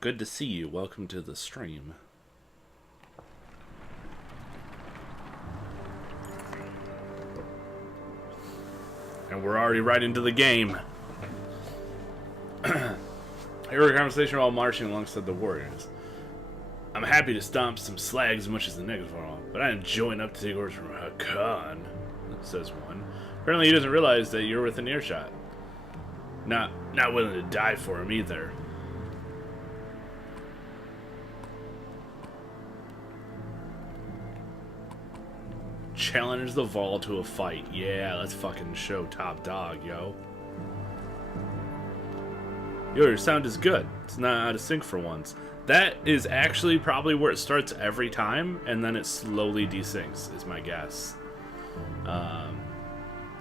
Good to see you. Welcome to the stream. And we're already right into the game. Here we're a conversation while marching alongside the warriors. I'm happy to stomp some slags as much as the niggas for all, but I didn't join up to take orders from Hakan, says one. Apparently he doesn't realize that you're within earshot. Not willing to die for him either. Challenge the Vol to a fight. Yeah, let's fucking show top dog, yo. Yo, your sound is good. It's not out of sync for once. That is actually probably where it starts every time, and then it slowly desyncs, is my guess.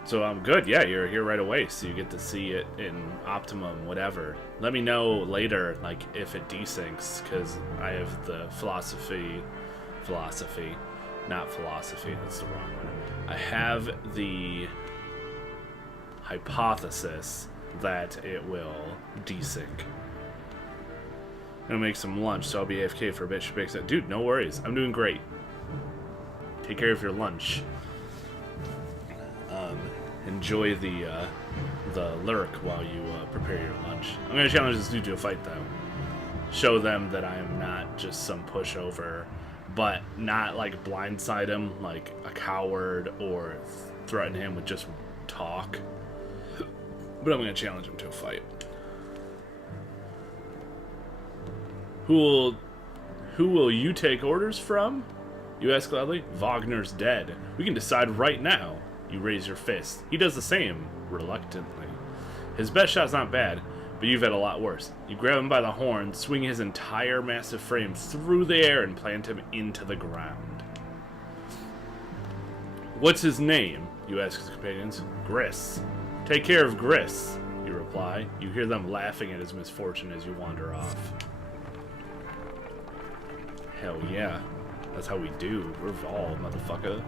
So I'm good. Yeah, you're here right away, so you get to see it in optimum, whatever. Let me know later, like, if it desyncs, because I have the philosophy, not philosophy, that's the wrong one. I have the hypothesis that it will desync. I'm gonna make some lunch, so I'll be AFK for a bit. She bakes it. Dude, no worries. I'm doing great. Take care of your lunch. Enjoy the lurk while you prepare your lunch. I'm gonna challenge this dude to a fight, though. Show them that I am not just some pushover, but not like blindside him like a coward or threaten him with just talk. But I'm gonna challenge him to a fight. Who will you take orders from? You ask loudly. Wagner's dead. We can decide right now. You raise your fist. He does the same, reluctantly. His best shot's not bad, but you've had a lot worse. You grab him by the horn, swing his entire massive frame through the air, and plant him into the ground. What's his name? You ask his companions. Griss. Take care of Griss, you reply. You hear them laughing at his misfortune as you wander off. Hell yeah. That's how we do. We're Vol, motherfucker.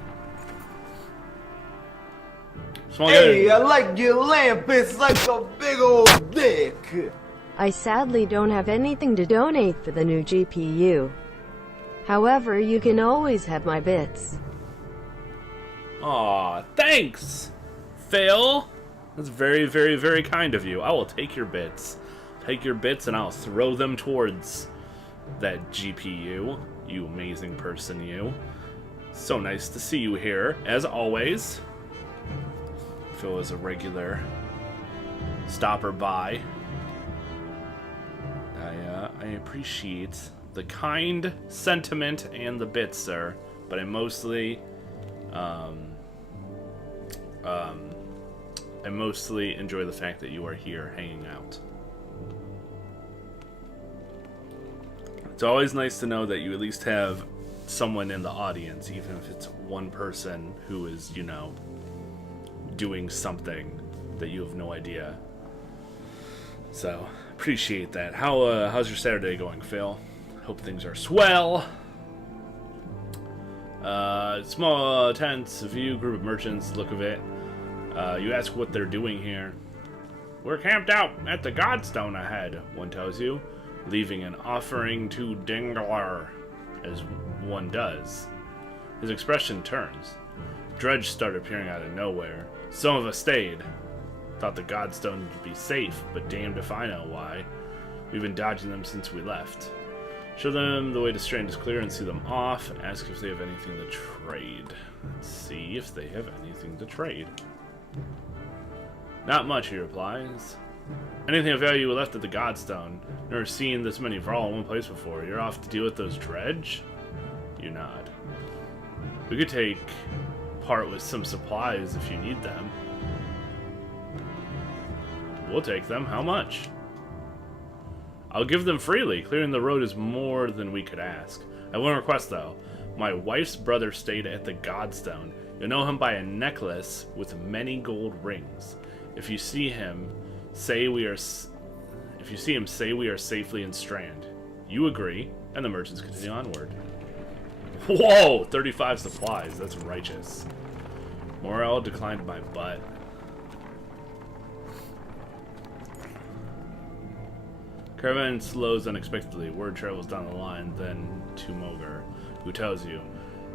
Hey, I like your lamp. It's like a big old dick. I sadly don't have anything to donate for the new GPU. However, you can always have my bits. Aw, thanks, Phil. That's very, very, very kind of you. I will take your bits. Take your bits and I'll throw them towards that GPU. You amazing person, you. So nice to see you here, as always. Phil is a regular stopper by. I appreciate the kind sentiment and the bits, sir. But I mostly enjoy the fact that you are here hanging out. It's always nice to know that you at least have someone in the audience, even if it's one person who is, you know, doing something that you have no idea. So, appreciate that. How's your Saturday going, Phil? Hope things are swell. Small tents, view, group of merchants, look of it. You ask what they're doing here. We're camped out at the Godstone ahead, one tells you, leaving an offering to Dingler, as one does. His expression turns. Dredge start appearing out of nowhere. Some of us stayed. Thought the Godstone would be safe, but damned if I know why. We've been dodging them since we left. Show them the way to Strand is clear and see them off. Ask if they have anything to trade. Let's see if they have anything to trade. Not much, he replies. Anything of value left at the Godstone. Never seen this many Vrall in one place before. You're off to deal with those dredge? You nod. We could take part with some supplies if you need them. We'll take them. How much? I'll give them freely. Clearing the road is more than we could ask. I have one request, though. My wife's brother stayed at the Godstone. You'll know him by a necklace with many gold rings. If you see him, say we are safely in Strand. You agree, and the merchants continue onward. Whoa! 35 supplies. That's righteous. Morale declined my butt. Caravan slows unexpectedly. Word travels down the line, then to Moger, who tells you,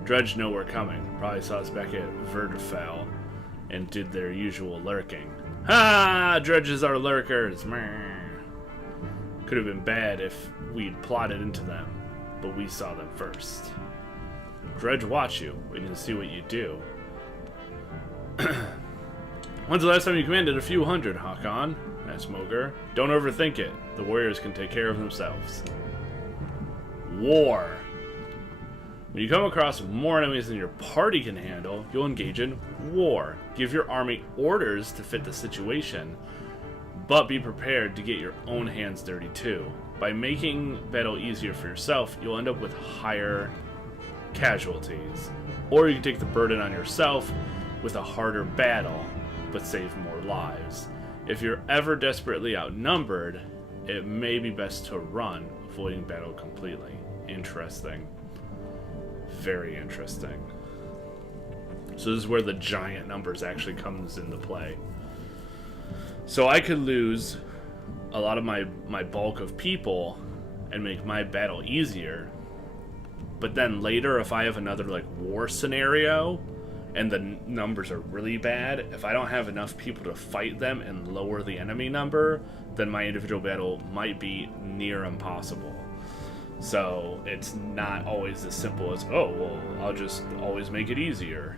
Dredge know we're coming. Probably saw us back at Verdefell and did their usual lurking. Ha! Dredges are lurkers. Could have been bad if we'd plotted into them, but we saw them first. Dredge watch you, waiting to see what you do. When's the last time you commanded a few hundred, Hakon? Asked Moger. Don't overthink it. The warriors can take care of themselves. War. When you come across more enemies than your party can handle, you'll engage in war. Give your army orders to fit the situation, but be prepared to get your own hands dirty too. By making battle easier for yourself, you'll end up with higher casualties. Or you can take the burden on yourself with a harder battle, but save more lives. If you're ever desperately outnumbered, it may be best to run, avoiding battle completely. Interesting. Very interesting. So this is where the giant numbers actually comes into play. So I could lose a lot of my bulk of people and make my battle easier. But then later, if I have another like war scenario and the numbers are really bad, if I don't have enough people to fight them and lower the enemy number, then my individual battle might be near impossible. So it's not always as simple as, oh, well, I'll just always make it easier.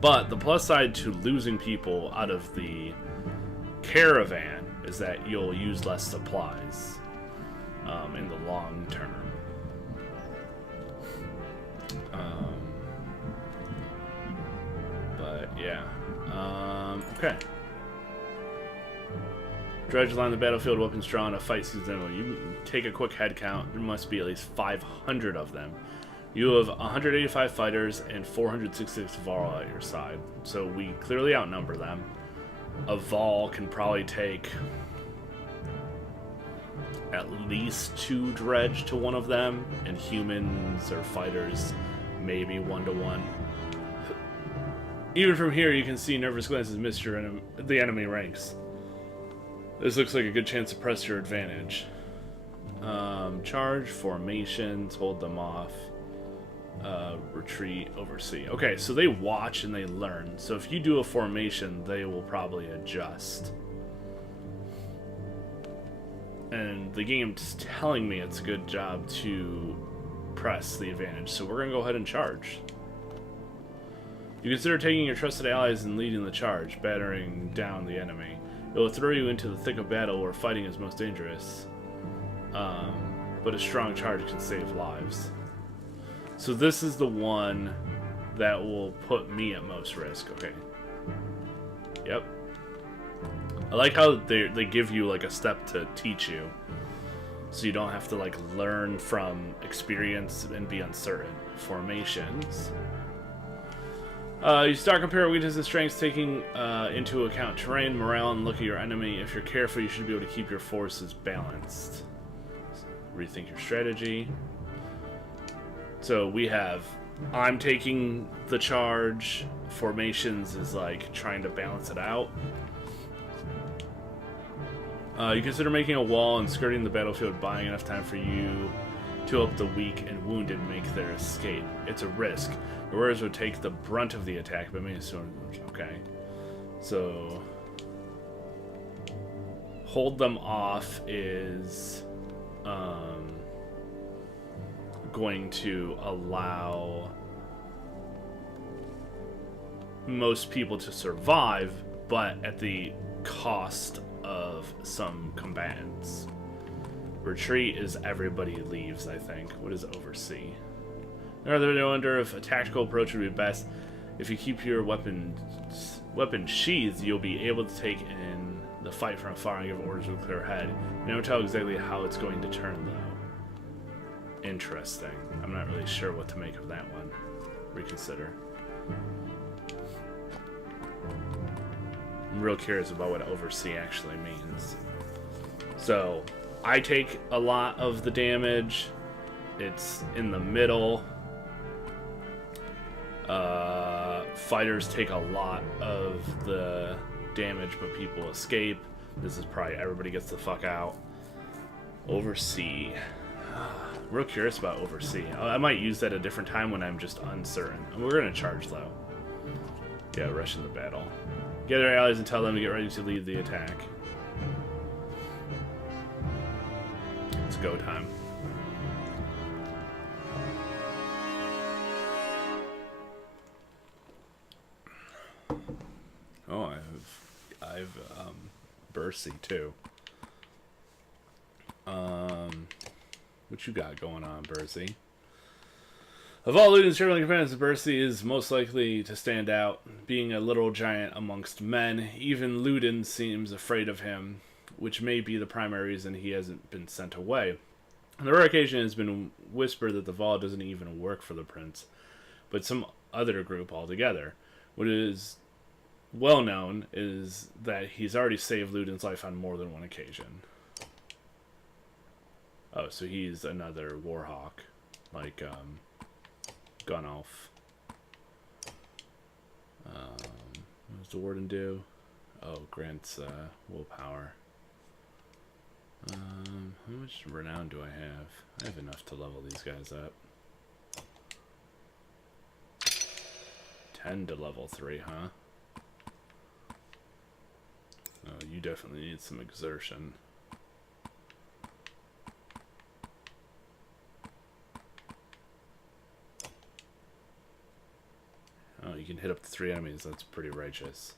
But the plus side to losing people out of the caravan is that you'll use less supplies in the long term. But yeah. Okay. Dredge line the battlefield, weapons drawn, a fight season. You take a quick head count. There must be at least 500 of them. You have 185 fighters and 466 Varl at your side. So we clearly outnumber them. A Varl can probably take at least 2 Dredge to one of them, and humans or fighters maybe 1 to 1. Even from here, you can see nervous glances miss the enemy ranks. This looks like a good chance to press your advantage. Charge, formations, hold them off. Retreat, oversee. Okay, so they watch and they learn. So if you do a formation, they will probably adjust. And the game's telling me it's a good job to press the advantage. So we're going to go ahead and charge. You consider taking your trusted allies and leading the charge, battering down the enemy. It will throw you into the thick of battle where fighting is most dangerous. But a strong charge can save lives. So this is the one that will put me at most risk. Okay. Yep. I like how they give you like a step to teach you. So you don't have to like learn from experience and be uncertain. Formations. You start comparing weaknesses and strengths, taking into account terrain, morale, and look at your enemy. If you're careful, you should be able to keep your forces balanced. Rethink your strategy. So we have, I'm taking the charge. Formations is like trying to balance it out. You consider making a wall and skirting the battlefield, buying enough time for you to help the weak and wounded make their escape. It's a risk. Your warriors would take the brunt of the attack, but maybe soon. Okay. So hold them off is going to allow most people to survive, but at the cost of some combatants. Retreat is everybody leaves, I think. What is oversee? I wonder if a tactical approach would be best. If you keep your weapon sheathed, you'll be able to take in the fight from afar and give orders with a clear head. You don't tell exactly how it's going to turn, though. Interesting. I'm not really sure what to make of that one. Reconsider. I'm real curious about what oversee actually means. So, I take a lot of the damage. It's in the middle. Fighters take a lot of the damage, but people escape. This is probably everybody gets the fuck out. Oversee. Real curious about oversee. I might use that at a different time when I'm just uncertain. We're gonna charge though. Yeah, rush in the battle. Gather allies and tell them to get ready to lead the attack. It's go time. Oh, I've Bercy too. What you got going on, Bercy? Of all Ludin's traveling companions, Bercy is most likely to stand out. Being a literal giant amongst men, even Ludin seems afraid of him, which may be the primary reason he hasn't been sent away. On the rare occasion, it has been whispered that the Vaal doesn't even work for the prince, but some other group altogether. What is well known is that he's already saved Ludin's life on more than one occasion. Oh, so he's another Warhawk, like Gunolf. What does the Warden do? Oh, grants willpower. How much renown do I have? I have enough to level these guys up. 10 to level 3, huh? Oh, you definitely need some exertion. Oh, you can hit up to 3 enemies. That's pretty righteous.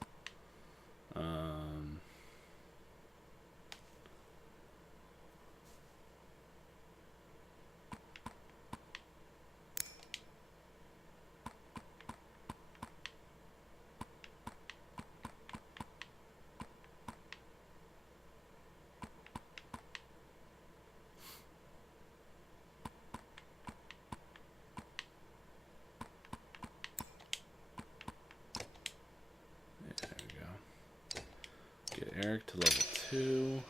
Eric to level 2.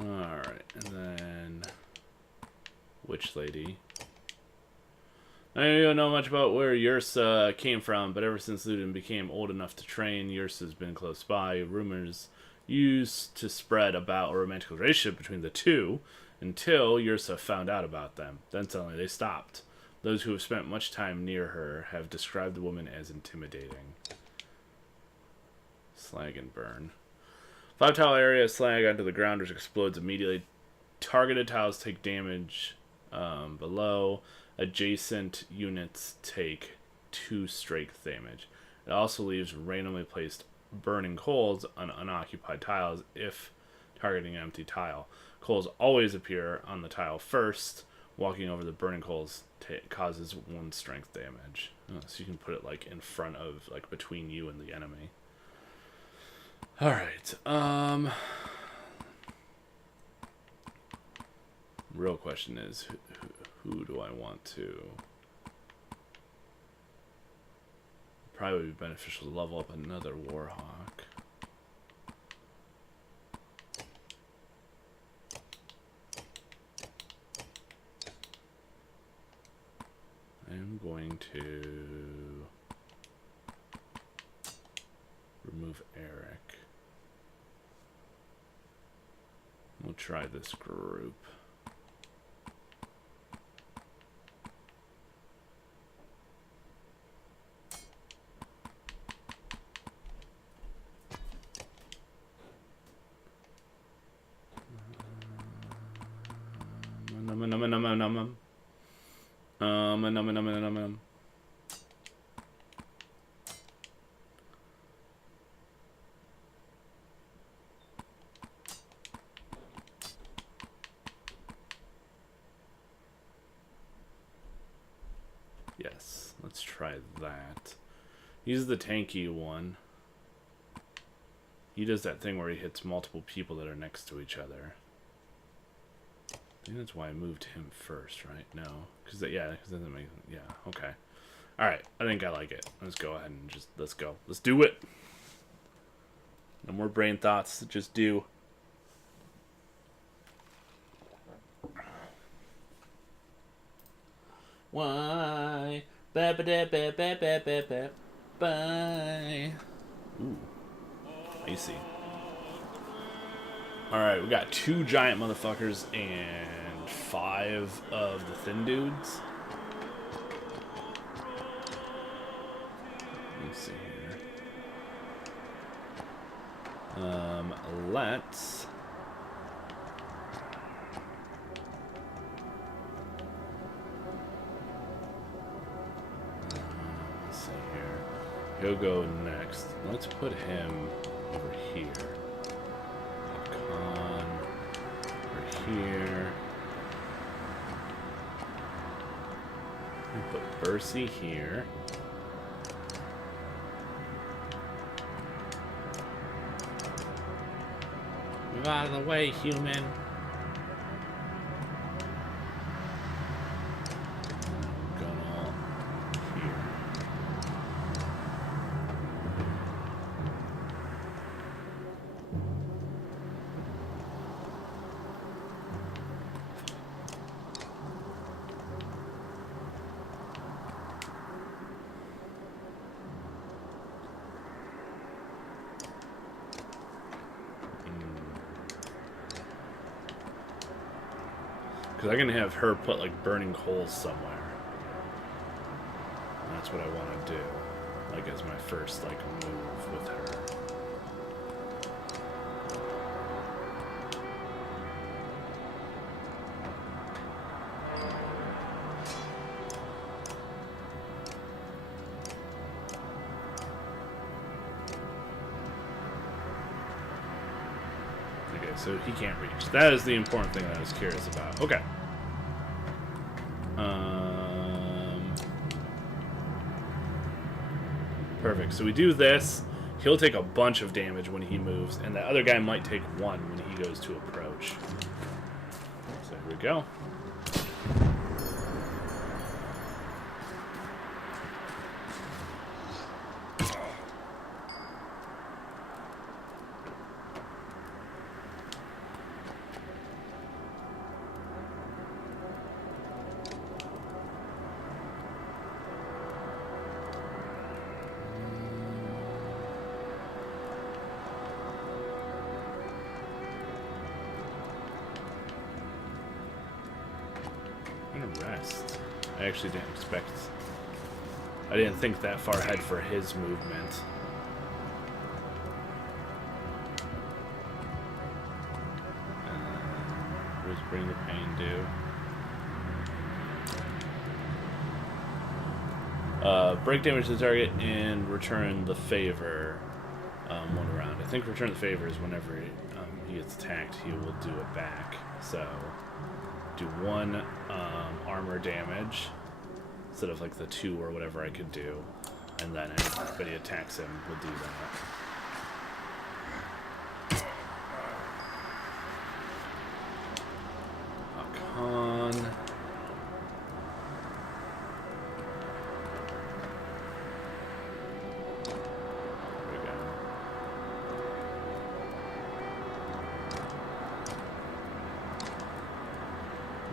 Alright, and then Witch Lady. I don't know much about where Yrsa came from, but ever since Ludin became old enough to train, Yrsa's been close by. Rumors used to spread about a romantic relationship between the two until Yrsa found out about them. Then suddenly they stopped. Those who have spent much time near her have described the woman as intimidating. Slag and burn. 5 tile area, slag onto the ground, which explodes immediately. Targeted tiles take damage below. Adjacent units take 2 strength damage. It also leaves randomly placed burning coals on unoccupied tiles if targeting an empty tile. Coals always appear on the tile first. Walking over the burning coals causes 1 strength damage. Oh, so you can put it like in front of, like between you and the enemy. Alright, real question is, who do I want to? Probably would be beneficial to level up another Warhawk. I'm going to remove Eric. We'll try this group. Yes, let's try that. He's the tanky one. He does that thing where he hits multiple people that are next to each other. I think that's why I moved him first, right? No, because yeah, because doesn't make, yeah, okay. Alright, I think I like it. Let's go ahead and just, let's go. Let's do it. No more brain thoughts, just do. Why? Ba-ba-da-ba-ba-ba-ba-ba. Bye. Ooh. Icy. Alright, we got 2 giant motherfuckers and 5 of the thin dudes. Let's see here. Let's... let's see here. He'll go next. Let's put him over here. Hakan over here. Put Bercy here. Move out of the way, human. Going all here. Because I'm going to have her put, like, burning coals somewhere. And that's what I want to do. Like, as my first, like, move with her. Okay, so he can't reach. That is the important thing that I was curious about. Okay. Perfect. So we do this. He'll take a bunch of damage when he moves, and the other guy might take 1 when he goes to approach. So here we go. Rest. I actually didn't expect... I didn't think that far ahead for his movement. What does Bring the Pain do? Break damage to the target and return the favor 1 round. I think return the favor is whenever he gets attacked, he will do it back. So... do 1 armor damage instead of like the 2 or whatever I could do, and then anybody attacks him will do that. Hakan. There we go.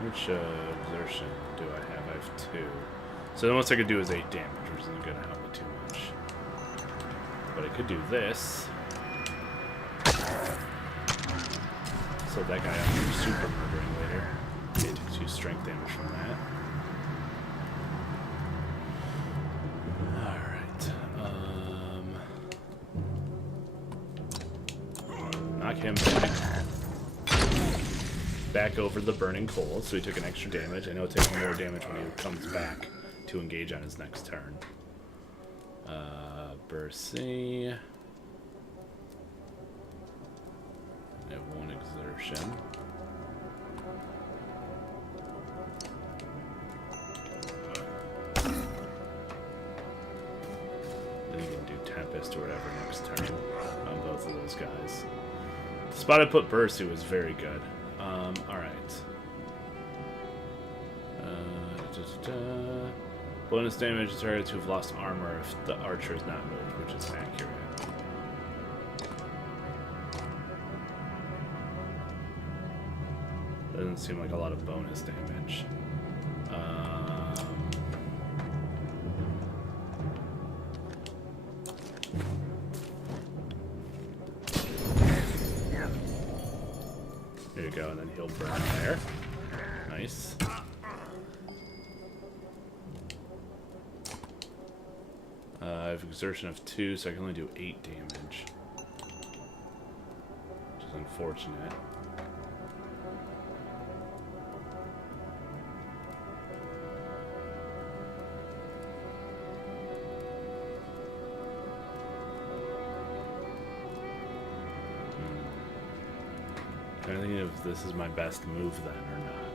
Which exertion do I have? I have 2. So the most I could do is 8 damage, which isn't going to help me too much. But I could do this. So that guy up here super murdering later. Okay, takes 2 strength damage from that. Alright. Knock him back over the burning coals, so he took an extra damage. I know it's taking more damage when he comes back to engage on his next turn. Bercy. I have 1 exertion. Then you can do Tempest or whatever next turn on both of those guys. The spot I put Bercy was very good. Alright. Bonus damage to targets who've lost armor if the archer is not moved, which is accurate. Doesn't seem like a lot of bonus damage. There you go, and then he'll burn there. Nice. I have exertion of 2, so I can only do 8 damage. Which is unfortunate. I think if this is my best move then or not.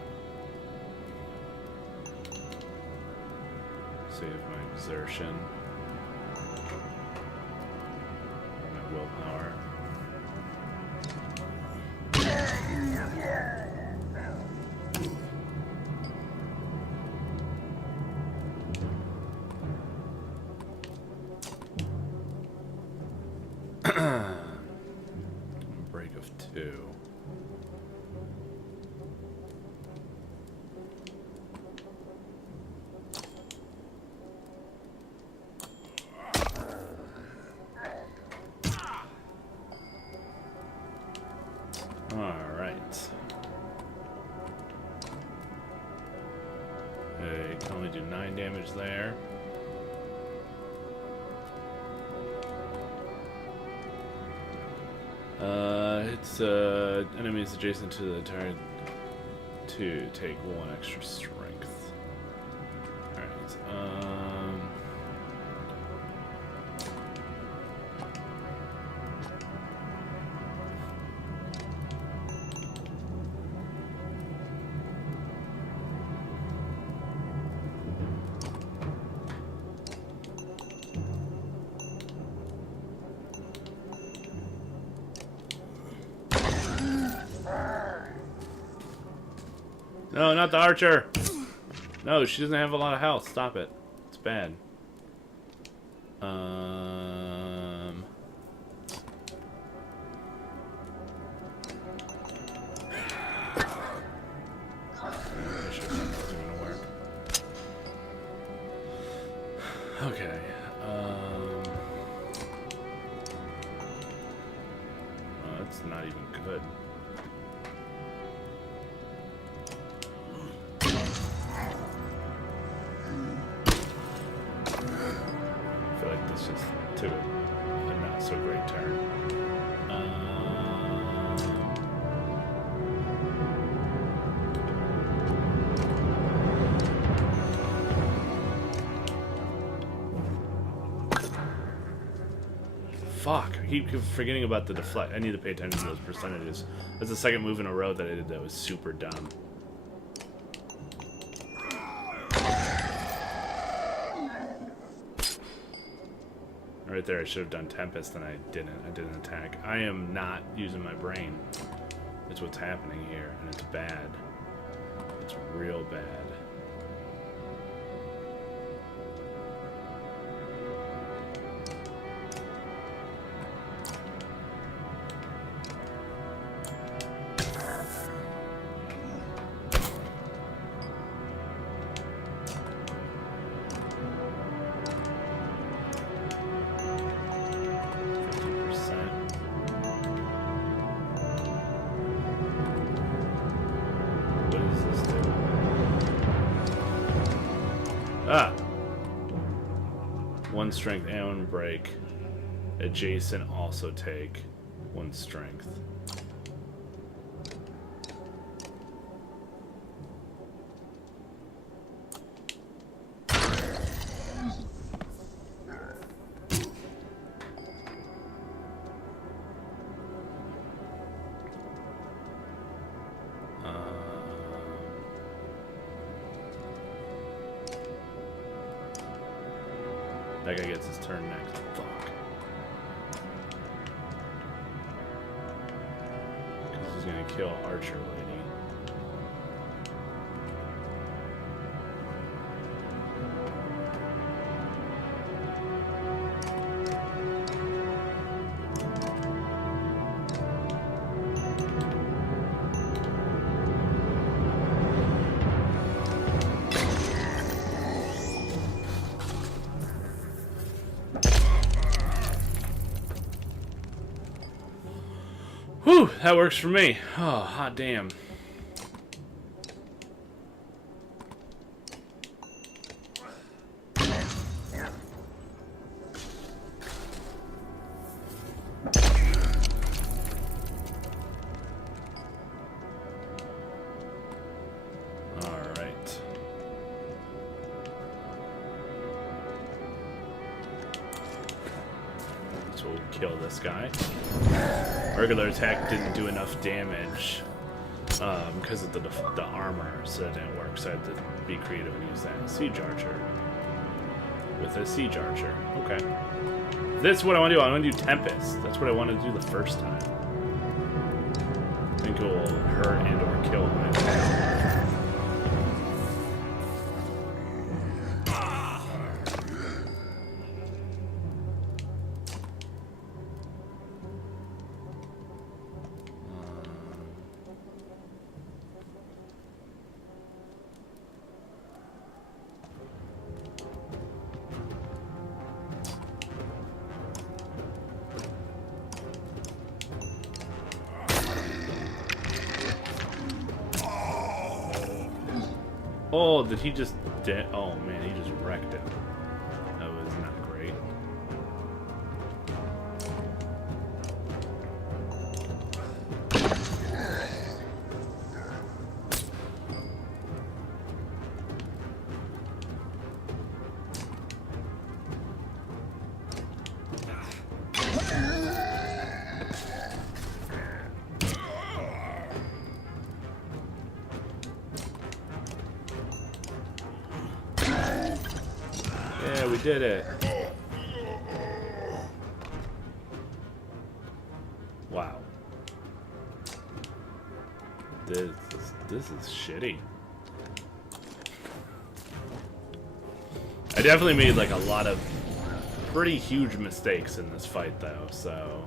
Save my exertion. Or my willpower. Break of 2. Alright. I can only do 9 damage there. It's enemies adjacent to the target to take 1 extra strength. Alright, no, not the archer! No, she doesn't have a lot of health. Stop it. It's bad. Okay. That's not even good. Just took a not so great turn. Fuck, I keep forgetting about the deflect. I need to pay attention to those percentages. That's the second move in a row that I did that was super dumb. Right there, I should have done Tempest, and I didn't. I didn't attack. I am not using my brain. It's what's happening here, and it's bad. It's real bad. Ah! 1 strength and 1 break. Adjacent also take 1 strength. That guy gets his turn next. Fuck. Because he's gonna kill Archer Lady. Whew, that works for me. Oh, hot damn. Alright. So we'll kill this guy. Regular attack didn't do enough damage because of the armor, so that didn't work. So I had to be creative and use that siege archer with a siege archer. Okay, this is what I want to do. I want to do Tempest. That's what I wanted to do the first time. I think it will hurt and or kill my. Oh, did he just dead? Oh man, he just wrecked him. That was not great. Yeah, we did it. Wow. This is shitty. I definitely made like a lot of pretty huge mistakes in this fight though, so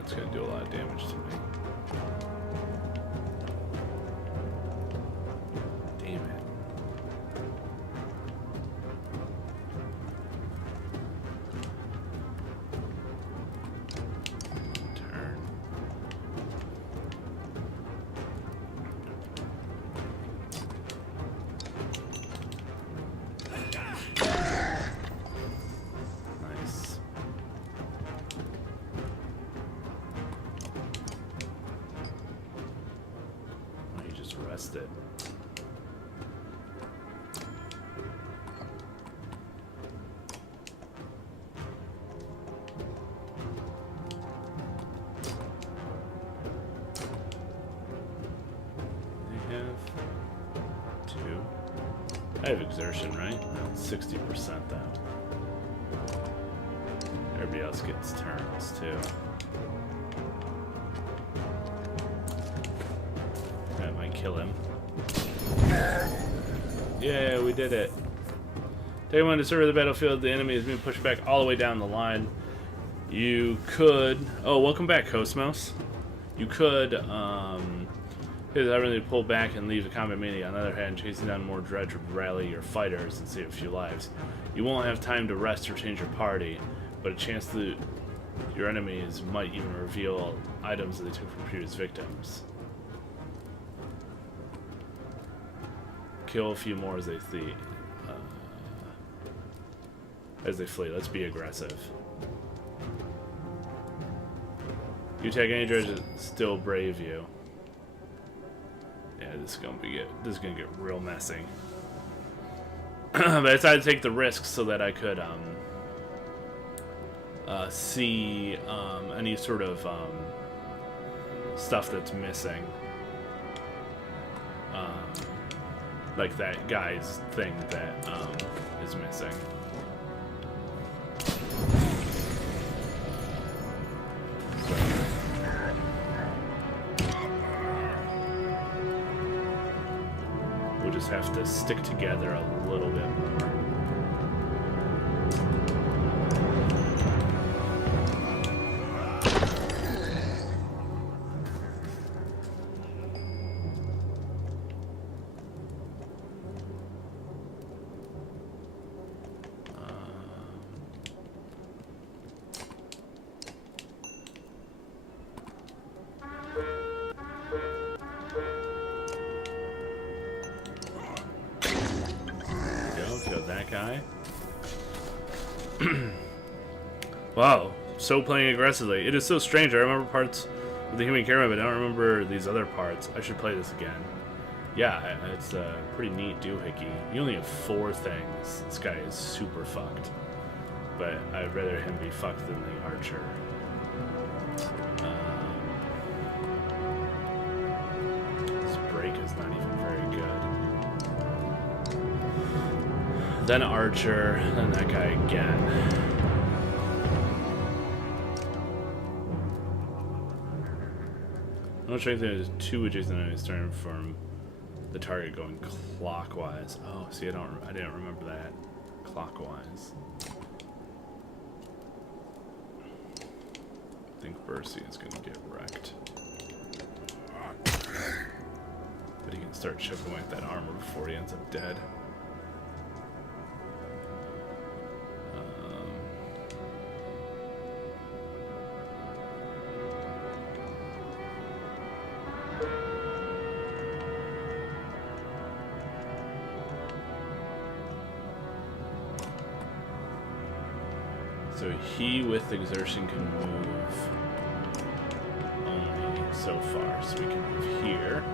it's gonna do a lot of damage to me. Damn it. Turn. Nice. Oh, he just rested. I have two. I have exertion, right? 60% though. Everybody else gets turns too. That might kill him. Yeah, we did it. Day one to serve the battlefield. The enemy is being pushed back all the way down the line. You could. Oh, welcome back, Cosmos. You could. Hit everything to pull back and leave the combat melee. On the other hand, chasing down more dredge would rally your fighters and save a few lives. You won't have time to rest or change your party, but a chance that your enemies might even reveal items that they took from previous victims. Kill a few more as they flee. Let's be aggressive. You attack any dredge that still brave you. Yeah, this is gonna get real messy. But I decided to take the risk so that I could see any sort of stuff that's missing, like that guy's thing that is missing. We'll just have to stick together a little bit more. guy. Wow, so playing aggressively. It is so strange. I remember parts of the human camera, but I don't remember these other parts. I should play this again. Yeah, it's a pretty neat doohickey. You only have 4 things. This guy is super fucked. But I'd rather him be fucked than the archer. This break is not even very good. Then archer, then that guy again. No strength there's 2 adjacent enemies turn from the target going clockwise. Oh, see, I didn't remember that. Clockwise. I think Bercy is gonna get wrecked. But he can start chipping away at that armor before he ends up dead. So he, with exertion, can move only so far. So we can move here.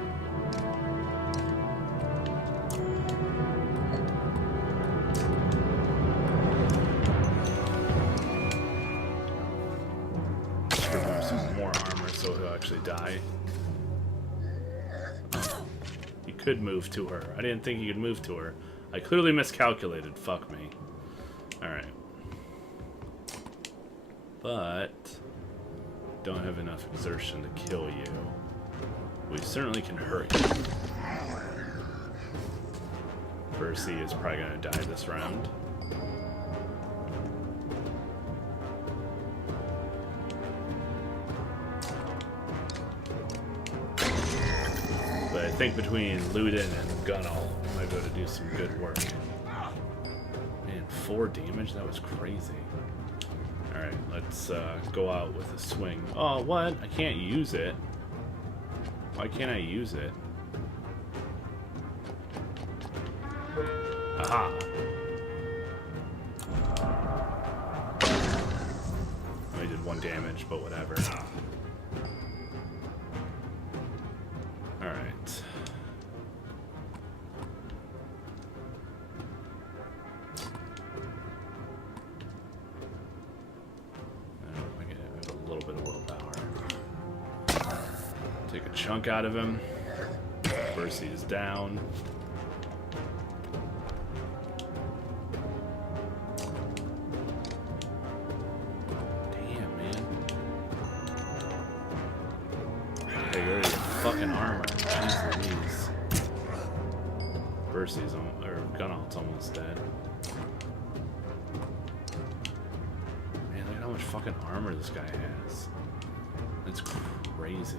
Remove some more armor so he'll actually die. He could move to her. I didn't think he could move to her. I clearly miscalculated. Fuck me. Alright. But don't have enough exertion to kill you. We certainly can hurt you. Bercy is probably going to die this round. But I think between Luden and Gunnall, we might be able to do some good work. Man, 4 damage? That was crazy. Alright, let's go out with a swing. Oh, what? I can't use it. Why can't I use it? Aha! Only did 1 damage, but whatever. Alright. Take a chunk out of him. Bercy is down. Damn, man. Hey, where is your fucking armor? Jeez Louise. Bercy's or Gunnall's almost dead. Man, look at how much fucking armor this guy has. That's crazy.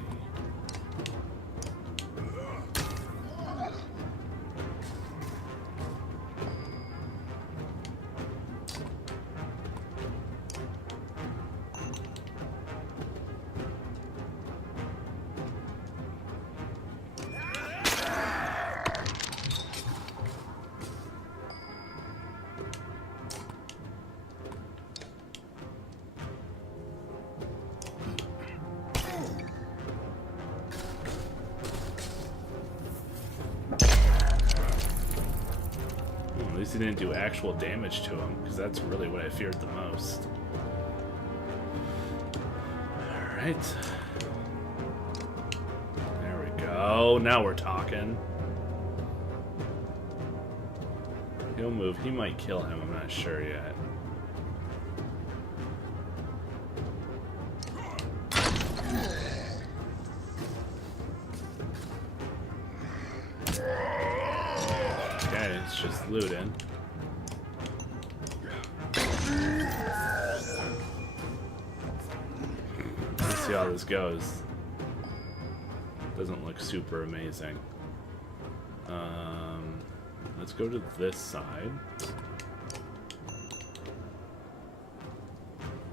At least he didn't do actual damage to him, because that's really what I feared the most. Alright. There we go. Now we're talking. He'll move. He might kill him. I'm not sure yet. Okay, it's just Luden. Let's see how this goes. Doesn't look super amazing. Let's go to this side.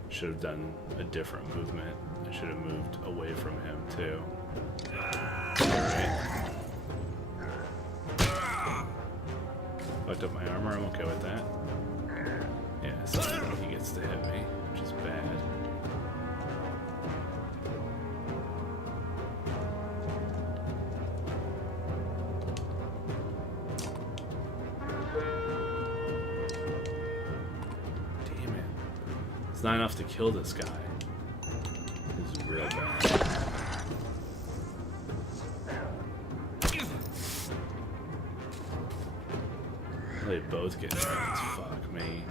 Should have done a different movement. I should have moved away from him too. Alright. Fucked up my armor, I'm okay with that. Yeah, so he gets to hit me, which is bad. Damn it. It's not enough to kill this guy. This is real bad. They both get hurt. Fuck me.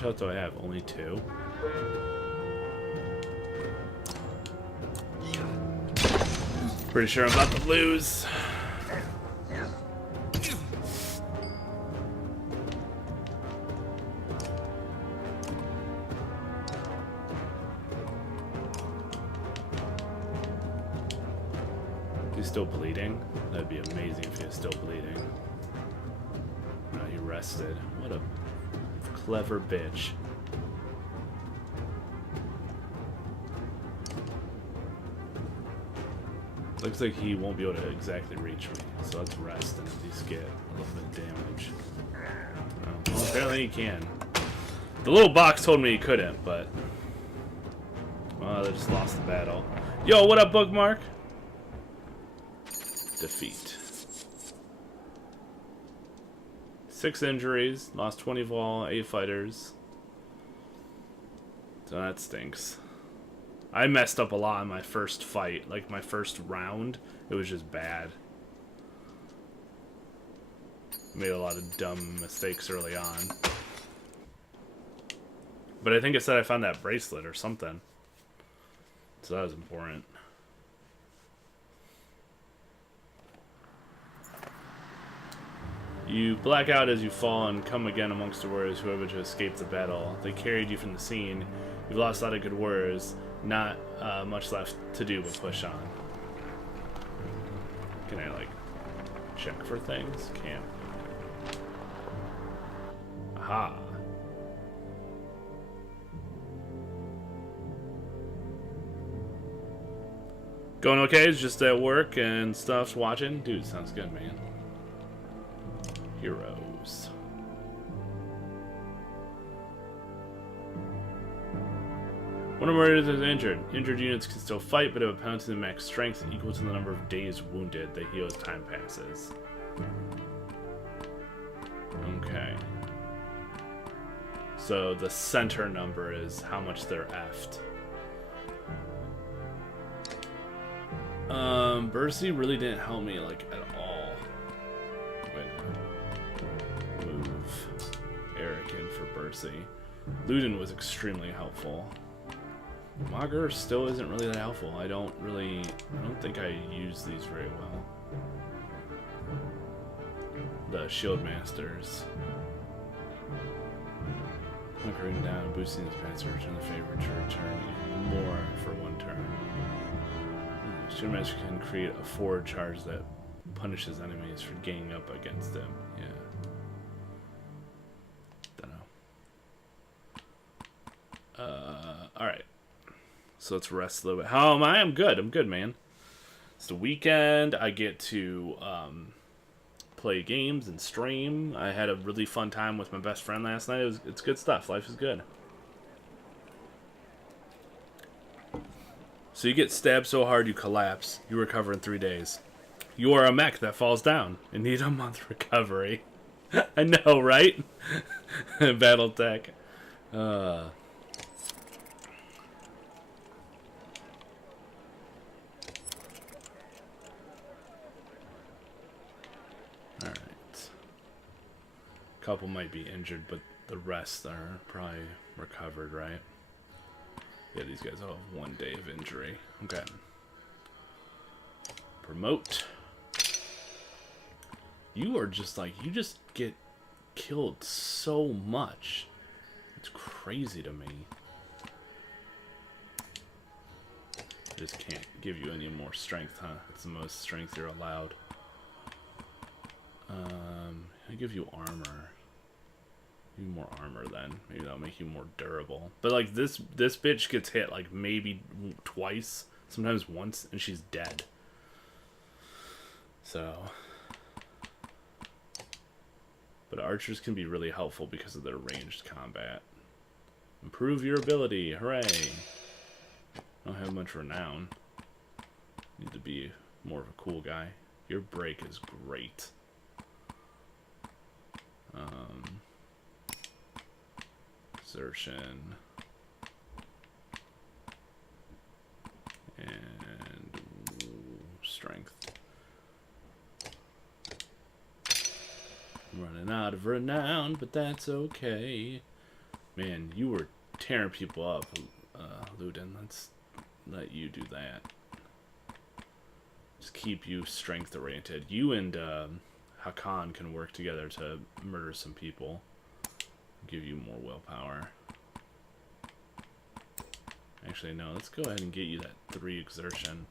Which health do I have? Only 2? Pretty sure I'm about to lose. He's still bleeding? That'd be amazing if he was still bleeding. No, he rested. What a clever bitch. Looks like he won't be able to exactly reach me, so let's rest and at least get a little bit of damage. Well, apparently he can. The little box told me he couldn't, but... Well, they just lost the battle. Yo, what up, Bookmark? Defeat. 6 injuries, lost 20 vol, 8 fighters. So that stinks. I messed up a lot in my first fight. Like my first round, it was just bad. Made a lot of dumb mistakes early on. But I think it said I found that bracelet or something. So that was important. You black out as you fall and come again amongst the warriors who are able to escape the battle. They carried you from the scene. You've lost a lot of good warriors. Not much left to do but push on. Can I, like, check for things? Can't. Aha. Going okay? It's just at work and stuff, watching? Dude, sounds good, man. Heroes. One of warriors is injured. Injured units can still fight, but have a penalty to max strength equal to the number of days wounded. They heal as time passes. Okay. So the center number is how much they're effed. Bercy really didn't help me, like, at all. Wait. Move Eric in for Bercy. Luden was extremely helpful. Mager still isn't really that helpful. I don't think I use these very well. The Shield Masters. Hunkering down, boosting his pants to return the favor to return even more for 1 turn. Shield Master can create a forward charge that punishes enemies for ganging up against them. Yeah. Dunno. Alright. So let's rest a little bit. How am I? I'm good. I'm good, man. It's the weekend. I get to play games and stream. I had a really fun time with my best friend last night. It's good stuff. Life is good. So you get stabbed so hard you collapse. You recover in 3 days. You are a mech that falls down and need a month recovery. I know, right? Battletech. Alright. Couple might be injured, but the rest are probably recovered, right? Yeah, these guys all have 1 day of injury. Okay. Promote. You are just like, you just get killed so much. It's crazy to me. I just can't give you any more strength, huh? It's the most strength you're allowed. I give you armor. Give you more armor then. Maybe that'll make you more durable. But like this bitch gets hit like maybe twice, sometimes once, and she's dead. So, but archers can be really helpful because of their ranged combat. Improve your ability, hooray! Don't have much renown. Need to be more of a cool guy. Your break is great. Exertion. And strength. I'm running out of renown, but that's okay. Man, you were tearing people up, Ludin. Let's let you do that. Just keep you strength oriented. You and Hakan can work together to murder some people. Give you more willpower. Actually, no, let's go ahead and get you that 3 exertion.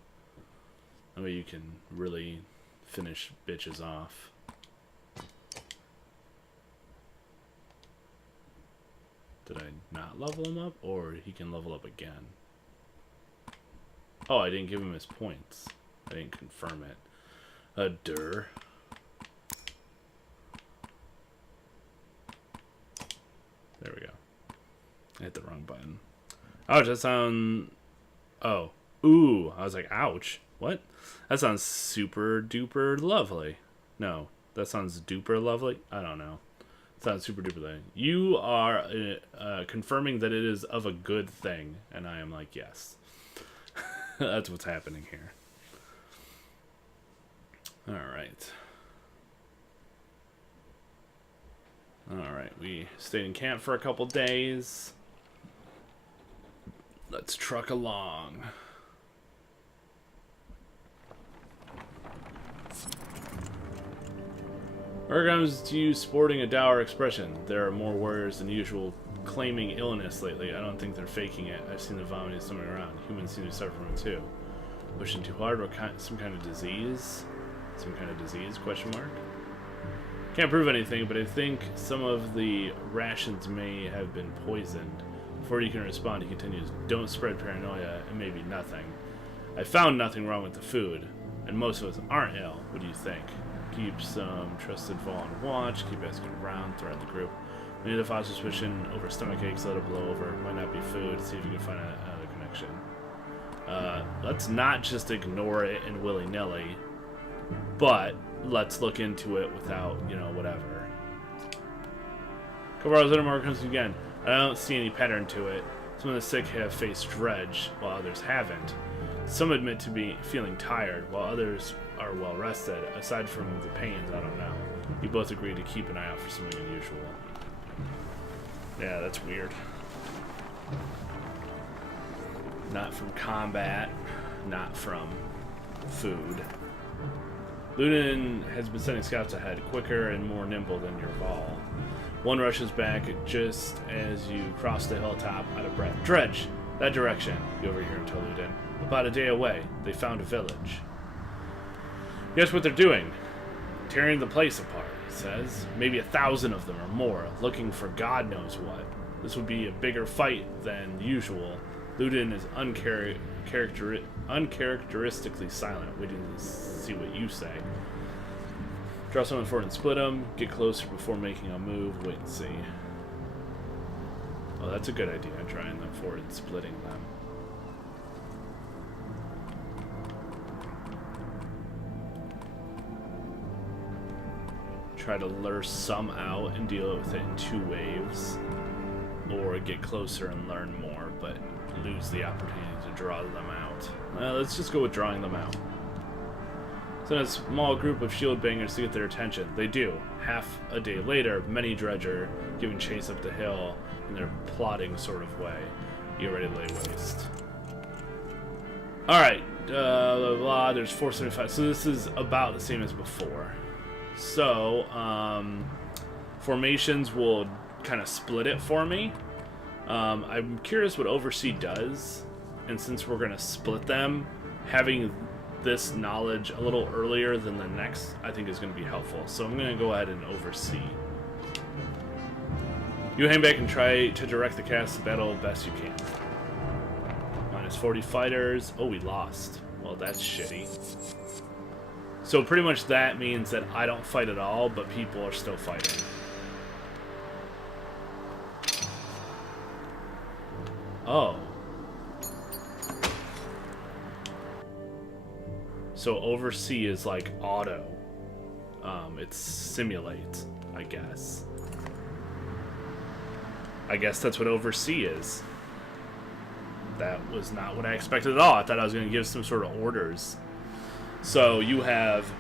That way you can really finish bitches off. Did I not level him up? Or he can level up again? Oh, I didn't give him his points. I didn't confirm it. Durr. There we go. I hit the wrong button. Ouch, that sound... Oh. Ooh. I was like, ouch. What? That sounds super duper lovely. No. That sounds duper lovely? I don't know. It sounds super duper lovely. You are confirming that it is of a good thing. And I am like, yes. That's what's happening here. Alright. Alright, we stayed in camp for a couple days. Let's truck along. Where comes to you sporting a dour expression? There are more warriors than usual claiming illness lately. I don't think they're faking it. I've seen the vomiting somewhere around. Humans seem to suffer from it too. Pushing too hard? What kind? Some kind of disease? Some kind of disease? Question mark. Can't prove anything, but I think some of the rations may have been poisoned. Before you can respond, he continues, don't spread paranoia, it may be nothing. I found nothing wrong with the food, and most of us aren't ill. What do you think? Keep some trusted Vol on watch, keep asking around throughout the group. When you have a suspicion over stomach aches, let it blow over. Might not be food, see if you can find another connection. Let's not just ignore it and willy-nilly, but let's look into it without, you know, whatever. Couple hours later, more comes again. I don't see any pattern to it. Some of the sick have faced dredge, while others haven't. Some admit to be feeling tired, while others are well rested. Aside from the pains, I don't know. You both agree to keep an eye out for something unusual. Yeah, that's weird. Not from combat, not from food. Ludin has been sending scouts ahead, quicker and more nimble than your Vol. One rushes back just as you cross the hilltop, out of breath. Dredge! That direction, you overhear him tell Ludin. About a day away, they found a village. Guess what they're doing? Tearing the place apart, he says. Maybe 1,000 of them or more, looking for God knows what. This would be a bigger fight than usual. Ludin is uncharacteristically silent, waiting to see what you say. Draw someone forward and split them. Get closer before making a move. Wait and see. Oh, that's a good idea, drawing them forward and splitting them. Try to lure some out and deal with it in 2 waves. Or get closer and learn more, but lose the opportunity to draw them out. Let's just go with drawing them out. Send a small group of shield bangers to get their attention. They do. Half a day later, many dredger giving chase up the hill in their plodding sort of way. You ready to lay waste. Alright, blah, blah, blah, there's 475. So this is about the same as before. So, formations will kind of split it for me. I'm curious what Oversee does, and since we're going to split them, having this knowledge a little earlier than the next, I think is going to be helpful. So I'm going to go ahead and oversee. You hang back and try to direct the cast battle best you can. Minus 40 fighters. Oh, we lost. Well, that's shitty. So pretty much that means that I don't fight at all, but people are still fighting. Oh. So oversee is like auto. It's simulate, I guess. I guess that's what oversee is. That was not what I expected at all. I thought I was going to give some sort of orders. So you have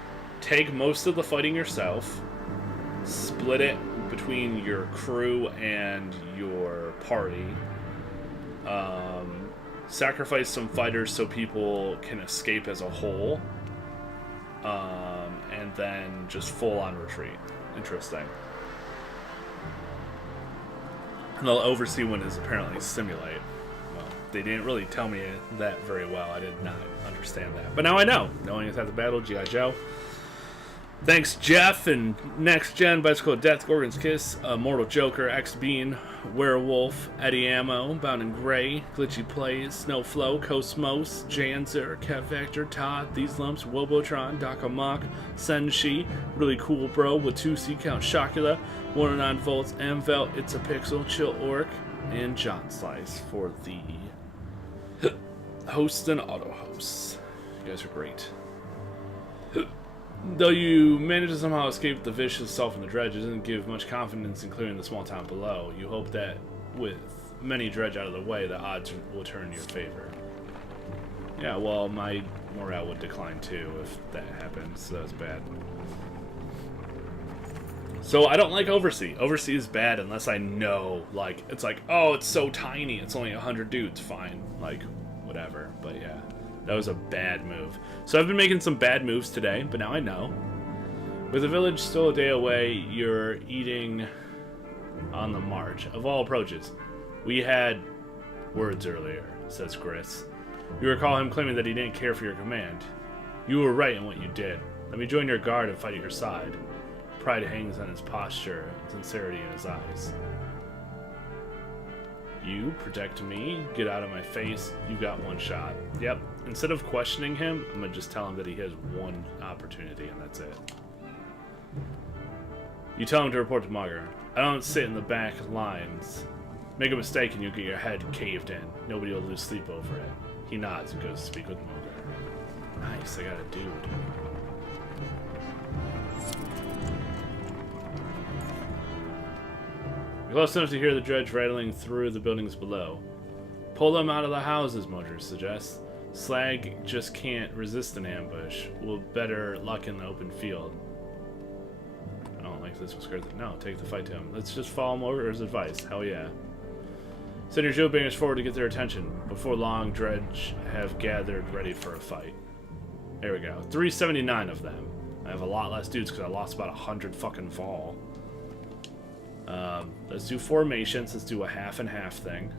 take most of the fighting yourself, split it between your crew and your party, sacrifice some fighters so people can escape as a whole, and then just full-on retreat. Interesting. And the oversee one is apparently simulate. Well, they didn't really tell me that very well. I did not understand that. But now I know. Knowing it's at the battle, G.I. Joe. Thanks, Jeff, and Next Gen, Bicycle of Death, Gorgon's Kiss, Mortal Joker, X-Bean, Werewolf, Eddie Ammo, Bound in Gray, Glitchy Plays, Snowflow, Cosmos, Janzer, Cat Factor, Todd, These Lumps, Wobotron, Dakamok, Senshi, Really Cool Bro, Watusi, Count Chocula, 109 Volts, Amvel, It's a Pixel, Chill Orc, and John Slice for the host and auto hosts. You guys are great. Though you manage to somehow escape the vicious assault from the dredge, it doesn't give much confidence in clearing the small town below. You hope that with many dredge out of the way, the odds will turn in your favor. Yeah, well, my morale would decline too if that happens, so that's bad. So I don't like Oversee. Oversee is bad unless I know, like, it's like, oh, it's so tiny, it's only 100 dudes, fine. Like, whatever, but yeah. That was a bad move. So I've been making some bad moves today, but now I know. With the village still a day away, you're eating on the march. Of all approaches, we had words earlier, says Chris. You recall him claiming that he didn't care for your command. You were right in what you did. Let me join your guard and fight at your side. Pride hangs on his posture, and sincerity in his eyes. You protect me, get out of my face, you got one shot. Yep. Instead of questioning him, I'm gonna just tell him that he has one opportunity and that's it. You tell him to report to Mugger. I don't sit in the back lines. Make a mistake and you'll get your head caved in. Nobody will lose sleep over it. He nods and goes to speak with Mugger. Nice, I got a dude. You're close enough to hear the dredge rattling through the buildings below. Pull them out of the houses, Motor suggests. Slag just can't resist an ambush. We'll better luck in the open field. I don't like this. No, take the fight to him. Let's just follow Motor's advice. Hell yeah. Send your shield bangers forward to get their attention. Before long, dredge have gathered ready for a fight. There we go. 379 of them. I have a lot less dudes because I lost about 100 fucking fall. Let's do formations. Let's do a half and half thing.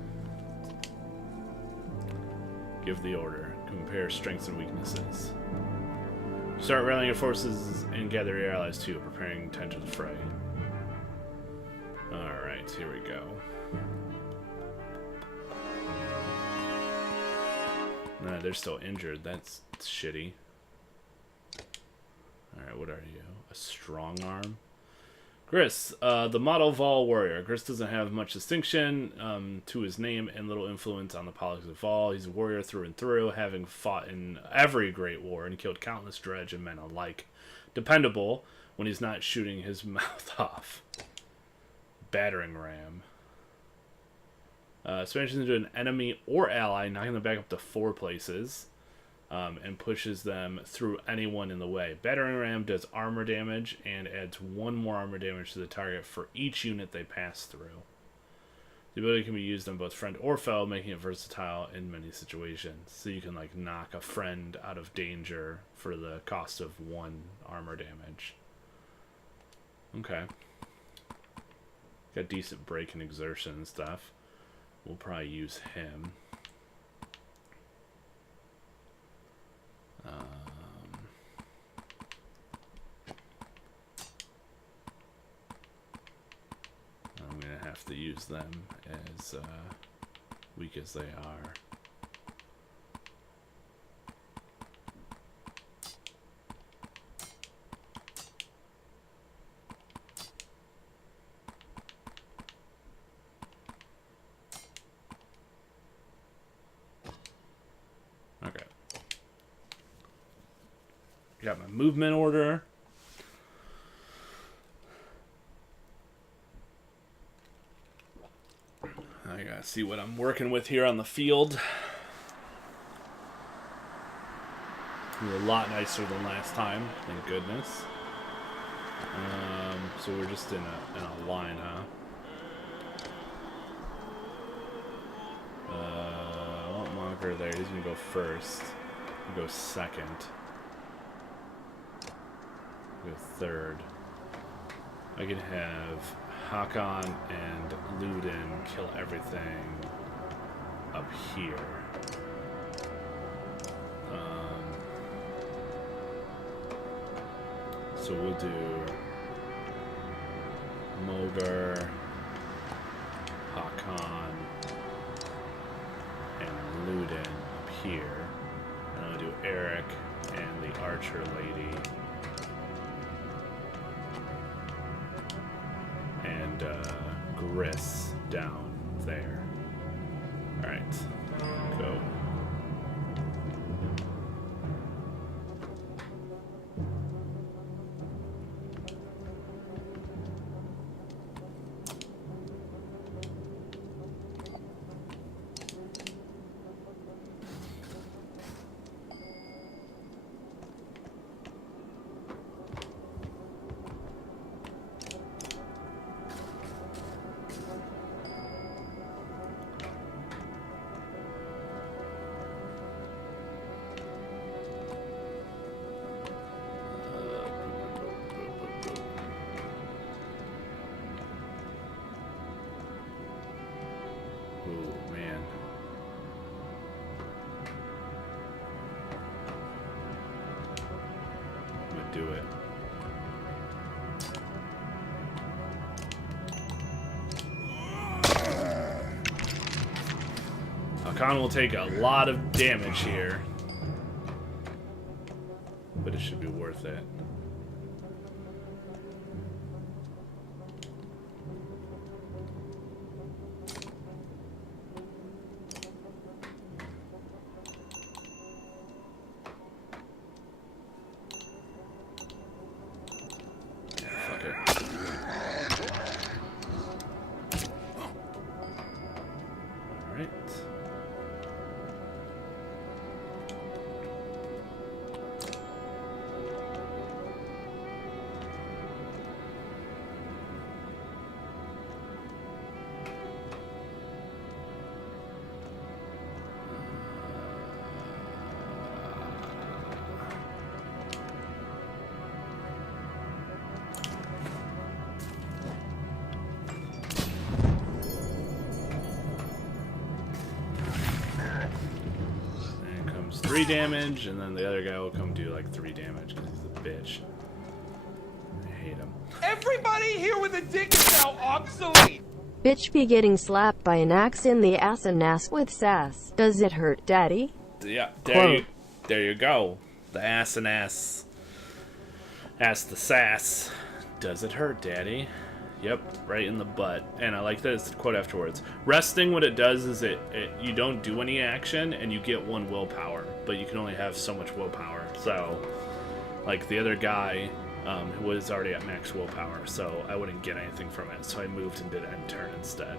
Give the order. Compare strengths and weaknesses. Start rallying your forces and gather your allies too, preparing to enter the fray. Alright, here we go. Nah, they're still injured. That's shitty. Alright, what are you? A strong arm? Gris, the model Vol warrior. Gris doesn't have much distinction to his name and little influence on the politics of Vol. He's a warrior through and through, having fought in every great war and killed countless dredge and men alike. Dependable when he's not shooting his mouth off. Battering ram. Smashes into an enemy or ally, knocking them back up to 4 places. And pushes them through anyone in the way. Battering Ram does armor damage and adds 1 more armor damage to the target for each unit they pass through. The ability can be used on both friend or foe, making it versatile in many situations. So you can like knock a friend out of danger for the cost of 1 armor damage. Okay. Got decent break and exertion and stuff. We'll probably use him. have to use them as weak as they are. Okay. Got my movement order. I gotta see what I'm working with here on the field. A lot nicer than last time, thank goodness. So we're just in a line, huh? I want Monker there. He's gonna go first. I'll go second. Go third. I can have Hakon and Luden kill everything up here. So we'll do Mogar, Hakon, and Luden up here. And I'll do Eric and the Archer Lady. And Gris down there. Alright. Go. Oh, man. I'm gonna do it. Hakan will take a lot of damage here, but it should be worth it. And comes 3 damage, and then the other guy will come do like 3 damage because he's a bitch. I hate him. Everybody here with a dick is now obsolete! Bitch be getting slapped by an axe in the ass and ass with sass. Does it hurt, daddy? Yeah, Quote. there you go. The ass and ass. Ass the sass. Does it hurt, daddy? Yep, right in the butt. And I like that it's the quote afterwards. Resting, what it does is you don't do any action and you get 1 willpower, but you can only have so much willpower. So, like the other guy who was already at max willpower, so I wouldn't get anything from it. So I moved and did end turn instead.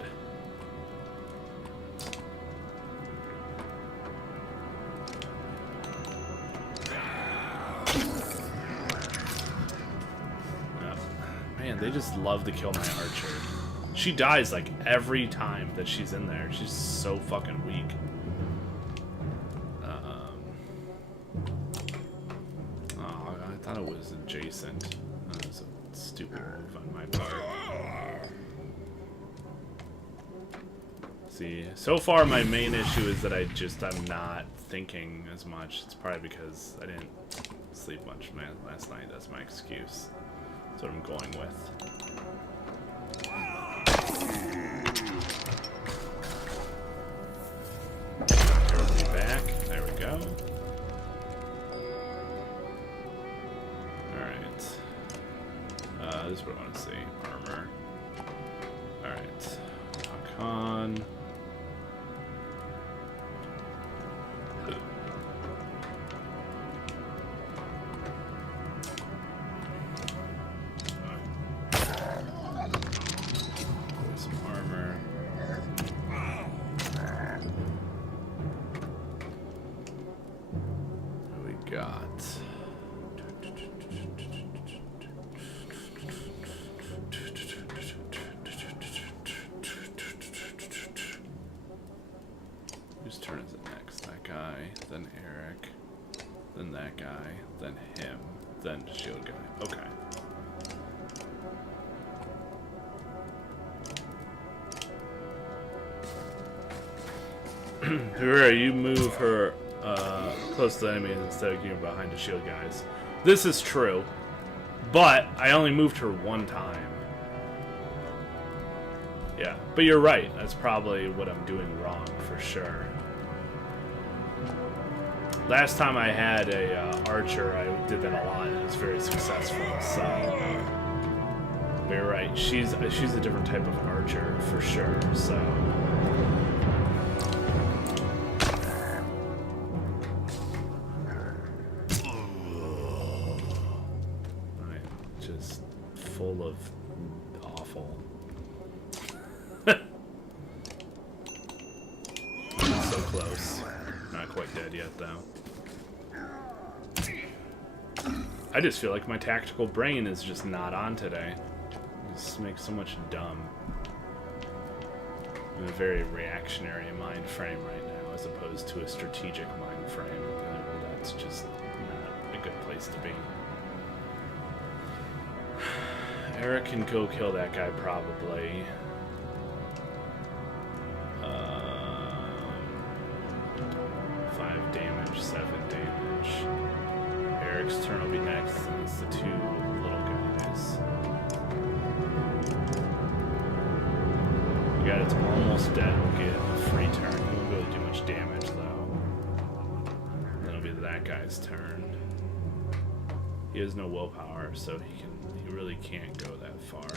Man, they just love to kill my archer. She dies like every time that she's in there. She's so fucking weak. Oh, I thought it was adjacent. That was a stupid move on my part. See, so far my main issue is that I'm not thinking as much. It's probably because I didn't sleep much last night. That's my excuse. That's what I'm going with. this is what I want to see. Armor. Alright. Con. Some armor. What we got? Whose turn is it next? That guy, then Eric, then that guy, then him, then shield guy. Okay. Hurrah, you move her close to the enemies instead of getting behind the shield guys. This is true, but I only moved her one time. Yeah, but you're right. That's probably what I'm doing wrong for sure. Last time I had a archer, I did that a lot, and it was very successful. So, but you're right. She's a different type of archer for sure. So. Just full of awful. So close. Not quite dead yet, though. I just feel like my tactical brain is just not on today. This makes so much dumb. I'm in a very reactionary mind frame right now, as opposed to a strategic mind frame. And that's just not a good place to be. Eric can go kill that guy probably. 5 damage, 7 damage. Eric's turn will be next, and it's the 2 little guys. The guy that's almost dead will get a free turn. He won't really do much damage though. Then it'll be that guy's turn. He has no willpower, so he really can't go that far.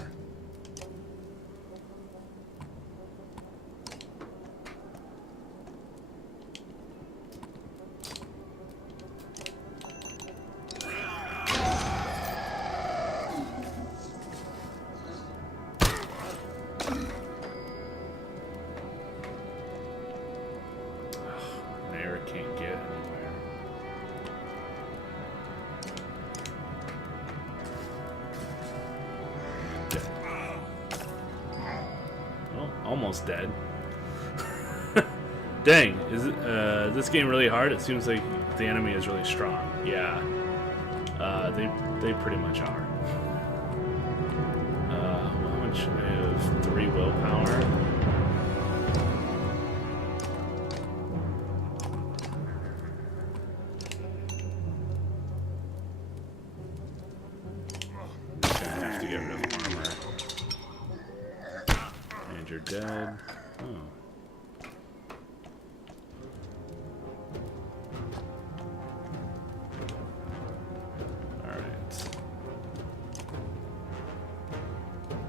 Eric can't get anywhere. Well, almost dead. Dang, is this game really hard? It seems like the enemy is really strong. Yeah, they pretty much are. How much? I have 3 willpower. Dead. Oh. Alright.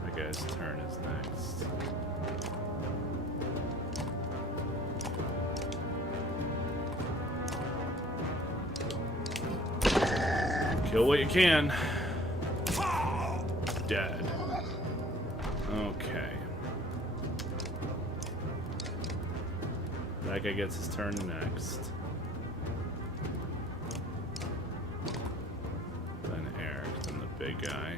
That guy's turn is next. Kill what you can. Dead. Okay. That guy gets his turn next. Then Eric, then the big guy.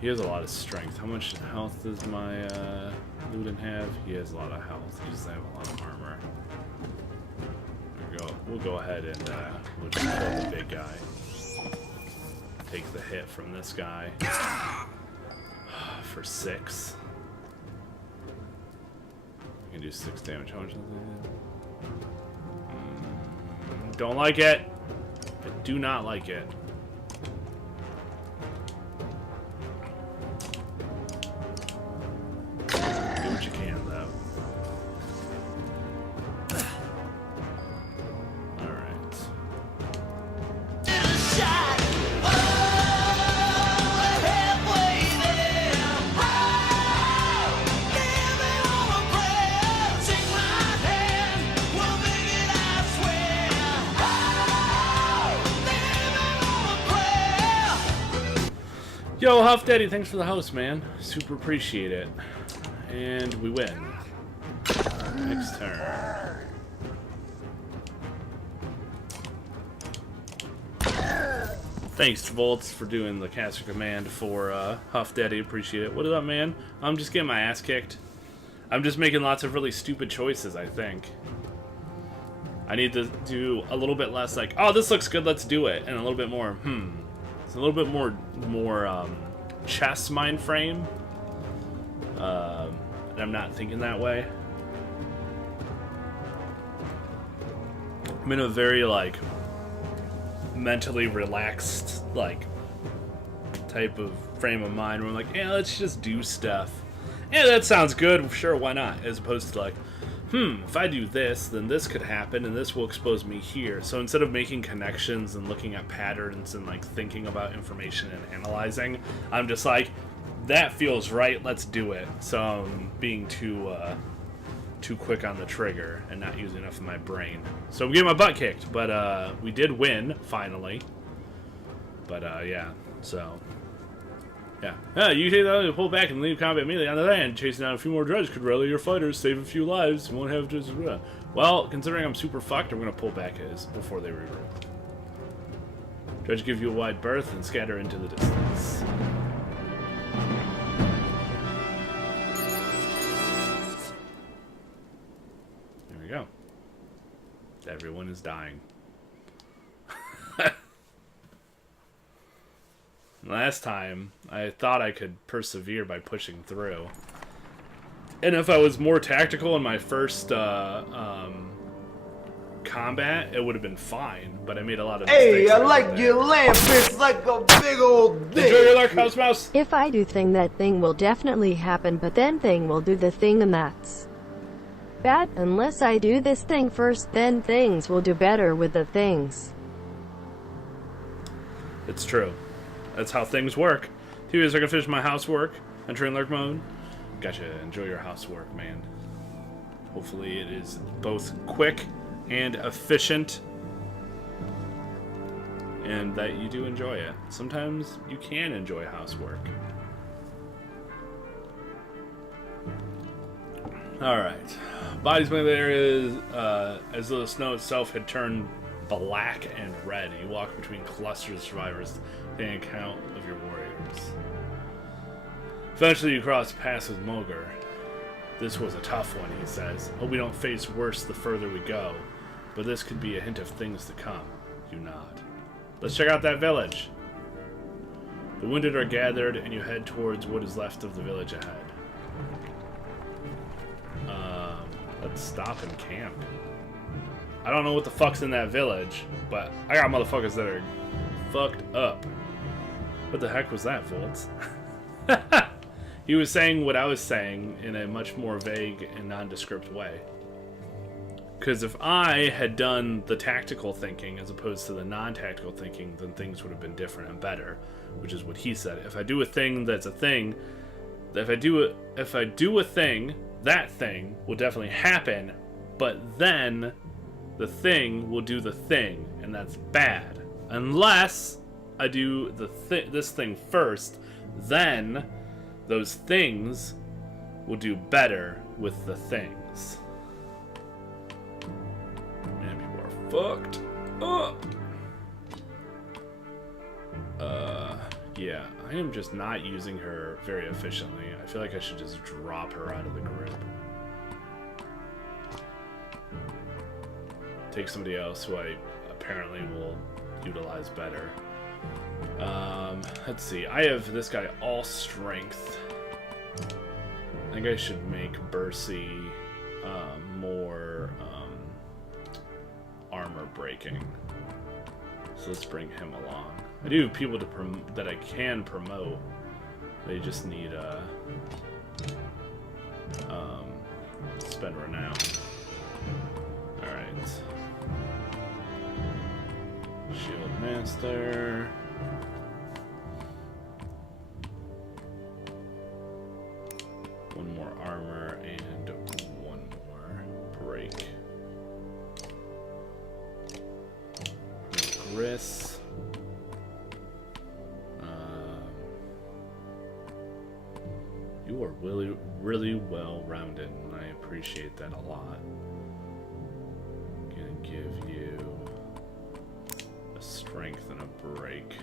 He has a lot of strength. How much health does my Luden have? He has a lot of health. He doesn't have a lot of armor. We'll go ahead and we'll just kill the big guy. Take the hit from this guy for 6. I can do 6 damage. How much is that? Don't like it. I do not like it. Do what you can, though. Alright. Yo, Huff Daddy, thanks for the host, man. Super appreciate it. And we win. Next turn. Thanks, Volts, for doing the caster command for Huff Daddy. Appreciate it. What is up, man? I'm just getting my ass kicked. I'm just making lots of really stupid choices, I think. I need to do a little bit less like, oh, this looks good, let's do it. And a little bit more, It's a little bit more chess mind frame. And I'm not thinking that way. I'm in a very, like, mentally relaxed, like, type of frame of mind where I'm like, yeah, let's just do stuff. Yeah, that sounds good, sure, why not? As opposed to like, if I do this, then this could happen, and this will expose me here. So instead of making connections and looking at patterns and like thinking about information and analyzing, I'm just like, that feels right, let's do it. So I'm being too quick on the trigger and not using enough of my brain. So I'm getting my butt kicked, but we did win, finally. But yeah, so... Yeah. You take that to pull back and leave combat immediately on the land. Chasing down a few more dredge could rally your fighters, save a few lives, and won't have to... Well, considering I'm super fucked, I'm going to pull back his before they regroup. Dredge give you a wide berth and scatter into the distance. There we go. Everyone is dying. Last time, I thought I could persevere by pushing through. And if I was more tactical in my first combat, it would have been fine. But I made a lot of mistakes. Hey, I like your lamp. It's like a big old dick. Enjoy your luck, House Mouse. If I do thing, that thing will definitely happen, but then thing will do the thing, and that's bad. Unless I do this thing first, then things will do better with the things. It's true. That's how things work. TV is I can finish my housework. Entering lurk mode. Gotcha. Enjoy your housework, man. Hopefully it is both quick and efficient. And that you do enjoy it. Sometimes you can enjoy housework. Alright. Bodies moving the area as though the snow itself had turned black and red. You walk between clusters of survivors, taking account of your warriors. Eventually you cross paths with Moger. This was a tough one, he says. Hope we don't face worse the further we go, but this could be a hint of things to come. You nod. Let's check out that village. The wounded are gathered, and you head towards what is left of the village ahead. Let's stop and camp. I don't know what the fuck's in that village, but I got motherfuckers that are fucked up. What the heck was that, Volts? He was saying what I was saying in a much more vague and nondescript way. Because if I had done the tactical thinking as opposed to the non-tactical thinking, then things would have been different and better, which is what he said. If I do a thing that's a thing, if I do a thing, that thing will definitely happen, but then the thing will do the thing, and that's bad. Unless I do this thing first, then those things will do better with the things. Man, people are fucked up. Yeah, I am just not using her very efficiently. I feel like I should just drop her out of the group. Take somebody else who I apparently will utilize better. Let's see. I have this guy all strength. I think I should make Bercy more armor breaking. So let's bring him along. I do have people that I can promote. They just need spend renown. Alright. Shield Master. One more armor and one more break. Gris. people are really well-rounded, and I appreciate that a lot. I'm gonna give you a strength and a break.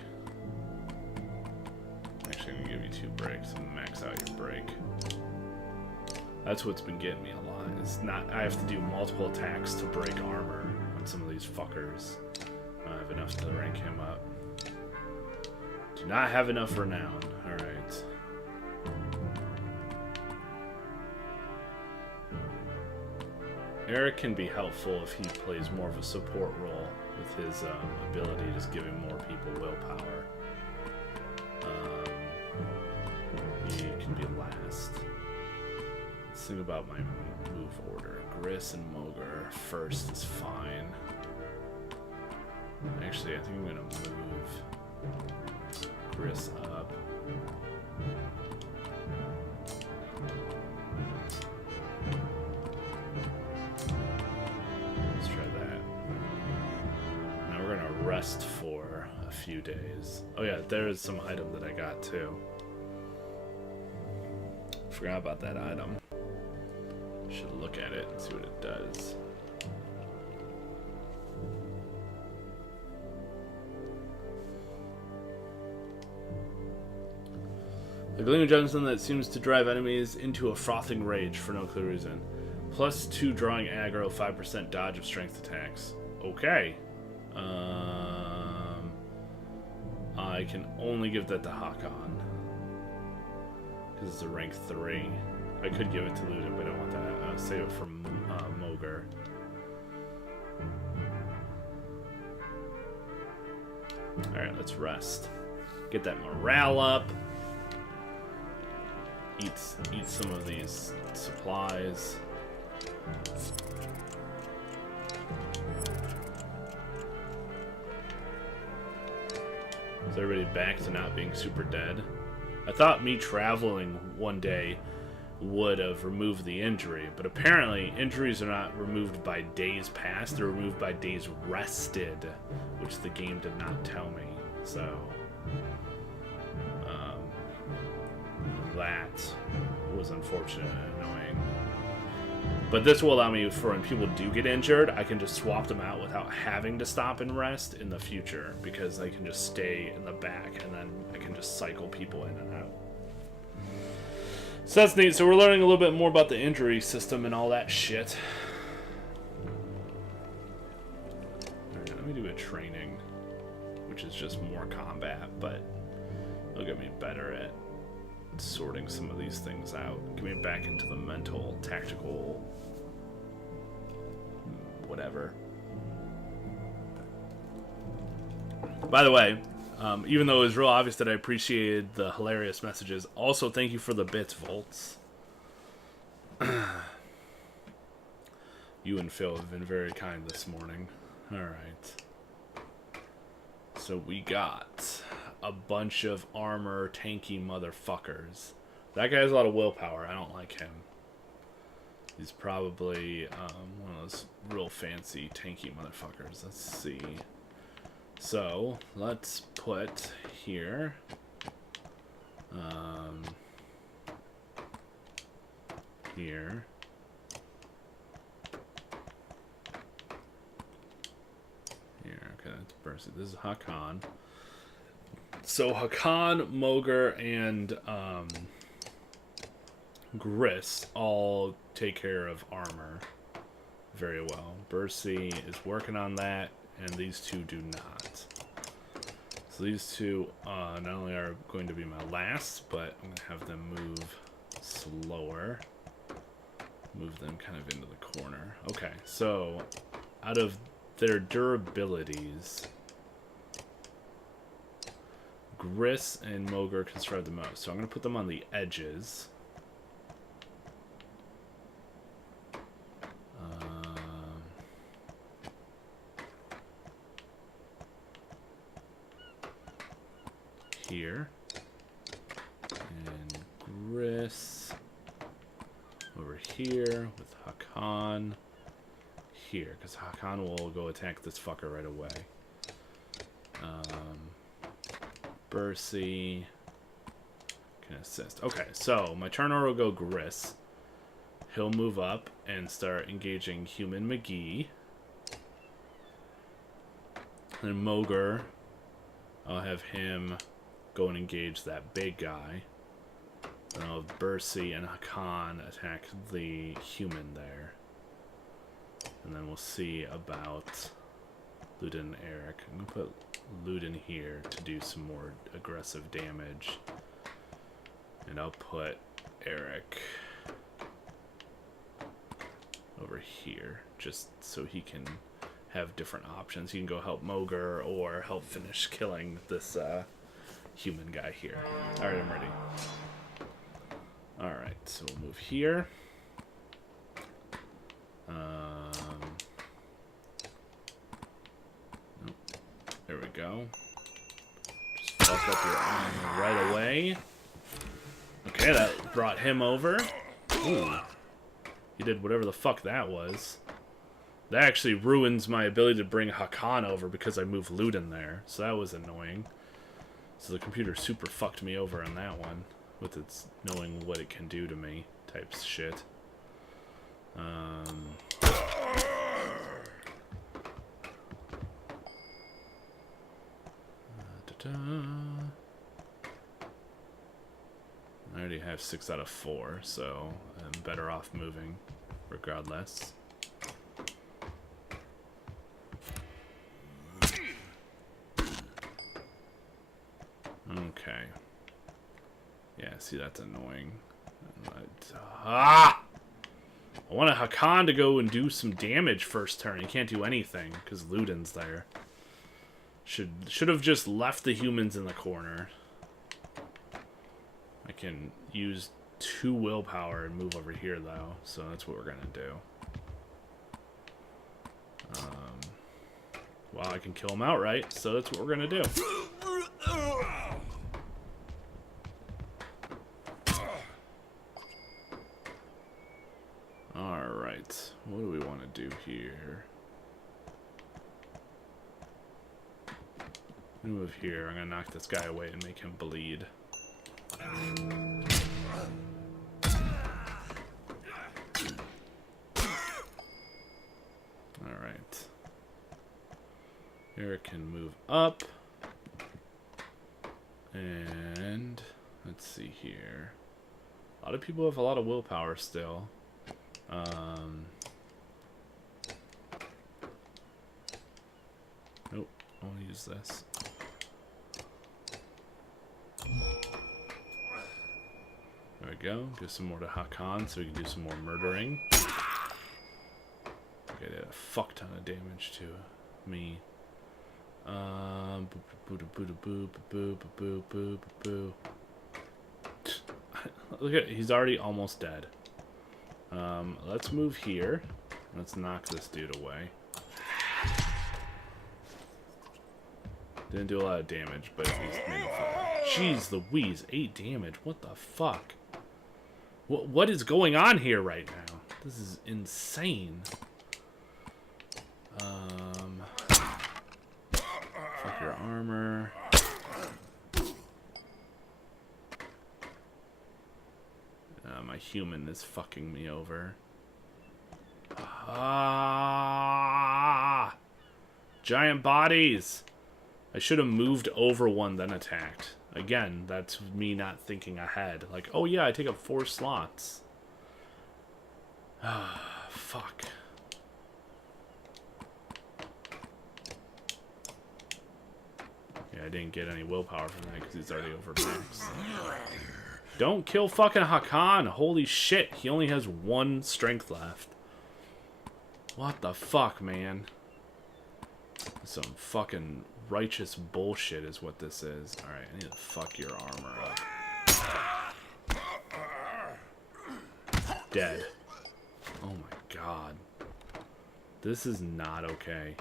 Actually, I'm gonna give you 2 breaks and max out your break. That's what's been getting me a lot. It's not I have to do multiple attacks to break armor on some of these fuckers. I don't have enough to rank him up. Do not have enough renown. Alright. Eric can be helpful if he plays more of a support role with his ability, just giving more people willpower. He can be last. Let's think about my move order. Gris and Moger first is fine. Actually, I think I'm gonna move Gris up. Let's try that. Now we're gonna rest for a few days. Oh yeah, there is some item that I got too. Forgot about that item. Should look at it and see what it does. A gleaming gemstone that seems to drive enemies into a frothing rage for no clear reason. +2 drawing aggro, 5% dodge of strength attacks. Okay. I can only give that to Hakon. Because it's a rank 3. I could give it to Ludin, but I don't want that. I'll save it for Moger. Alright, let's rest. Get that morale up. Eat some of these supplies. Is everybody back to not being super dead? I thought me traveling one day would have removed the injury, but apparently injuries are not removed by days past, they're removed by days rested, which the game did not tell me. So that was unfortunate and annoying. But this will allow me, for when people do get injured, I can just swap them out without having to stop and rest in the future, because I can just stay in the back and then I can just cycle people in and out. So that's neat. So we're learning a little bit more about the injury system and all that shit. Alright, let me do a training, which is just more combat, but it'll get me better at sorting some of these things out. Get me back into the mental, tactical, whatever. By the way, even though it was real obvious that I appreciated the hilarious messages, also thank you for the bits, Volts. You and Phil have been very kind this morning. Alright. So we got a bunch of armor tanky motherfuckers. That guy has a lot of willpower. I don't like him. He's probably one of those real fancy tanky motherfuckers. Let's see. So let's put here here okay, that's Percy. This is Hakon. So Hakon, Moger, and Gris all take care of armor very well. Bercy is working on that, and these two do not. So these two not only are going to be my last, but I'm going to have them move slower. Move them kind of into the corner. Okay, so out of their durabilities, Gris and Moger can survive the most. So I'm going to put them on the edges. Here. And Gris over here with Hakon here, because Hakon will go attack this fucker right away. can assist. Okay, so my turn order will go Gris. He'll move up and start engaging Human McGee. Then Moger, I'll have him go and engage that big guy. Then I'll have Bercy and Hakan attack the human there. And then we'll see about Ludin and Eric. I'm going to put Ludin here to do some more aggressive damage. And I'll put Eric over here, just so he can have different options. He can go help Moger or help finish killing this human guy here. Alright, I'm ready. Alright, so we'll move here. Nope. There we go. Just fuck up your armor right away. Okay, that brought him over. Ooh. He did whatever the fuck that was. That actually ruins my ability to bring Hakan over because I moved Ludin there. So that was annoying. So the computer super fucked me over on that one. With its knowing what it can do to me type shit. I already have 6 out of 4, so I'm better off moving regardless. Okay. Yeah, see, that's annoying. I want a Hakan to go and do some damage first turn. He can't do anything because Ludin's there. Should have just left the humans in the corner. I can use 2 willpower and move over here, though. So that's what we're going to do. Well, I can kill him outright, so that's what we're going to do. Alright, what do we want to do here? Move here. I'm going to knock this guy away and make him bleed. Alright. Eric can move up. And let's see here. A lot of people have a lot of willpower still. Nope, I'll use this. There we go. Give some more to Hakan so we can do some more murdering. Okay, did a fuck ton of damage to me. Look at it, he's already almost dead. Let's move here. Let's knock this dude away. Didn't do a lot of damage, but at least made him fall. Jeez Louise, 8 damage. What the fuck? What is going on here right now? This is insane. Fuck your armor. My human is fucking me over. Ah! Giant bodies! I should have moved over one, then attacked. Again, that's me not thinking ahead. Like, oh yeah, I take up 4 slots. Ah, fuck. Yeah, I didn't get any willpower from that because he's already over max. Don't kill fucking Hakan! Holy shit, he only has 1 strength left. What the fuck, man? Some fucking righteous bullshit is what this is. Alright, I need to fuck your armor up. Dead. Oh my god. This is not okay.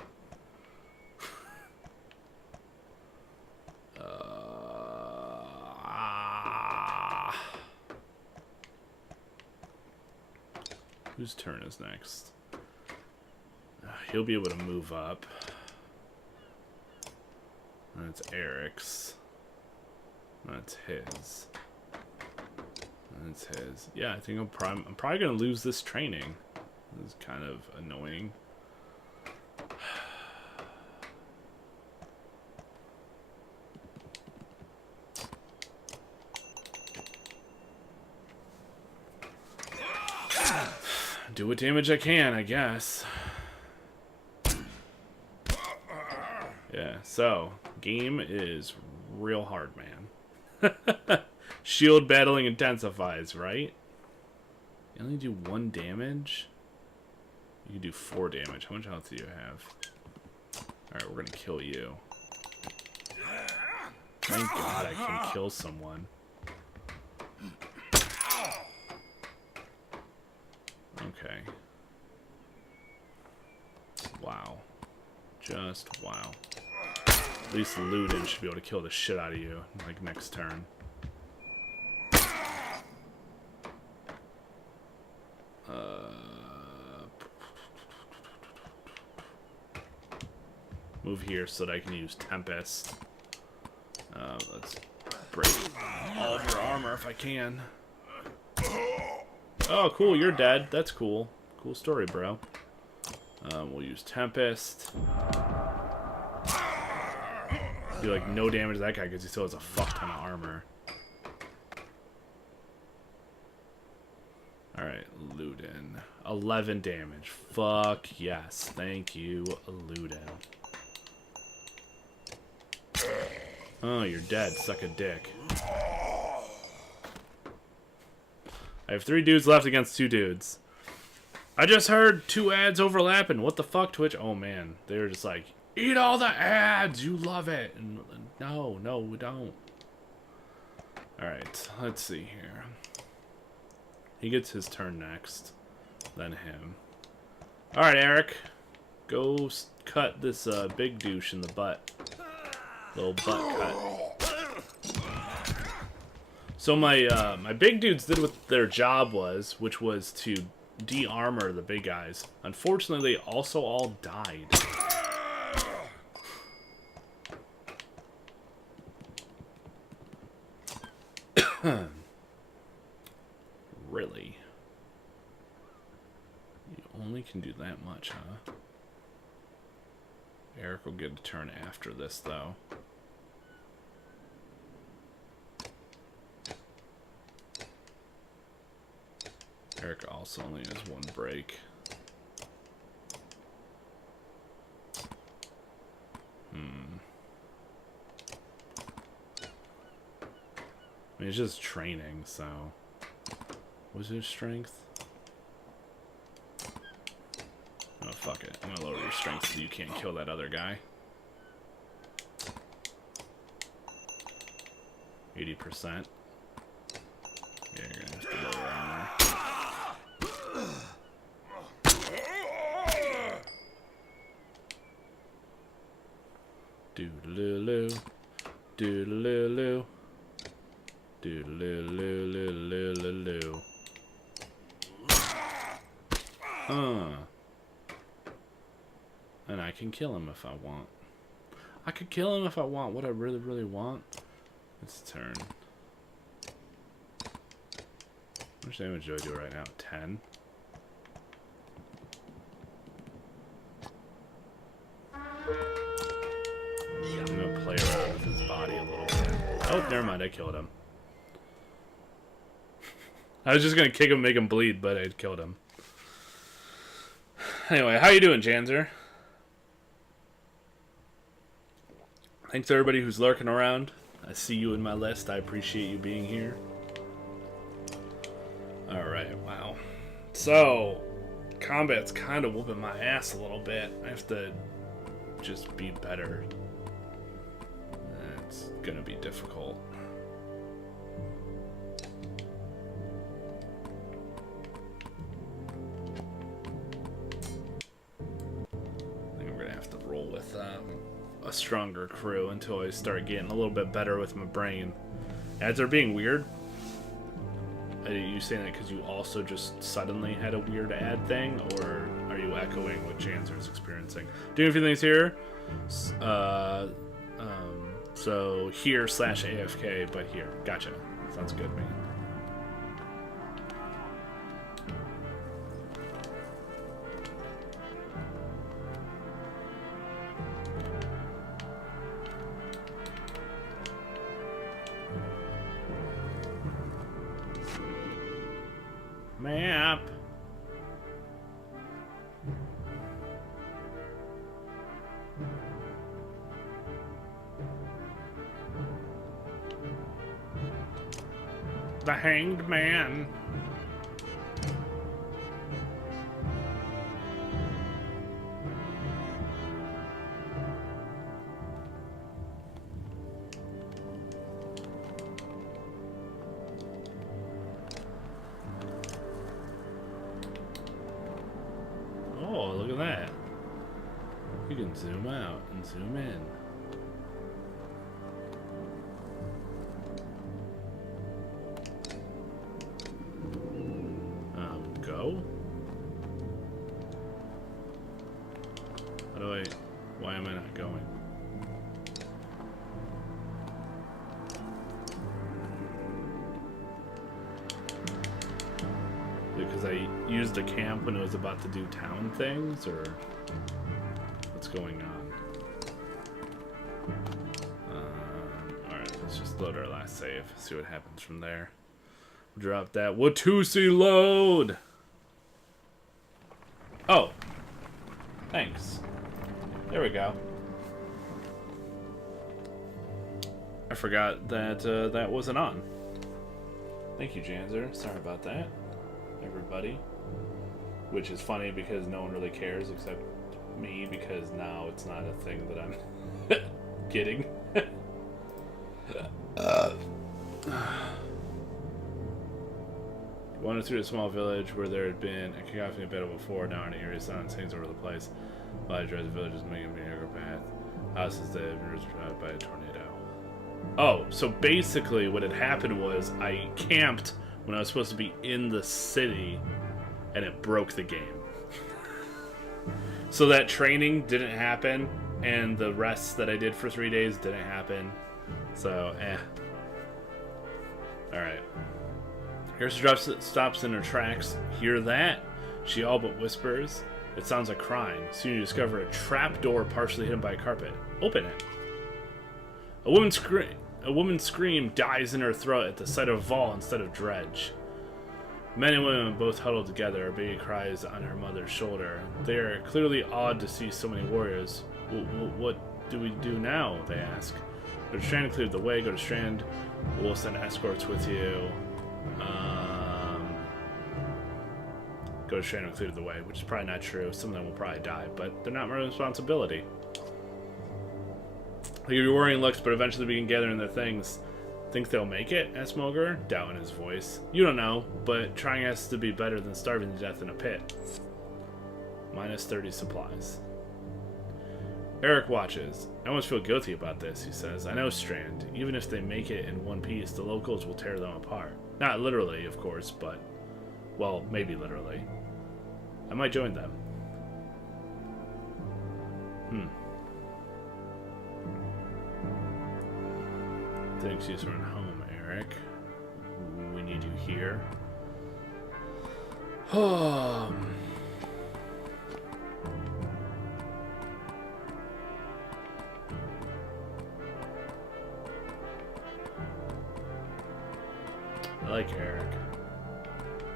Whose turn is next? He'll be able to move up. That's Eric's. That's his. That's his. Yeah, I think I'm probably gonna lose this training. This is kind of annoying. Do what damage I can, I guess. Yeah, so game is real hard, man. Shield battling intensifies, right? You only do 1 damage? You can do 4 damage. How much health do you have? Alright, we're gonna kill you. Thank God I can kill someone. Okay. Wow. Just wow. At least Luden should be able to kill the shit out of you, like, next turn. Move here so that I can use Tempest. Let's break all of your armor if I can. Oh, cool, you're dead. That's cool. Cool story, bro. We'll use Tempest. Do like no damage to that guy because he still has a fuck ton of armor. Alright, Luden. 11 damage. Fuck yes. Thank you, Luden. Oh, you're dead. Suck a dick. I have 3 dudes left against 2 dudes. I just heard 2 ads overlapping. What the fuck, Twitch? Oh, man. They were just like, eat all the ads. You love it. And no, we don't. Alright, let's see here. He gets his turn next. Then him. Alright, Eric. Go cut this big douche in the butt. Little butt cut. So my big dudes did what their job was, which was to de-armor the big guys. Unfortunately, they also all died. Really? You only can do that much, huh? Eric will get a turn after this, though. Eric also only has 1 break. I mean, it's just training, so... What's his strength? Oh, fuck it. I'm gonna lower your strength so you can't kill that other guy. 80%. Yeah, you're gonna have to lower armor. Doodaloo, doodaloo, doodaloo. And I can kill him if I want. I could kill him if I want. What I really, really want. It's turn. How much damage do I do right now? 10? I'm gonna play around with his body a little bit. Oh, never mind. I killed him. I was just gonna kick him, make him bleed, but I killed him. Anyway, how you doing, Janzer? Thanks to everybody who's lurking around. I see you in my list. I appreciate you being here. Alright, wow. So, combat's kind of whooping my ass a little bit. I have to just be better. It's gonna be difficult. I think I'm gonna have to roll with a stronger crew until I start getting a little bit better with my brain. Ads are being weird. Are you saying that because you also just suddenly had a weird ad thing, or are you echoing what Janzer's experiencing? Doing a few things here. So here /AFK, but here. Gotcha. Sounds good, man. Map. The Hanged Man. Oh, look at that. You can zoom out and zoom in. Go? How do I... Why am I not going? Because I used the camp when it was about to do town things, or what's going on? Alright, let's just load our last save, see what happens from there. Drop that Watusi load! Oh! Thanks. There we go. I forgot that that wasn't on. Thank you, Janzer. Sorry about that, everybody. Which is funny because no one really cares except me, because now it's not a thing that I'm getting. Wandered through a small village where there had been a cacophony of battle before. Now an eerie silence hangs over the place. Light drives the village is making a meager path. Houses that have been destroyed by a tornado. Oh, so basically what had happened was I camped when I was supposed to be in the city, and it broke the game. So that training didn't happen, and the rest that I did for 3 days didn't happen. So, Alright. Here's stops in her tracks. Hear that? She all but whispers. It sounds like crying. Soon you discover a trapdoor partially hidden by a carpet. Open it. A woman's scream dies in her throat at the sight of Vol instead of Dredge. Men and women both huddled together. A baby cries on her mother's shoulder. They are clearly awed to see so many warriors. What do we do now? They ask. Go to Strand and clear the way. Go to Strand. We'll send escorts with you. Go to Strand and clear the way, which is probably not true. Some of them will probably die, but they're not my responsibility. They give you worrying looks, but eventually we can gather in their things. Think they'll make it? Asked Mulgar, doubt in his voice. You don't know, but trying has to be better than starving to death in a pit. Minus 30 supplies. Eric watches. I almost feel guilty about this, he says. I know Strand. Even if they make it in one piece, the locals will tear them apart. Not literally, of course, but... well, maybe literally. I might join them. Thanks, you run home, Eric. We need you here. I like Eric.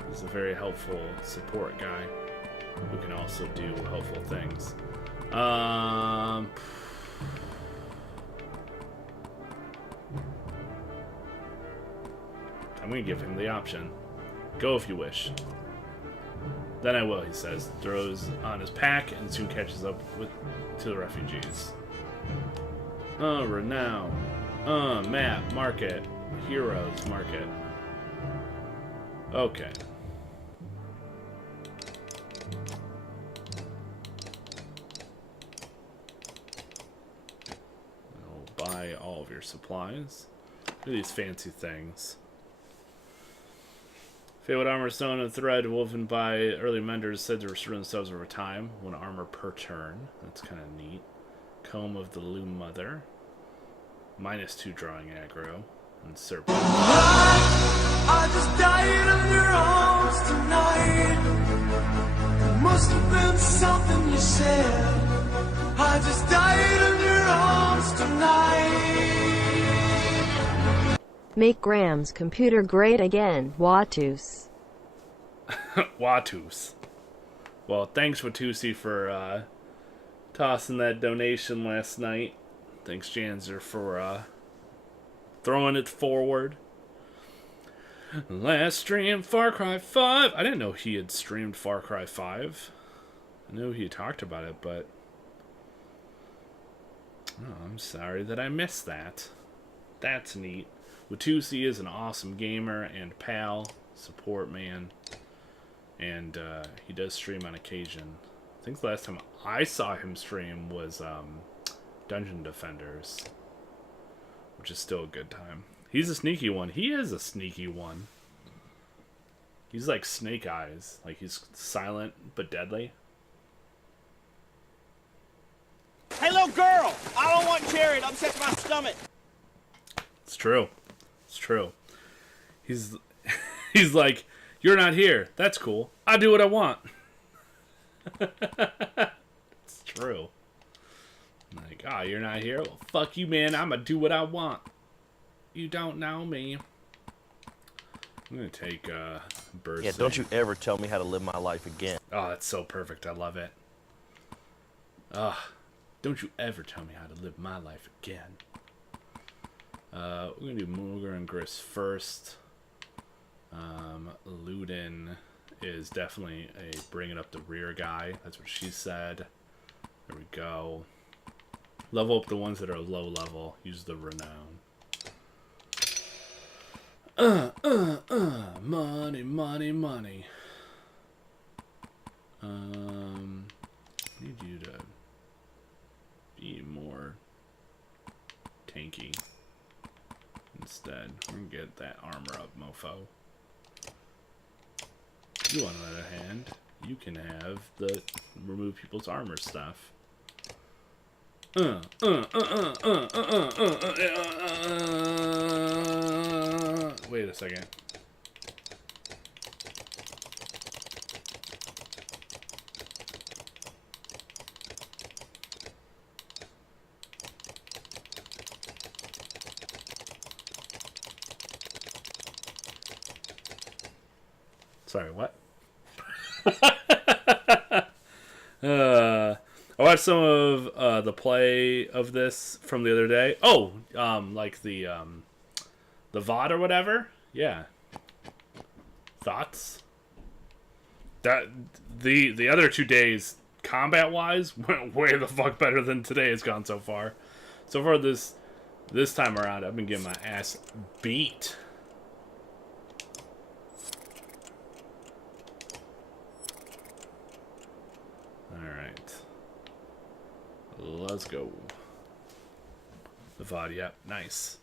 He's a very helpful support guy who can also do helpful things. I'm gonna give him the option. Go if you wish. Then I will, he says. Throws on his pack and soon catches up to the refugees. Renown. Map. Market. Heroes. Market. Okay. I'll buy all of your supplies. Look at these fancy things. Fabled armor, stone, and thread woven by early menders said to restore themselves over time. One armor per turn. That's kind of neat. Comb of the Loom Mother. -2 drawing aggro. And serpent. I just died in your arms tonight. It must have been something you said. I just died in your arms tonight. Make Graham's computer great again, Watus. Watus. Well, thanks, Watusi, for tossing that donation last night. Thanks, Janzer, for throwing it forward. Last stream, Far Cry 5. I didn't know he had streamed Far Cry 5. I know he talked about it, but... Oh, I'm sorry that I missed that. That's neat. Watusi is an awesome gamer and pal, support man. And he does stream on occasion. I think the last time I saw him stream was Dungeon Defenders, which is still a good time. He's a sneaky one. He is a sneaky one. He's like Snake Eyes. Like, he's silent but deadly. Hey, little girl! I don't want cherry. It upsets my stomach. It's true. It's true. He's like, you're not here. That's cool. I do what I want. It's true. Like, you're not here? Well, fuck you, man. I'm gonna do what I want. You don't know me. I'm gonna take birds. Yeah, don't you ever tell me how to live my life again. Oh, that's so perfect. I love it. Don't you ever tell me how to live my life again. We're gonna do Mooger and Gris first. Luden is definitely a bringing up the rear guy. That's what she said. There we go. Level up the ones that are low level. Use the renown. Money, money, money. Need you to be more tanky. Instead, we're gonna get that armor up, mofo. You, on the other hand, you can have the remove people's armor stuff. Wait a second. Sorry, what? I watched some of the play of this from the other day. Oh, like the VOD or whatever. Yeah. Thoughts? That the other 2 days, combat wise, went way the fuck better than today has gone so far. So far this time around, I've been getting my ass beat. Let's go. The VOD, yep, nice.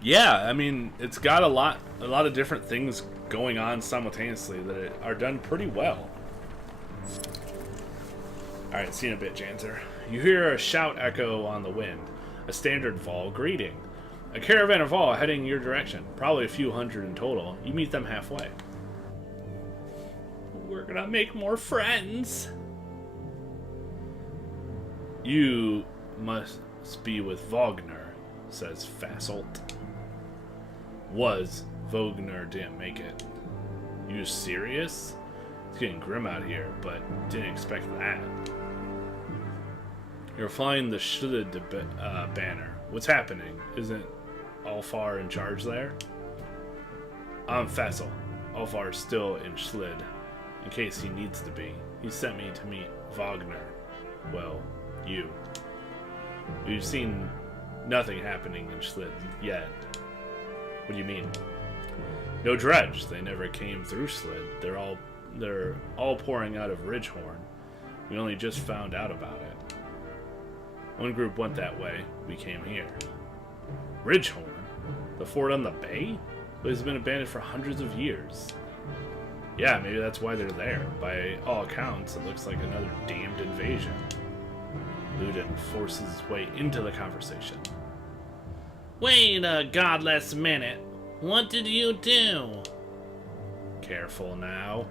Yeah, I mean, it's got a lot of different things going on simultaneously that are done pretty well. Alright, see you in a bit, Janzer. You hear a shout echo on the wind. A standard Vol greeting. A caravan of Vol heading your direction. Probably a few hundred in total. You meet them halfway. We're gonna make more friends. You must be with Wagner, says Fasselt. Was. Wagner didn't make it. You serious? It's getting grim out here, but didn't expect that. You're flying the Schlid banner. What's happening? Isn't Alfar in charge there? I'm Fassel. Alfar is still in Schlid. In case he needs to be. He sent me to meet Wagner. Well, you. We've seen nothing happening in Schlid yet. What do you mean? No dredge. They never came through Schlid. They're all pouring out of Ridgehorn. We only just found out about it. One group went that way. We came here. Ridgehorn? The fort on the bay? It has been abandoned for hundreds of years. Yeah, maybe that's why they're there. By all accounts, it looks like another damned invasion. Luden forces his way into the conversation. Wait a godless minute. What did you do? Careful now.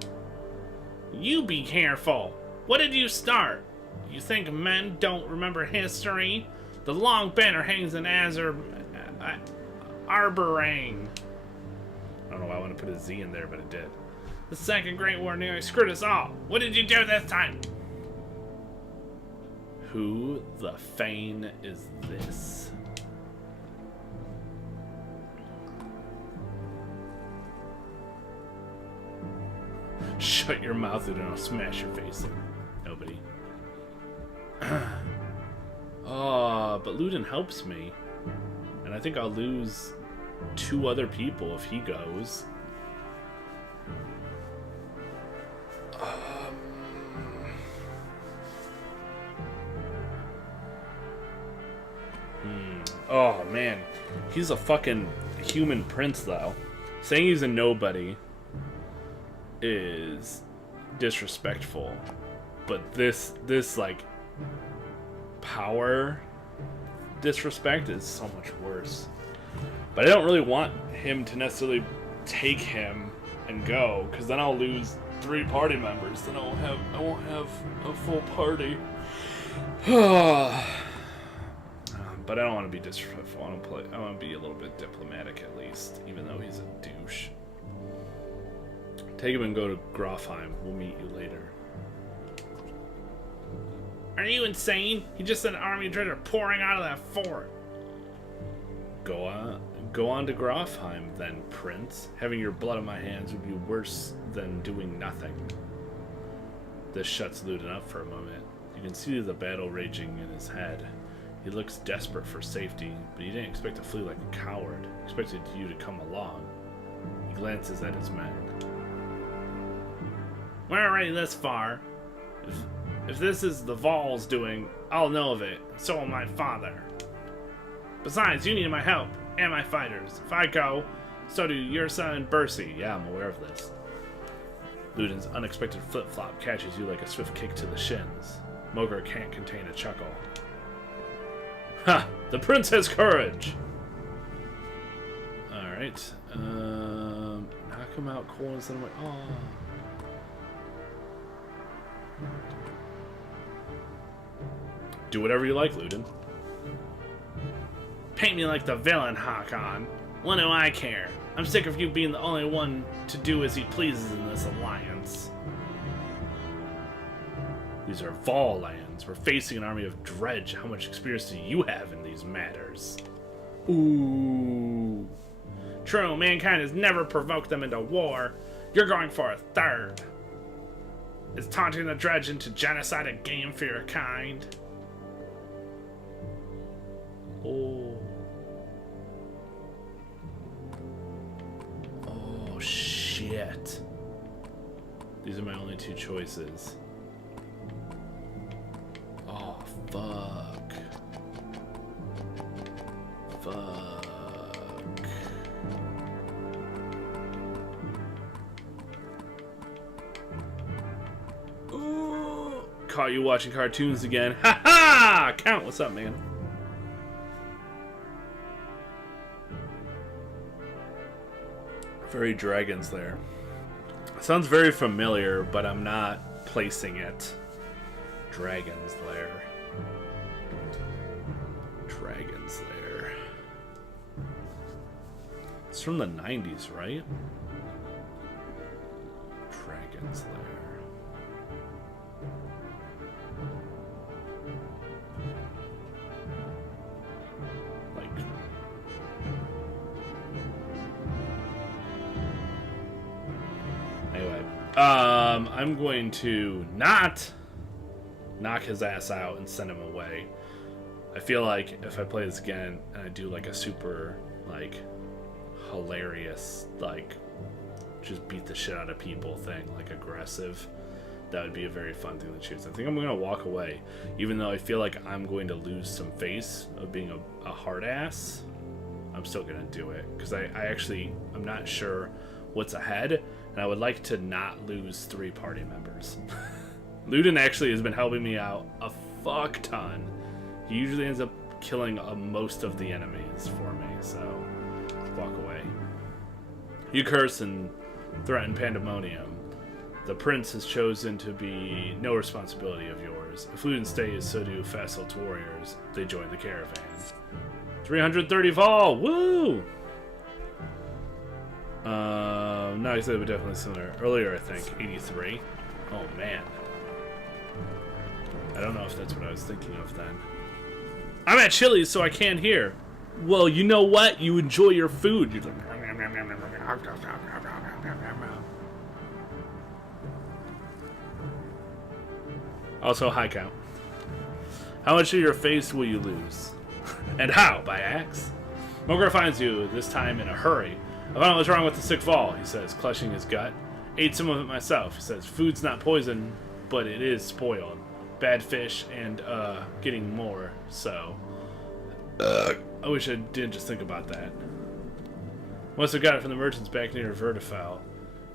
You be careful. What did you start? You think men don't remember history? The long banner hangs in harboring. I don't know why I want to put a Z in there, but it did. The Second Great War nearly screwed us all. What did you do this time? Who the Fane is this? Shut your mouth and I'll smash your face in. Nobody. Oh, but Ludin helps me. And I think I'll lose 2 other people if he goes. Oh, man. He's a fucking human prince, though. Saying he's a nobody is disrespectful. But this like, power disrespect is so much worse. But I don't really want him to necessarily take him and go, because then I'll lose 3 party members. Then I won't have a full party. But I don't want to be disrespectful. I want to be a little bit diplomatic at least, even though he's a douche. Take him and go to Grofheim. We'll meet you later. Are you insane? He just sent an army of dread are pouring out of that fort. Go on to Grofheim then, Prince. Having your blood on my hands would be worse than doing nothing. This shuts Ludin up for a moment. You can see the battle raging in his head. He looks desperate for safety, but he didn't expect to flee like a coward. He expected you to come along. He glances at his men. We're already this far. If this is the Vol's doing, I'll know of it, and so will my father. Besides, you need my help, and my fighters. If I go, so do your son and Bercy. Yeah, I'm aware of this. Ludin's unexpected flip-flop catches you like a swift kick to the shins. Mogar can't contain a chuckle. Ha! The prince has courage! Alright. Knock him out cold and send him away. Oh. Do whatever you like, Ludin. Paint me like the villain, Hakon. What do I care? I'm sick of you being the only one to do as he pleases in this alliance. These are Vol lands. We're facing an army of dredge. How much experience do you have in these matters? Ooh. True, mankind has never provoked them into war. You're going for a third. Is taunting the dredge into genocide a game for your kind? Oh. Oh, shit. These are my only 2 choices. Oh, fuck. Fuck. Ooh. Caught you watching cartoons again. Ha ha! Count, what's up, man? Very Dragon's Lair. Sounds very familiar, but I'm not placing it. Dragon's Lair. Dragon's Lair. It's from the 90s, right? Dragon's Lair. I'm going to not knock his ass out and send him away. I feel like if I play this again and I do like a super like hilarious like just beat the shit out of people thing, like aggressive, that would be a very fun thing to choose. I think I'm gonna walk away, even though I feel like I'm going to lose some face of being a hard ass. I'm still gonna do it because I'm not sure what's ahead. And I would like to not lose 3 party members. Ludin actually has been helping me out a fuck ton. He usually ends up killing most of the enemies for me, so walk away. You curse and threaten pandemonium. The prince has chosen to be no responsibility of yours. If Ludin stays, so do Fassalt's warriors. They join the caravan. 330 fall! Woo! No, I said it was definitely similar. Earlier, I think. 83. Oh, man. I don't know if that's what I was thinking of then. I'm at Chili's, so I can't hear. Well, you know what? You enjoy your food. You're like... Also, high count. How much of your face will you lose? And how? By axe? Mogar finds you, this time in a hurry. I found out what's wrong with the sick fall, he says, clutching his gut. Ate some of it myself, he says. Food's not poison, but it is spoiled. Bad fish and, getting more, so. I wish I didn't just think about that. Must have got it from the merchants back near Vertifowl,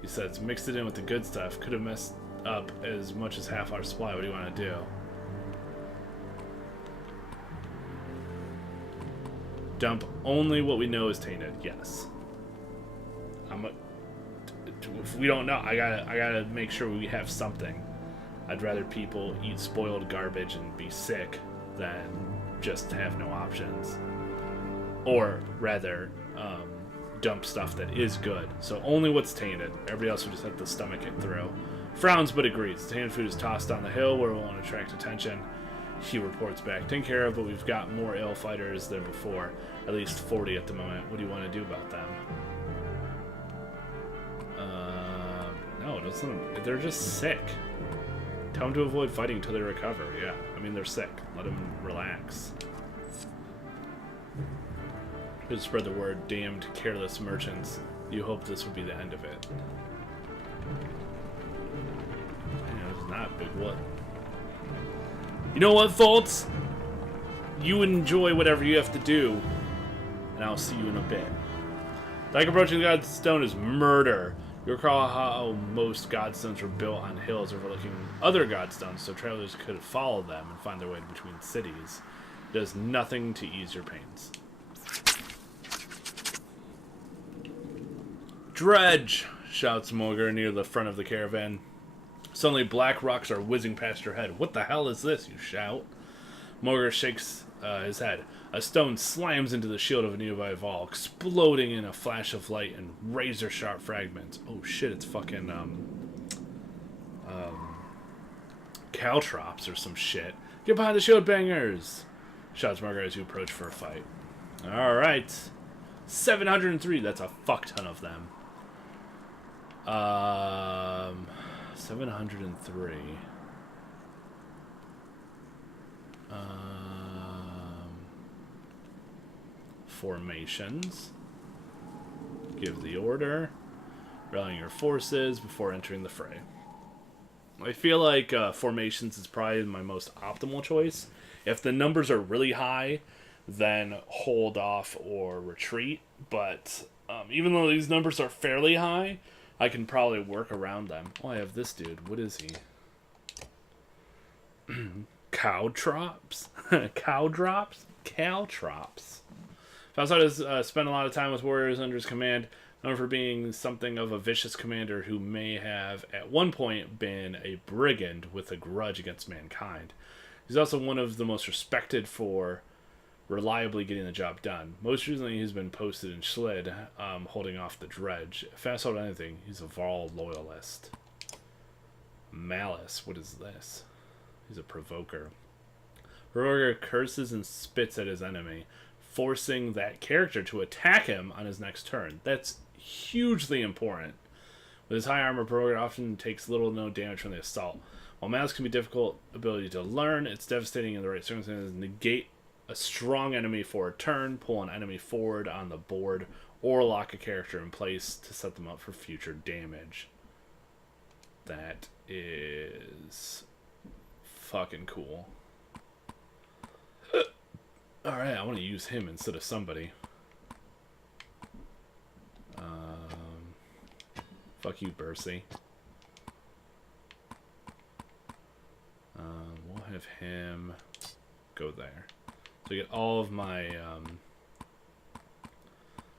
he says. Mixed it in with the good stuff. Could have messed up as much as half our supply. What do you want to do? Dump only what we know is tainted. Yes. If we don't know, I gotta make sure we have something. I'd rather people eat spoiled garbage and be sick than just have no options. Or rather, dump stuff that is good. So only what's tainted. Everybody else will just have to stomach it through. Frowns but agrees. Tainted food is tossed down the hill where it won't attract attention. He reports back. Taken care of, but we've got more ill fighters than before. At least 40 at the moment. What do you want to do about them? No, they're just sick. Tell them to avoid fighting until they recover. Yeah, I mean, they're sick. Let them relax. Just spread the word. Damned careless merchants. You hope this will be the end of it. It's not a big what. You know what, folks? You enjoy whatever you have to do, and I'll see you in a bit. Like approaching the Godstone is murder. You recall how most Godstones were built on hills overlooking other Godstones, so travelers could follow them and find their way between cities. It does nothing to ease your pains. Dredge! Shouts Mogar near the front of the caravan. Suddenly, black rocks are whizzing past your head. What the hell is this? You shout. Mogar shakes his head. A stone slams into the shield of a nearby wall, exploding in a flash of light and razor-sharp fragments. Oh shit! It's fucking caltrops or some shit. Get behind the shield bangers! Shouts Mogar as you approach for a fight. All right, 703. That's a fuck ton of them. 703. Formations. Give the order. Rallying your forces before entering the fray. I feel like formations is probably my most optimal choice. If the numbers are really high, then hold off or retreat. But even though these numbers are fairly high, I can probably work around them. Oh, I have this dude. What is he? Caltrops? Cowdrops? Caltrops. Falsad has spent a lot of time with warriors under his command, known for being something of a vicious commander who may have, at one point, been a brigand with a grudge against mankind. He's also one of the most respected for reliably getting the job done. Most recently, he's been posted in Schlid, holding off the dredge. Fast hold anything, he's a Varl loyalist. Malice, what is this? He's a provoker. Provoker curses and spits at his enemy, forcing that character to attack him on his next turn. That's hugely important. With his high armor, Provoker often takes little to no damage from the assault. While Malice can be a difficult ability to learn, it's devastating in the right circumstances. Negate a strong enemy for a turn, pull an enemy forward on the board, or lock a character in place to set them up for future damage. That is fucking cool. Alright, I want to use him instead of somebody. Fuck you, Bercy. We'll have him go there. So I get all of my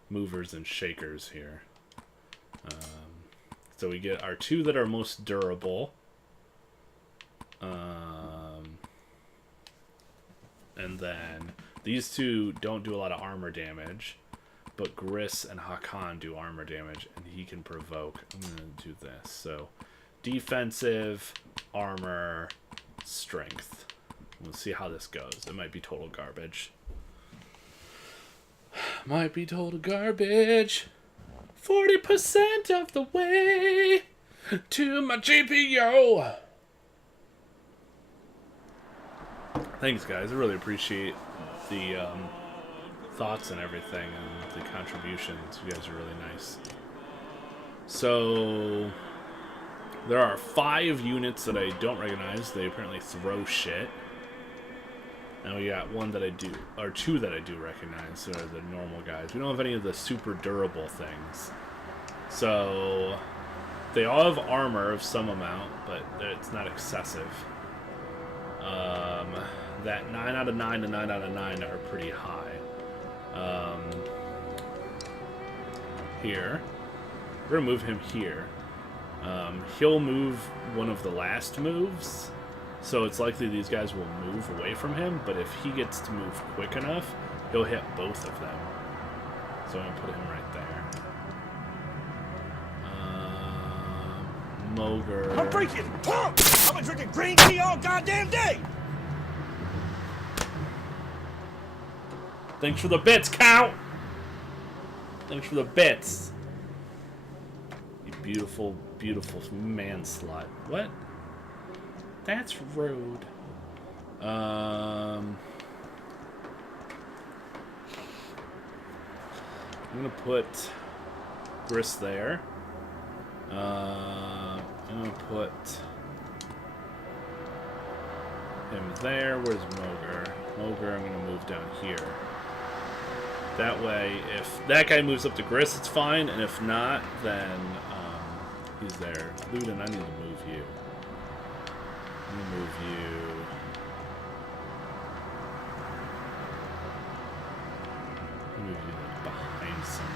movers and shakers here. So we get our two that are most durable. And then these two don't do a lot of armor damage. but Gris and Hakan do armor damage, and he can provoke. I'm going to do this. So, defensive, armor, strength. We'll see how this goes. It might be total garbage. Might be total garbage. 40% of the way to my GPO. Thanks, guys. I really appreciate the thoughts and everything and the contributions. You guys are really nice. So, there are 5 units that I don't recognize. They apparently throw shit. And we got 1 that I do, or 2 that I do recognize. So are the normal guys. We don't have any of the super durable things. So, they all have armor of some amount, but it's not excessive. That 9 out of 9 and 9 out of 9 are pretty high. Here. We're going to move him here. He'll move one of the last moves. So it's likely these guys will move away from him. But if he gets to move quick enough, he'll hit both of them. So I'm going to put him right there. Mogre. I'm freaking pumped! I've been drinking green tea all goddamn day! Thanks for the bits, Count! Thanks for the bits. You beautiful, beautiful man slut. What? That's rude. I'm gonna put Gris there. I'm gonna put him there. Where's Mogre? Mogre, I'm gonna move down here. That way, if that guy moves up to Gris, it's fine, and if not, then he's there. Ludin, I need to move you. I'm gonna move you. Move you like behind someone.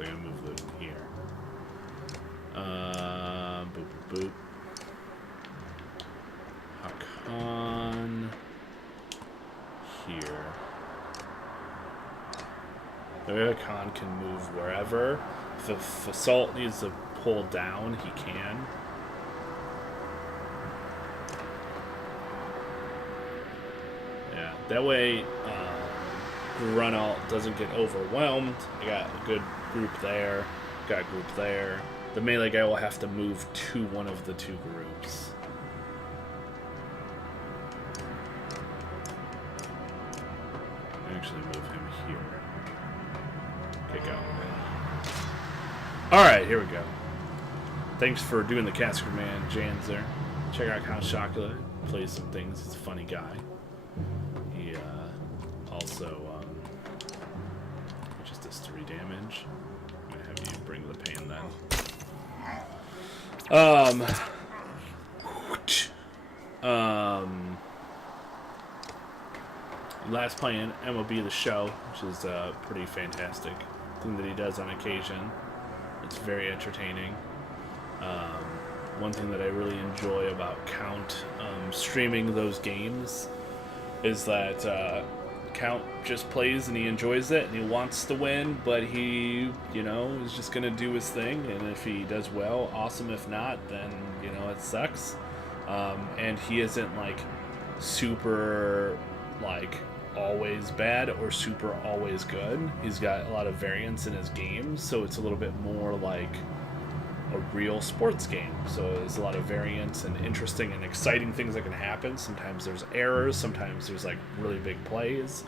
I'm gonna move Ludin here. Boop, boop, boop. Hakan here. The way Hakan can move wherever. If Assault needs to pull down, he can. Yeah, that way Runalt doesn't get overwhelmed. I got a good group there, got a group there. The melee guy will have to move to one of the 2 groups. Actually move him here. Okay, go. Alright, here we go. Thanks for doing the Casker Man, Janzer. Check out Count Chocula. Plays some things. He's a funny guy. He also just does 3 damage. I'm gonna have you bring the pain then. Last playing MLB The Show, which is a pretty fantastic thing that he does on occasion. It's very entertaining. One thing that I really enjoy about Count streaming those games is that Count just plays and he enjoys it and he wants to win, but he, is just going to do his thing, and if he does well, awesome. If not, then, it sucks. And he isn't, super, always bad or super always good. He's got a lot of variance in his games, so it's a little bit more like a real sports game. So there's a lot of variance and interesting and exciting things that can happen. Sometimes there's errors, sometimes there's really big plays.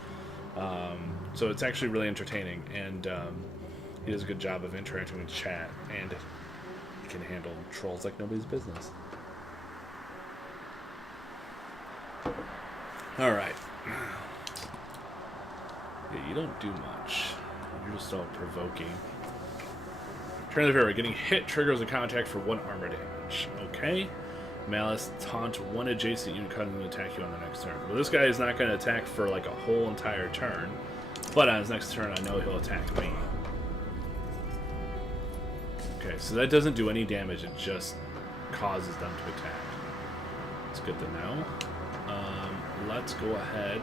So it's actually really entertaining, and he does a good job of interacting with chat, and he can handle trolls like nobody's business. Alright. Yeah, you don't do much. You're just all provoking. Turn the favor. Getting hit triggers a contact for 1 armor damage. Okay. Malice, taunt 1 adjacent unit causing them to attack you on the next turn. Well, this guy is not going to attack for a whole entire turn. But on his next turn, I know he'll attack me. Okay, so that doesn't do any damage. It just causes them to attack. It's good to know. Let's go ahead.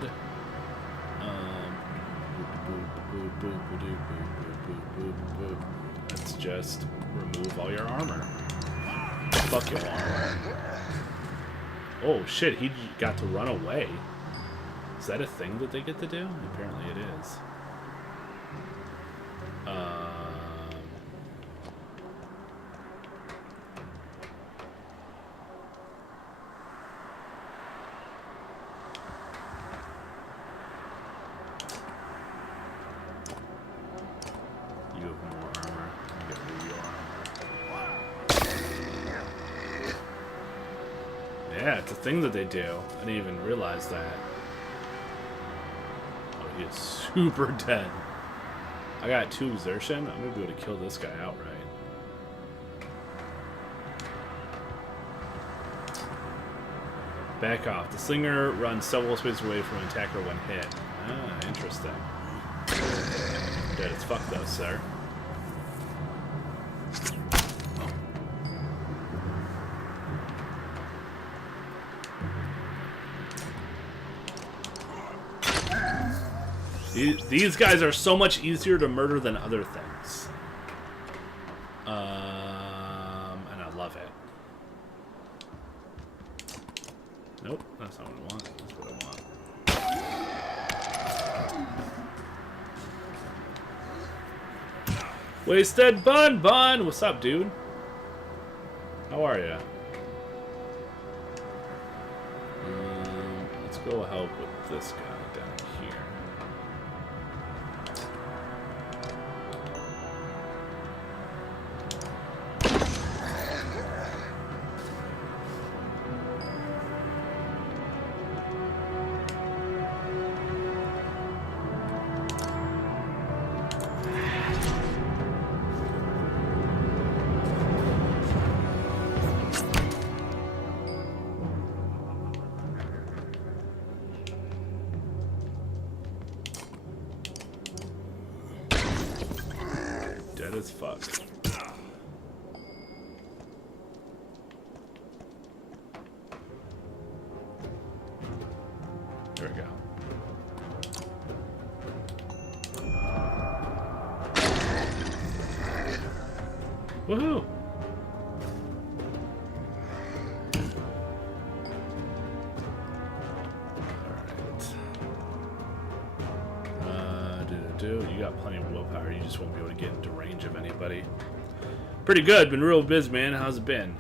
Let's just remove all your armor. Fuck your armor. Oh shit, he got to run away. Is that a thing that they get to do? Apparently it is. You have more armor. You get rid of your armor. Yeah, it's a thing that they do. I didn't even realize that. Oh, he is super dead. I got 2 exertion. I'm gonna be able to kill this guy outright. Back off. The slinger runs several spaces away from an attacker when hit. Ah, interesting. Dead as fuck though, sir. These guys are so much easier to murder than other things. And I love it. Nope, that's not what I want. That's what I want. Wasted Bun! What's up, dude? How are ya? Let's go help with this guy down here. Dead as fuck. There we go. Woohoo! You got plenty of willpower. You just won't be able to get into range of anybody. Pretty good. Been real busy, man. How's it been?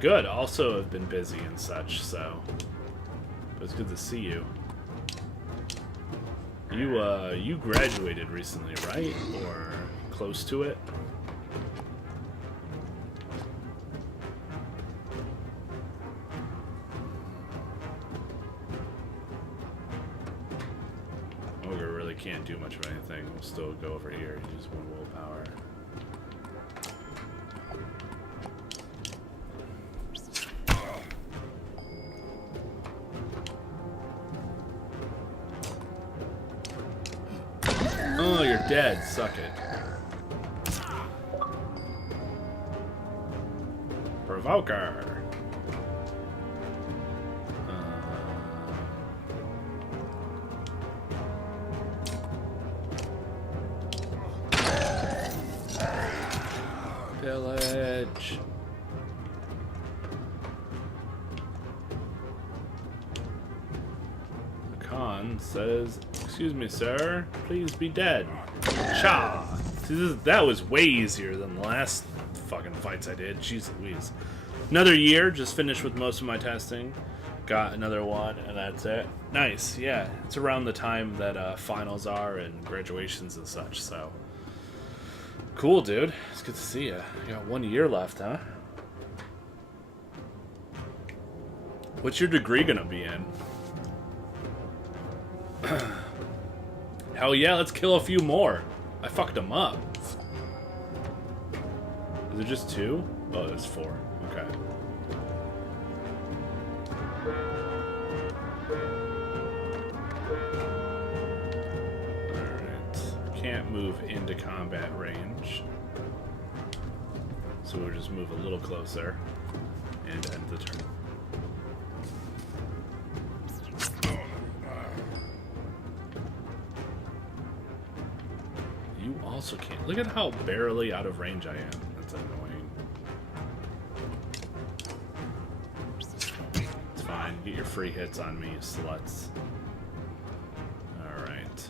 Good. Also have been busy and such, so it was good to see you. You graduated recently, right? Or close to it? Can't do much of anything. We'll still go over here. Use 1 willpower. Oh, you're dead. Suck it. Provoker. Village. The Khan says, "Excuse me, sir. Please be dead." Cha! See, that was way easier than the last fucking fights I did. Jeez Louise. Another year. Just finished with most of my testing. Got another one, and that's it. Nice. Yeah, it's around the time that finals are and graduations and such. So. Cool, dude. It's good to see you. You got 1 year left, huh? What's your degree gonna be in? Hell yeah, let's kill a few more. I fucked them up. Is it just 2? Oh, there's 4. Okay. Alright. can't move into combat range. So we'll just move a little closer and end the turn. You also can't. Look at how barely out of range I am. That's annoying. It's fine. Get your free hits on me, you sluts. Alright.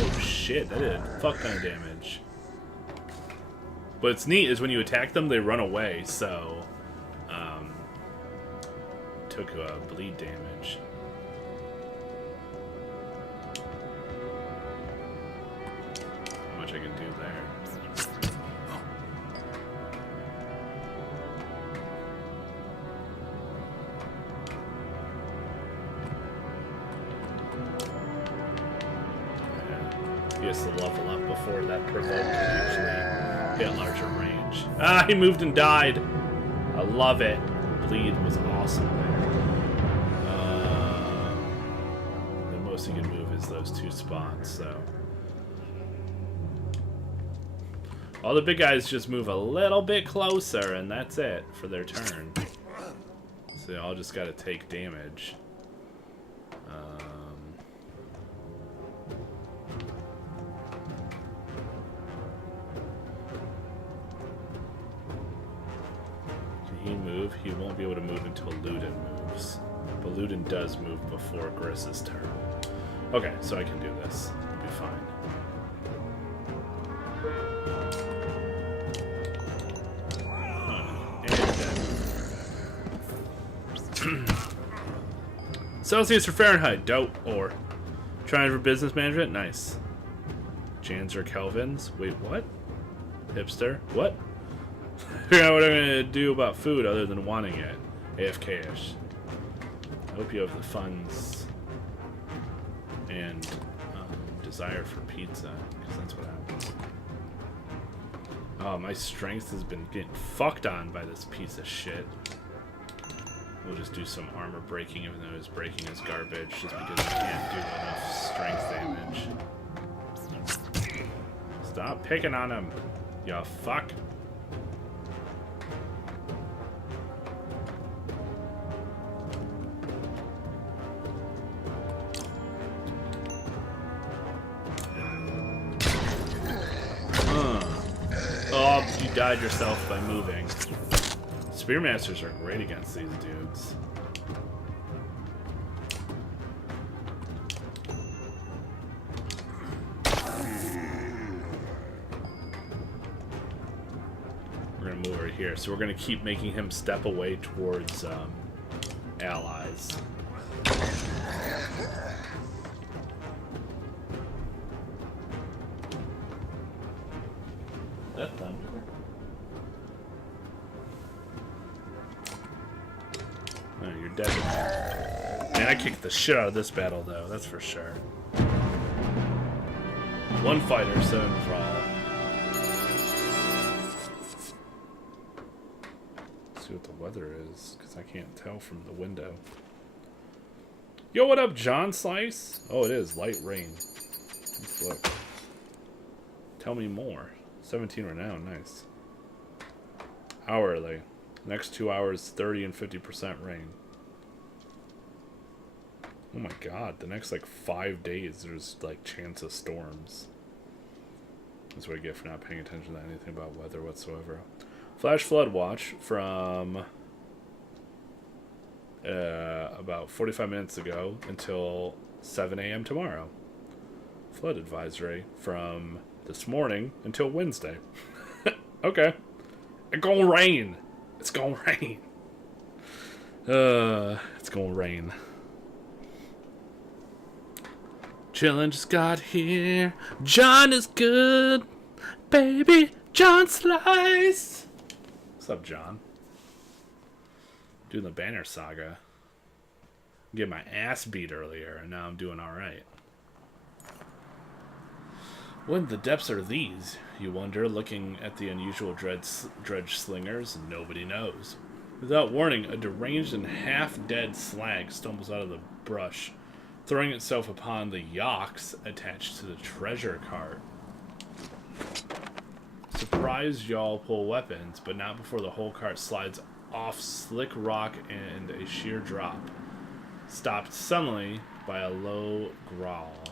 Oh shit, that did a fuck ton of damage. What's neat is when you attack them, they run away, so... took bleed damage. How much I can do there. Yeah. He has to level up before that provoke can actually hit larger range. Ah, he moved and died. I love it. Bleed was awesome there. The most he can move is those two spots, so. All the big guys just move a little bit closer, and that's it for their turn. So they all just gotta take damage. He move? He won't be able to move until Ludin moves. But Ludin does move before Griss's turn. Okay, so I can do this. It'll be fine. And then. Celsius or Fahrenheit? Dope. Or. Trying for business management? Nice. Jans or Kelvins? Wait, what? Hipster? What? Figure out what I'm gonna do about food other than wanting it. AFK-ish. I hope you have the funds and desire for pizza, because that's what happens. Oh, my strength has been getting fucked on by this piece of shit. We'll just do some armor breaking, even though his breaking is garbage, just because I can't do enough strength damage. Stop picking on him, you fuck. Oh, you died yourself by moving. Spearmasters are great against these dudes. We're gonna move over here, so we're gonna keep making him step away towards allies. That thunder. Oh, you're dead. Man, I kicked the shit out of this battle, though. That's for sure. One fighter, 7 thrall. Let's see what the weather is, because I can't tell from the window. Yo, what up, John Slice? Oh, it is light rain. Let's look. Tell me more. 17 right now, nice. Hourly. Next 2 hours, 30 and 50% rain. Oh my god, the next like 5 days there's like chance of storms. That's what I get for not paying attention to anything about weather whatsoever. Flash flood watch from about 45 minutes ago until 7 a.m. tomorrow. Flood advisory from this morning until Wednesday. Okay. It's gonna rain. It's gonna rain. It's gonna rain. Chillin' just got here. John is good. Baby John Slice. What's up, John? Doing the Banner Saga. Get my ass beat earlier, and now I'm doing alright. What in the depths are these, you wonder, looking at the unusual dredge slingers? Nobody knows. Without warning, a deranged and half-dead slag stumbles out of the brush, throwing itself upon the yaks attached to the treasure cart. Surprised, y'all pull weapons, but not before the whole cart slides off slick rock and a sheer drop, stopped suddenly by a low growl.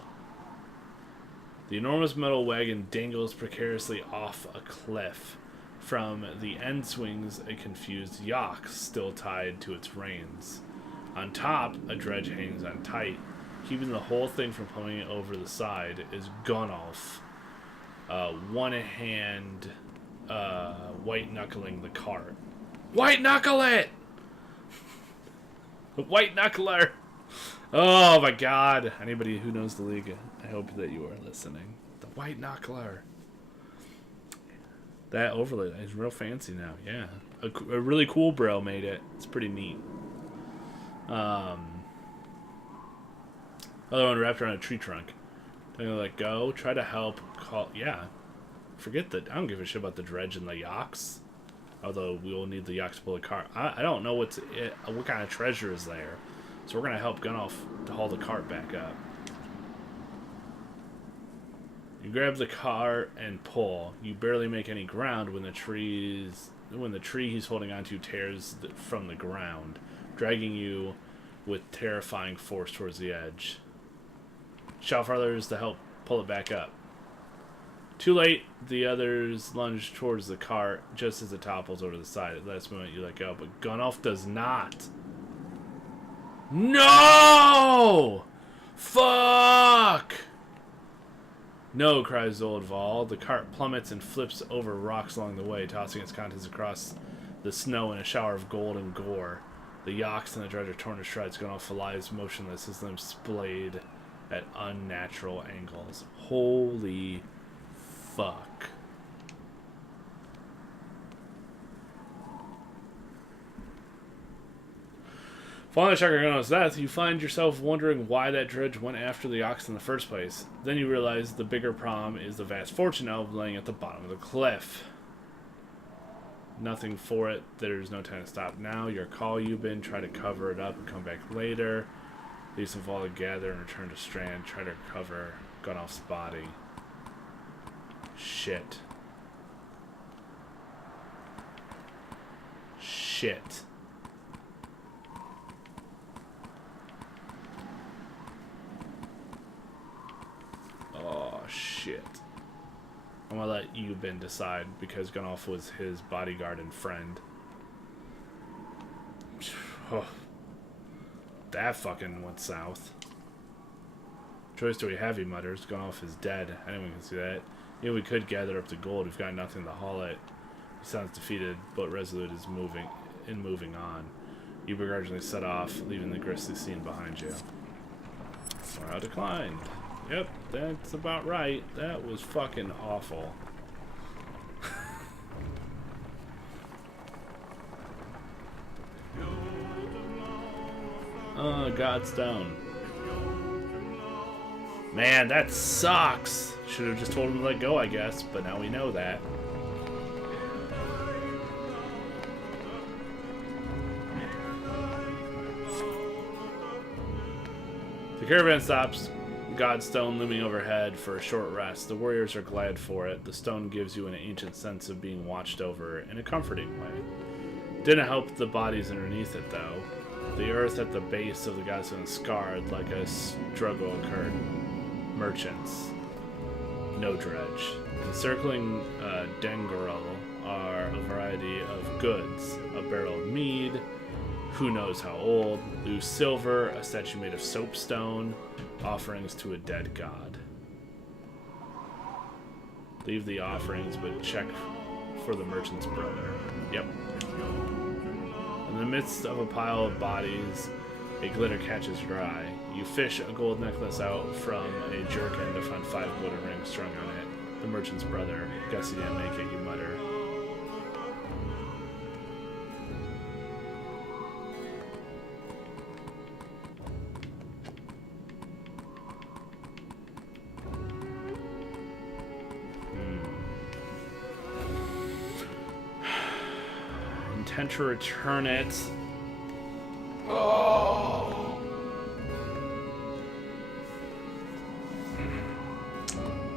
The enormous metal wagon dangles precariously off a cliff. From the end swings a confused yak still tied to its reins. On top, a dredge hangs on tight. Keeping the whole thing from plummeting over the side is Gunnulf, one hand white-knuckling the cart. White-knuckle it! White-knuckler! Oh my god. Anybody who knows the league, I hope that you are listening. The white-knuckler. That overlay is real fancy now, yeah. A really cool bro made it. It's pretty neat. Other one wrapped around a tree trunk. Don't you let go? Try to help. Call. Yeah. Forget that. I don't give a shit about the dredge and the yaks. Although we will need the yaks to pull the cart. I don't know what kind of treasure is there. So we're going to help Gunnulf to haul the cart back up. You grab the cart and pull. You barely make any ground when the tree he's holding onto tears from the ground, dragging you with terrifying force towards the edge. Shout for others to help pull it back up. Too late, the others lunge towards the cart just as it topples over the side. At the last moment, you let go, but Gunnulf does not. No! Fuck! No, cries old Vol. The cart plummets and flips over rocks along the way, tossing its contents across the snow in a shower of gold and gore. The yaks and the dredge are torn to shreds. Gunnulf lies motionless, his limbs splayed at unnatural angles. Holy fuck. Following the shock of Gunnulf's death, you find yourself wondering why that dredge went after the yaks in the first place. Then you realize the bigger problem is the vast fortune elf laying at the bottom of the cliff. Nothing for it. There's no time to stop now. Your call, Eubin. Try to cover it up and come back later. Leave some fall together and return to Strand. Try to recover Gunnulf's body. Shit. Shit. Oh, shit. I'm gonna let Eubin decide because Gunnulf was his bodyguard and friend. Oh, that fucking went south. Choice do we have, he mutters. Gunnulf is dead. Anyone can see that. Yeah, we could gather up the gold. We've got nothing to haul it. He sounds defeated, but resolute is moving on. You begrudgingly set off, leaving the grisly scene behind you. Morale declined. Yep, that's about right. That was fucking awful. Oh, Godstone. Man, that sucks. Should have just told him to let go, I guess, but now we know that. The caravan stops, Godstone looming overhead for a short rest. The warriors are glad for it. The stone gives you an ancient sense of being watched over in a comforting way. Didn't help the bodies underneath it, though. The earth at the base of the Godstone is scarred like a struggle occurred. Merchants. No dredge. Encircling Dengarel are a variety of goods. A barrel of mead, who knows how old, loose silver, a statue made of soapstone, offerings to a dead god. Leave the offerings, but check for the merchant's brother. Yep. In the midst of a pile of bodies, a glitter catches your eye. You fish a gold necklace out from a jerkin to find 5 golden rings strung on it. The merchant's brother. Guess he didn't make it, you mutter. intend to return it.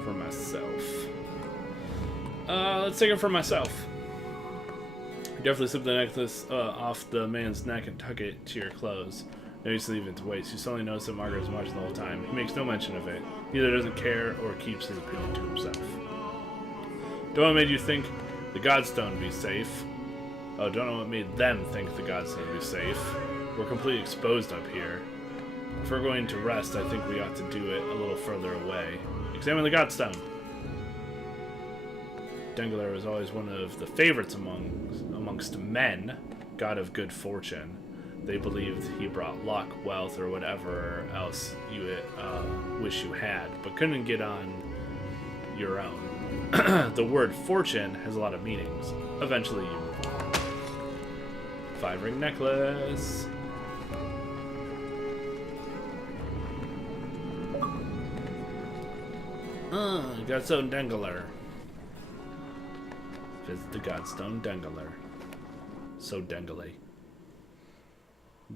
For myself. Let's take it for myself. Definitely slip the necklace off the man's neck and tuck it to your clothes. No use to leave it to waste. You suddenly notice that Margaret is watching the whole time. He makes no mention of it. He either doesn't care or keeps his opinion to himself. Don't know what made you think the Godstone would be safe. Oh, don't know what made them think the Godstone would be safe. We're completely exposed up here. If we're going to rest, I think we ought to do it a little further away. Examine the Godstone. Dengler was always one of the favorites amongst men, god of good fortune. They believed he brought luck, wealth, or whatever else you wish you had, but couldn't get on your own. The word fortune has a lot of meanings. Eventually you move on. 5-ring necklace. Godstone Dengler. Visit the Godstone Dengler. So dengly.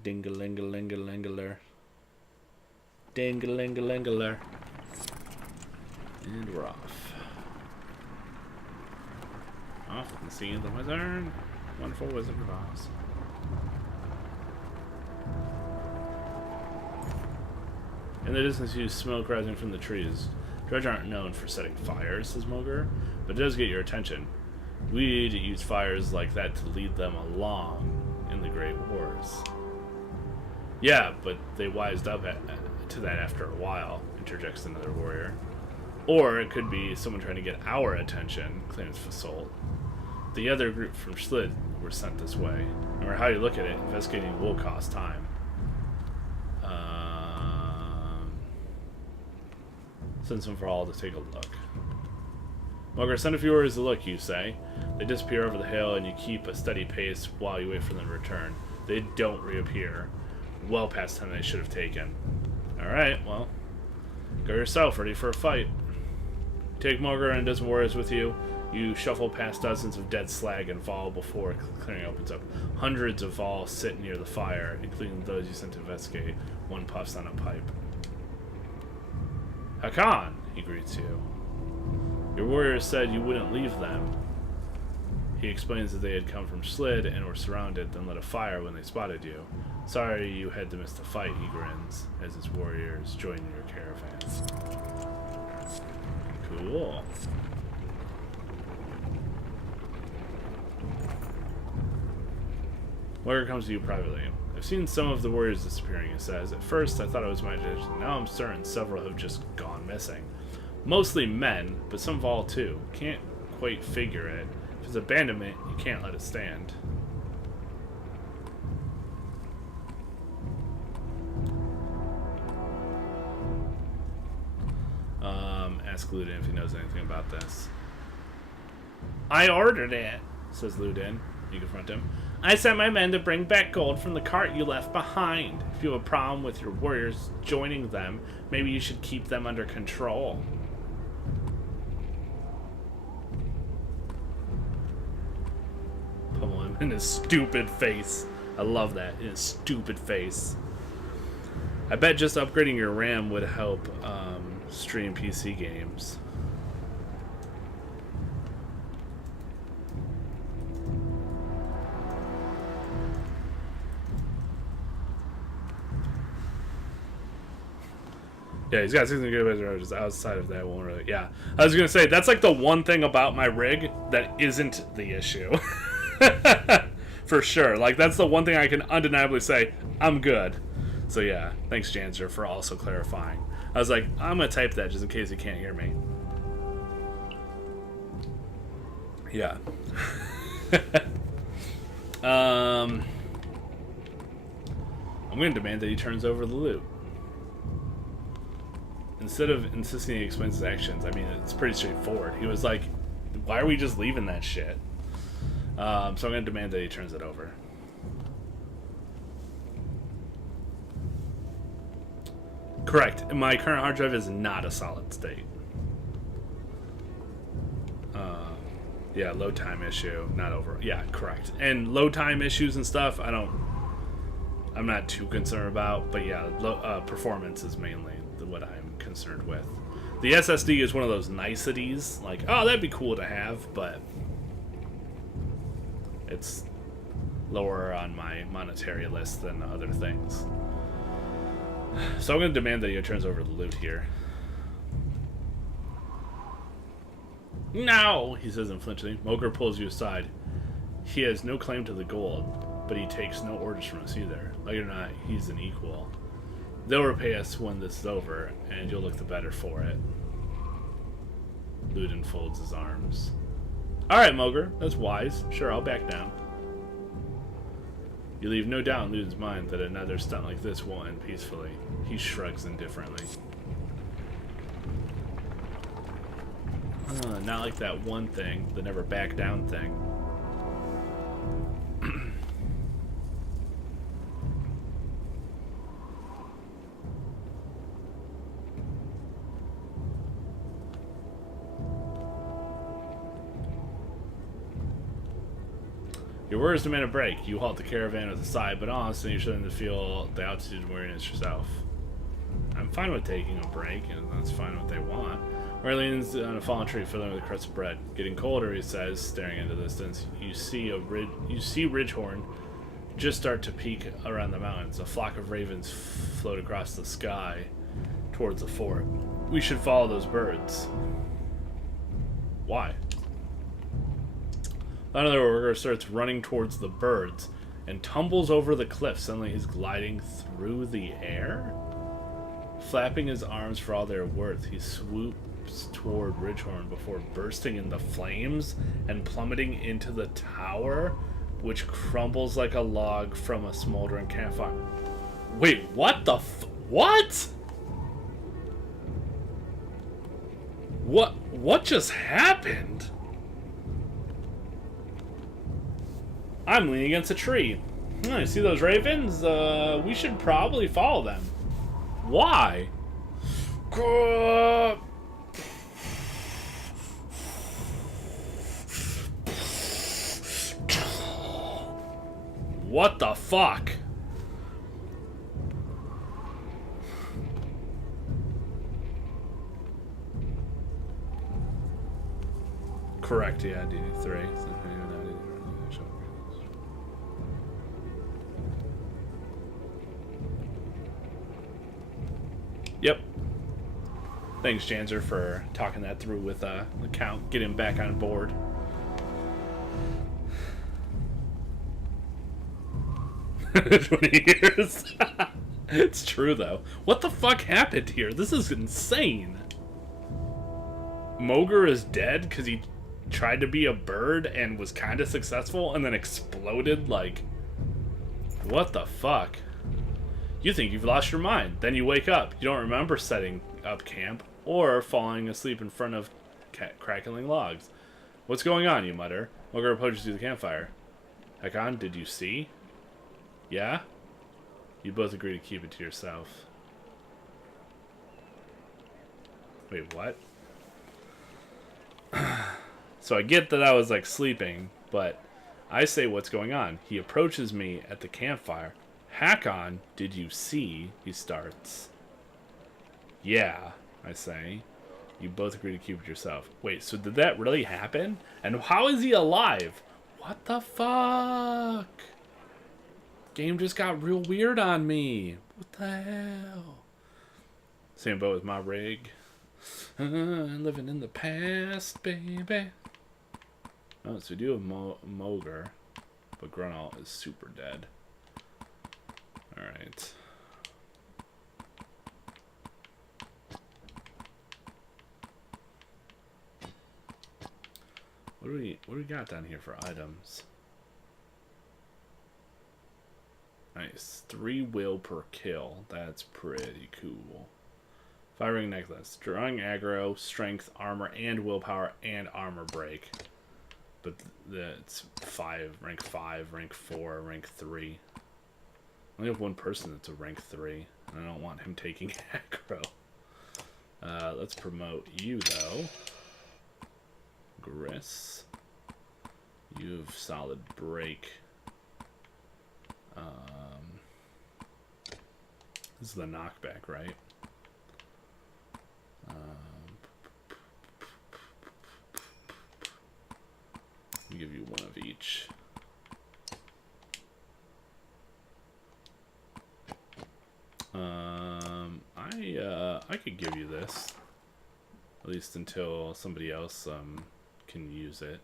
Ding-a-ling-a-ling-a-ling-a-ler. Ding-a-ling-a-ling-a-ler. And we're off. Off and see the wizard. Wonderful Wizard of Oz. In the distance, you smoke rising from the trees. Dredge aren't known for setting fires, says Moger, but it does get your attention. We need to use fires like that to lead them along in the Great Wars. Yeah, but they wised up to that after a while, interjects another warrior. Or it could be someone trying to get our attention, claims Fasolt. The other group from Schlid were sent this way. No matter how you look at it, investigating will cost time. Send some for all to take a look. Moger, send a few warriors to look, you say. They disappear over the hill, and you keep a steady pace while you wait for them to return. They don't reappear. Well past time they should have taken. Alright, well. Go yourself, ready for a fight. Take Moger and a dozen warriors with you. You shuffle past dozens of dead slag and Vol before clearing opens up. Hundreds of Vol sit near the fire, including those you sent to investigate. One puffs on a pipe. Hakan, he greets you. Your warriors said you wouldn't leave them. He explains that they had come from Schlid and were surrounded, then lit a fire when they spotted you. Sorry you had to miss the fight, he grins, as his warriors join your caravan. Cool. Moger comes to you privately. I've seen some of the warriors disappearing, he says. At first, I thought it was my imagination. Now I'm certain several have just gone missing. Mostly men, but some Vol too. Can't quite figure it. If it's abandonment, you can't let it stand. Ask Ludin if he knows anything about this. I ordered it, says Ludin. You confront him. I sent my men to bring back gold from the cart you left behind. If you have a problem with your warriors joining them, maybe you should keep them under control. Pummel him in his stupid face. I love that, in his stupid face. I bet just upgrading your RAM would help stream PC games. Yeah, he's got 16 gigabytes just outside of that won't really. Yeah, I was gonna say that's like the one thing about my rig that isn't the issue. For sure, like that's the one thing I can undeniably say I'm good. So yeah, thanks Janser for also clarifying. I was like, I'm gonna type that just in case he can't hear me. Yeah. I'm gonna demand that he turns over the loot. Instead of insisting he explains his actions, I mean, it's pretty straightforward. He was like, why are we just leaving that shit? So I'm going to demand that he turns it over. Correct. My current hard drive is not a solid state. Yeah, load time issue, not over. Yeah, correct. And load time issues and stuff, I'm not too concerned about. But yeah, performance is mainly what I'm concerned with. The SSD is one of those niceties, like, oh, that'd be cool to have, but it's lower on my monetary list than other things. So I'm going to demand that he turns over the loot here. No, he says unflinchingly. Moger pulls you aside. He has no claim to the gold, but he takes no orders from us either. Like it or not, he's an equal. They'll repay us when this is over, and you'll look the better for it. Ludin folds his arms. Alright, Moger, that's wise. Sure, I'll back down. You leave no doubt in Ludin's mind that another stunt like this will end peacefully. He shrugs indifferently. Not like that one thing, the never back down thing. Your words demand a break. You halt the caravan with a sigh, but honestly, you shouldn't feel the altitude weariness yourself. I'm fine with taking a break, and that's fine what they want. Ray leans on a fallen tree, filling with a crust of bread. Getting colder, he says, staring into the distance. You see Ridgehorn just start to peek around the mountains. A flock of ravens float across the sky towards the fort. We should follow those birds. Why? Another worker starts running towards the birds and tumbles over the cliff. Suddenly he's gliding through the air. Flapping his arms for all they're worth, he swoops toward Ridgehorn before bursting into flames and plummeting into the tower, which crumbles like a log from a smoldering campfire. Wait, what the what? What just happened? I'm leaning against a tree. You see those ravens? We should probably follow them. Why? What the fuck? Correct, yeah, DD3. Yep. Thanks, Janzer, for talking that through with the count. Get him back on board. "20 years. It's true, though. What the fuck happened here? This is insane. Moger is dead because he tried to be a bird and was kind of successful and then exploded, like... What the fuck? You think you've lost your mind. Then you wake up. You don't remember setting up camp or falling asleep in front of crackling logs. What's going on, you mutter. Moger approaches you to the campfire. Hakon, did you see? Yeah? You both agree to keep it to yourself. Wait, what? So I get that I was like sleeping, but I say what's going on. He approaches me at the campfire. Hakon, did you see? He starts. Yeah, I say. You both agree to keep it yourself. Wait, so did that really happen? And how is he alive? What the fuck? Game just got real weird on me. What the hell? Same boat with my rig. Living in the past, baby. Oh, so we do have Moger, but Grunwald is super dead. Alright. What do we got down here for items? Nice. 3 will per kill. That's pretty cool. Firing necklace. Drawing aggro, strength, armor, and willpower, and armor break. But it's 5, rank 5, rank 4, rank 3. I only have one person that's a rank 3, and I don't want him taking aggro. Let's promote you, though. Gris. You have solid break. This is the knockback, right? I'll give you one of each. I could give you this, at least until somebody else can use it.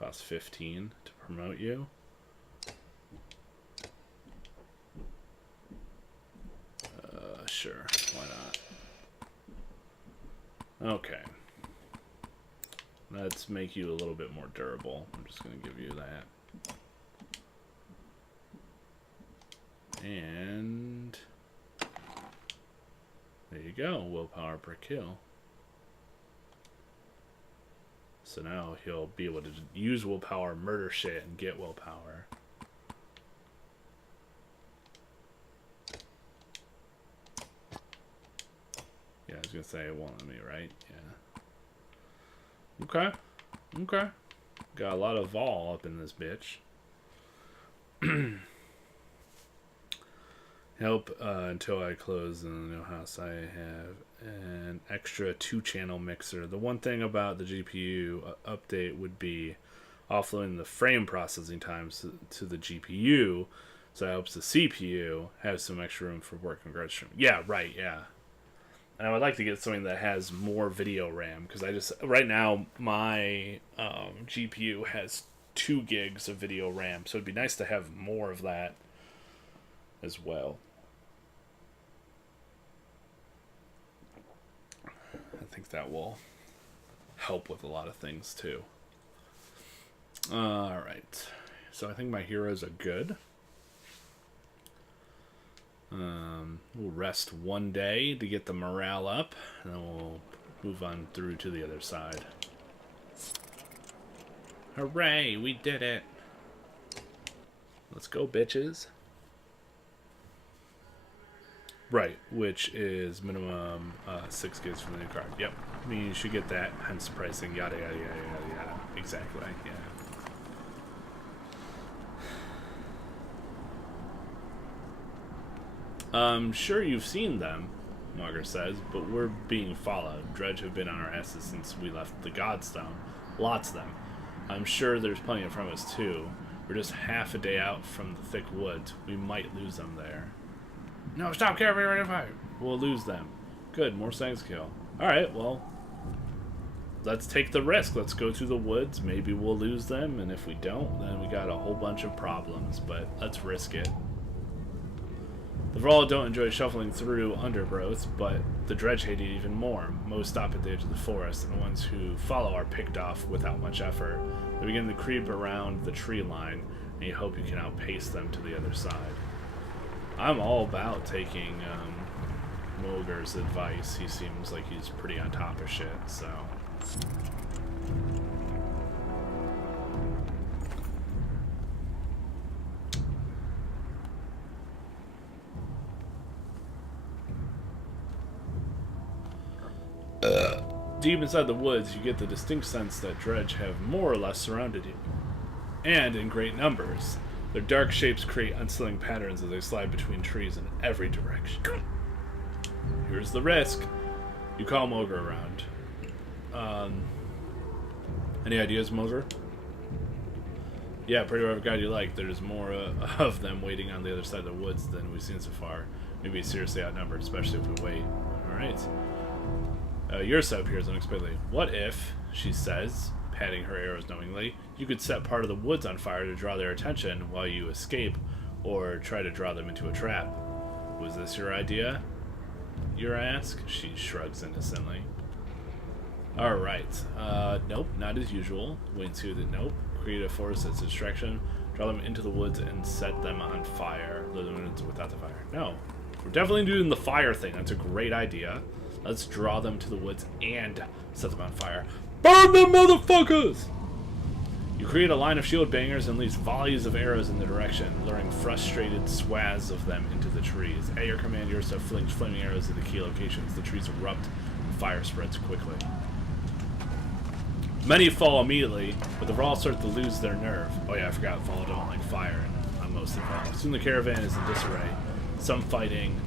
Cost 15 to promote you. Sure, why not? Okay. Let's make you a little bit more durable. I'm just going to give you that. And there you go, willpower per kill. So now he'll be able to use willpower, murder shit, and get willpower. Yeah, I was gonna say it won't let me, right? Yeah. Okay. Okay. Got a lot of vol up in this bitch. Help until I close the new house. I have an extra 2-channel mixer. The one thing about the GPU update would be offloading the frame processing times to the GPU, so it helps the CPU have some extra room for work and growth stream. Yeah, right, yeah. And I would like to get something that has more video RAM, because I just, right now, my GPU has 2 gigs of video RAM, so it'd be nice to have more of that as well. I think that will help with a lot of things too. Alright, so I think my heroes are good. We'll rest one day to get the morale up, and then we'll move on through to the other side. Hooray, we did it! Let's go, bitches. Right, which is minimum 6 gigs for the new card. Yep, I mean, you should get that, hence pricing, yada yada yada yada yada. Exactly, yeah. I'm sure you've seen them, Margaret says, but we're being followed. Dredge have been on our asses since we left the Godstone. Lots of them. I'm sure there's plenty in front of us, too. We're just half a day out from the thick woods. We might lose them there. No, stop, carry right in fire. We'll lose them. Good, more Sangs kill. Alright, well, let's take the risk. Let's go through the woods. Maybe we'll lose them, and if we don't, then we got a whole bunch of problems, but let's risk it. The Vrall don't enjoy shuffling through undergrowth, but the Dredge hate it even more. Most stop at the edge of the forest, and the ones who follow are picked off without much effort. They begin to creep around the tree line, and you hope you can outpace them to the other side. I'm all about taking Mulger's advice. He seems like he's pretty on top of shit, so... Deep inside the woods, you get the distinct sense that Dredge have more or less surrounded you, and in great numbers. Their dark shapes create unsettling patterns as they slide between trees in every direction. Here's the risk. You call Mulger around. Any ideas, Mulger? Yeah, pretty whatever guide you like. There's more of them waiting on the other side of the woods than we've seen so far. Maybe seriously outnumbered, especially if we wait. Alright. Ursa appears unexpectedly. What if, she says, patting her arrows knowingly, you could set part of the woods on fire to draw their attention while you escape, or try to draw them into a trap? Was this your idea? Ura asks. She shrugs innocently. Alright. Nope, not as usual. Wait to that. Nope. Create a force that's a distraction. Draw them into the woods and set them on fire. Lure them in without the fire. No. We're definitely doing the fire thing. That's a great idea. Let's draw them to the woods and set them on fire. Burn them, motherfuckers! You create a line of shield bangers and release volleys of arrows in the direction, luring frustrated swaths of them into the trees. At your command, Ursa flings flaming arrows at the key locations. The trees erupt fire spreads quickly. Many fall immediately, but the Raw start to lose their nerve. Oh yeah, I forgot Vol don't like fire, and I'm mostly Vol. Soon the caravan is in disarray. Some fighting,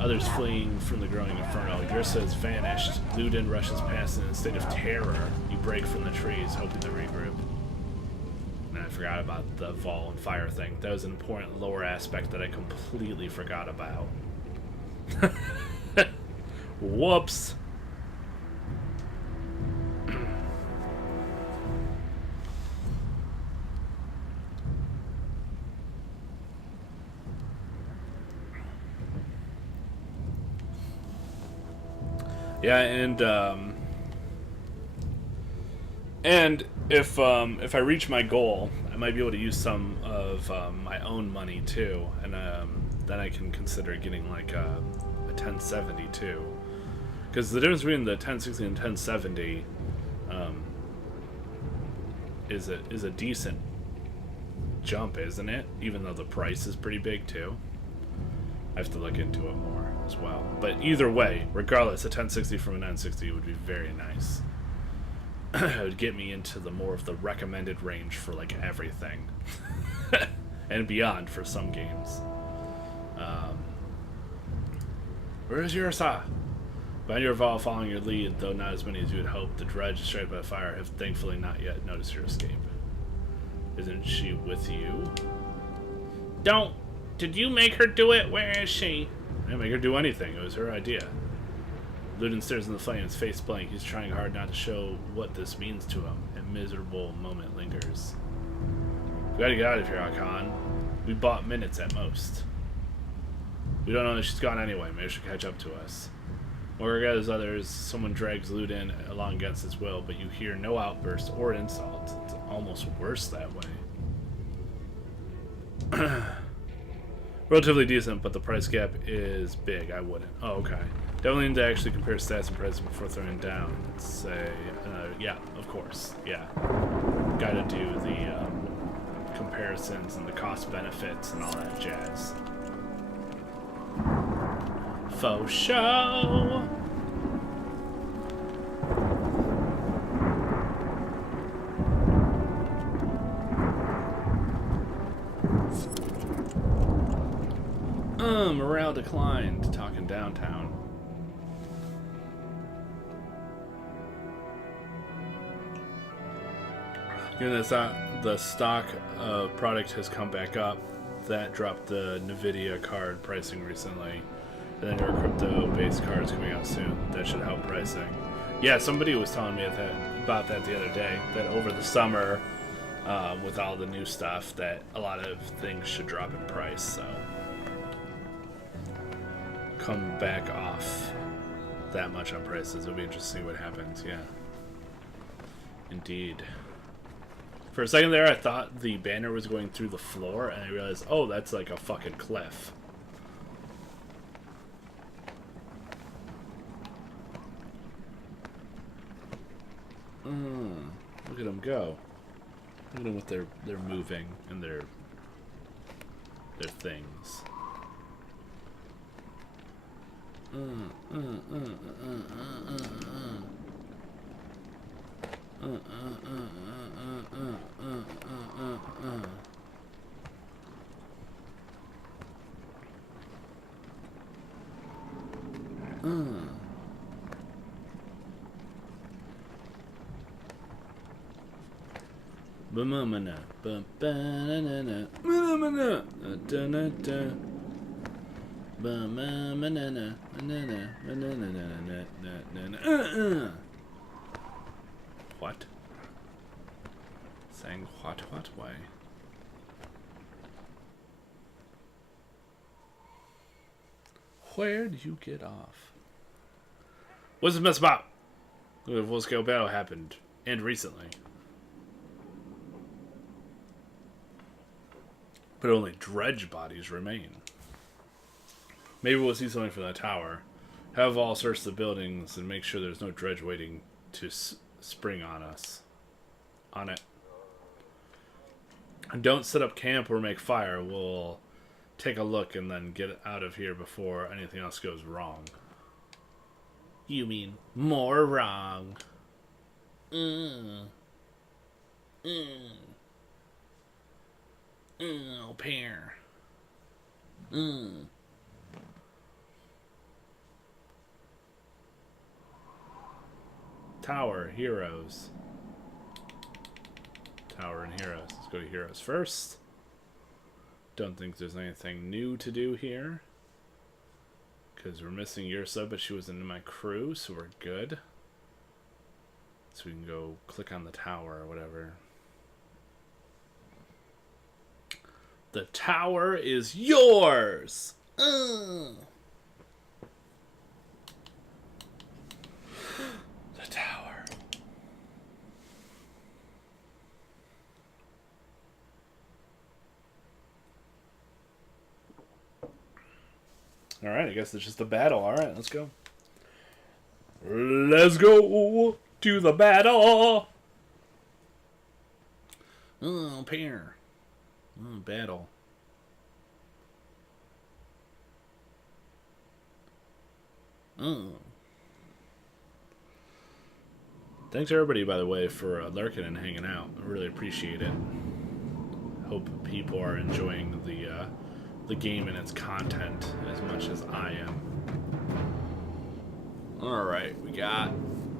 others fleeing from the growing inferno. Ursa has vanished. Ludin rushes past in a state of terror. You break from the trees, hoping to regroup. And I forgot about the Vol and fire thing. That was an important lore aspect that I completely forgot about. Whoops. Yeah, and if I reach my goal, I might be able to use some of my own money too, and then I can consider getting like a 1070 too, because the difference between the 1060 and 1070 is a decent jump, isn't it? Even though the price is pretty big too. I have to look into it more as well. But either way, regardless, a 1060 from a 960 would be very nice. It would get me into the more of the recommended range for like everything. And beyond for some games. Where is Ursa? Behind your Vol following your lead, though not as many as you would hope, the dredge straight by fire have thankfully not yet noticed your escape. Isn't she with you? Don't! Did you make her do it? Where is she? I didn't make her do anything. It was her idea. Ludin stares in the flames, face blank. He's trying hard not to show what this means to him. A miserable moment lingers. We gotta get out of here, Akon. We bought minutes at most. We don't know if she's gone anyway. Maybe she'll catch up to us. Morga as others, someone drags Ludin along against his will, but you hear no outbursts or insults. It's almost worse that way. Relatively decent, but the price gap is big. I wouldn't. Oh, okay. Definitely need to actually compare stats and prices before throwing down. Let's say, yeah, of course, yeah. Gotta do the comparisons and the cost benefits and all that jazz. Faux show. Morale declined. Talking downtown. Given that the stock product has come back up, that dropped the Nvidia card pricing recently. And then there are crypto-based cards coming out soon. That should help pricing. Yeah, somebody was telling me about that the other day. That over the summer, with all the new stuff, that a lot of things should drop in price. So. Come back off that much on prices. It'll be interesting to see what happens. Yeah, indeed. For a second there, I thought the banner was going through the floor, and I realized, oh, that's like a fucking cliff. Look at them go. Look at them with their moving and their things. What? Saying what way? Where do you get off? What's this mess about? The full-scale battle happened, and recently. But only dredge bodies remain. Maybe we'll see something from that tower. Have all search the buildings and make sure there's no dredge waiting to spring on us. On it. And don't set up camp or make fire. We'll take a look and then get out of here before anything else goes wrong. You mean more wrong. Oh, pair. Tower, heroes. Tower and heroes. Let's go to heroes first. Don't think there's anything new to do here. Because we're missing Ursa, but she wasn't in my crew, so we're good. So we can go click on the tower or whatever. The tower is yours! The tower. Alright, I guess it's just a battle. Alright, let's go. Let's go to the battle! Oh, pair. Oh, battle. Oh. Thanks everybody, by the way, for lurking and hanging out. I really appreciate it. Hope people are enjoying the game and its content as much as I am. Alright, we got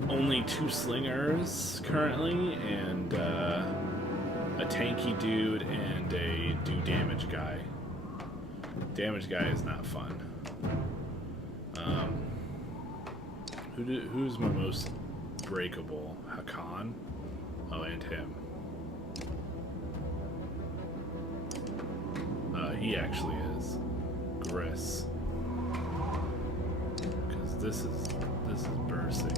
only 2 slingers currently, and a tanky dude and a do damage guy. Damage guy is not fun. Who's my most breakable? Hakan? Oh, and him. He actually is. Gris. Because this is Bursey.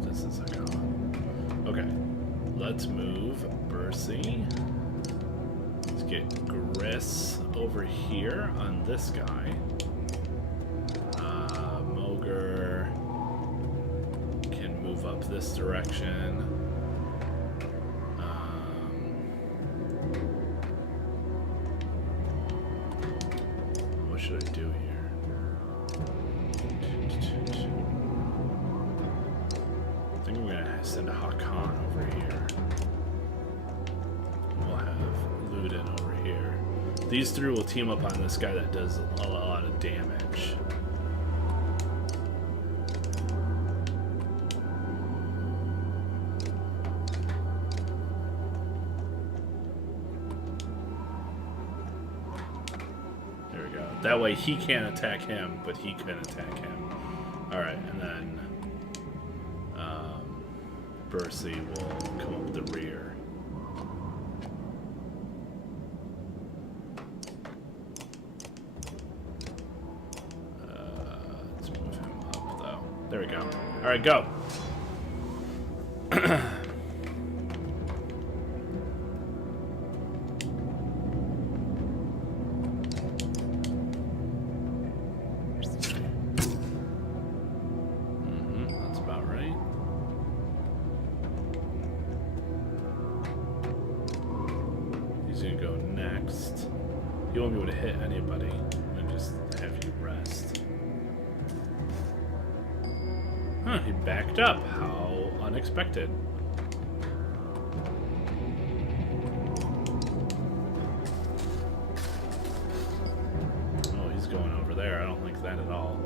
This is Hakan. Okay. Let's move Bursey. Let's get Gris over here on this guy. Moger can move up this direction. What should I do here? I think I'm gonna send a Hakan over here. We'll have Luden over here. These 3 will team up on this guy that does a lot of damage. There we go. That way he can't attack him, but he can attack him. Alright, and then Bursey will come up the rear. Let's move him up, though. There we go. Alright, go. That's about right. He's gonna go next. You won't be able to hit anybody and just have you rest. Huh, he backed up. How unexpected. Oh, he's going over there. I don't like that at all.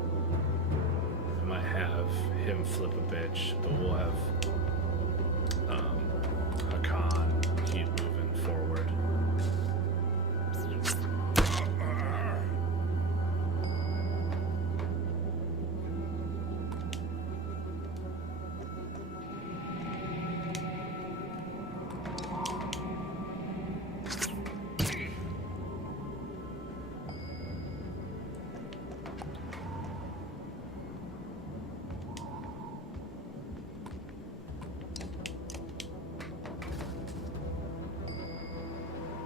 I might have him flip a bitch, but we'll have Hakan keep moving forward.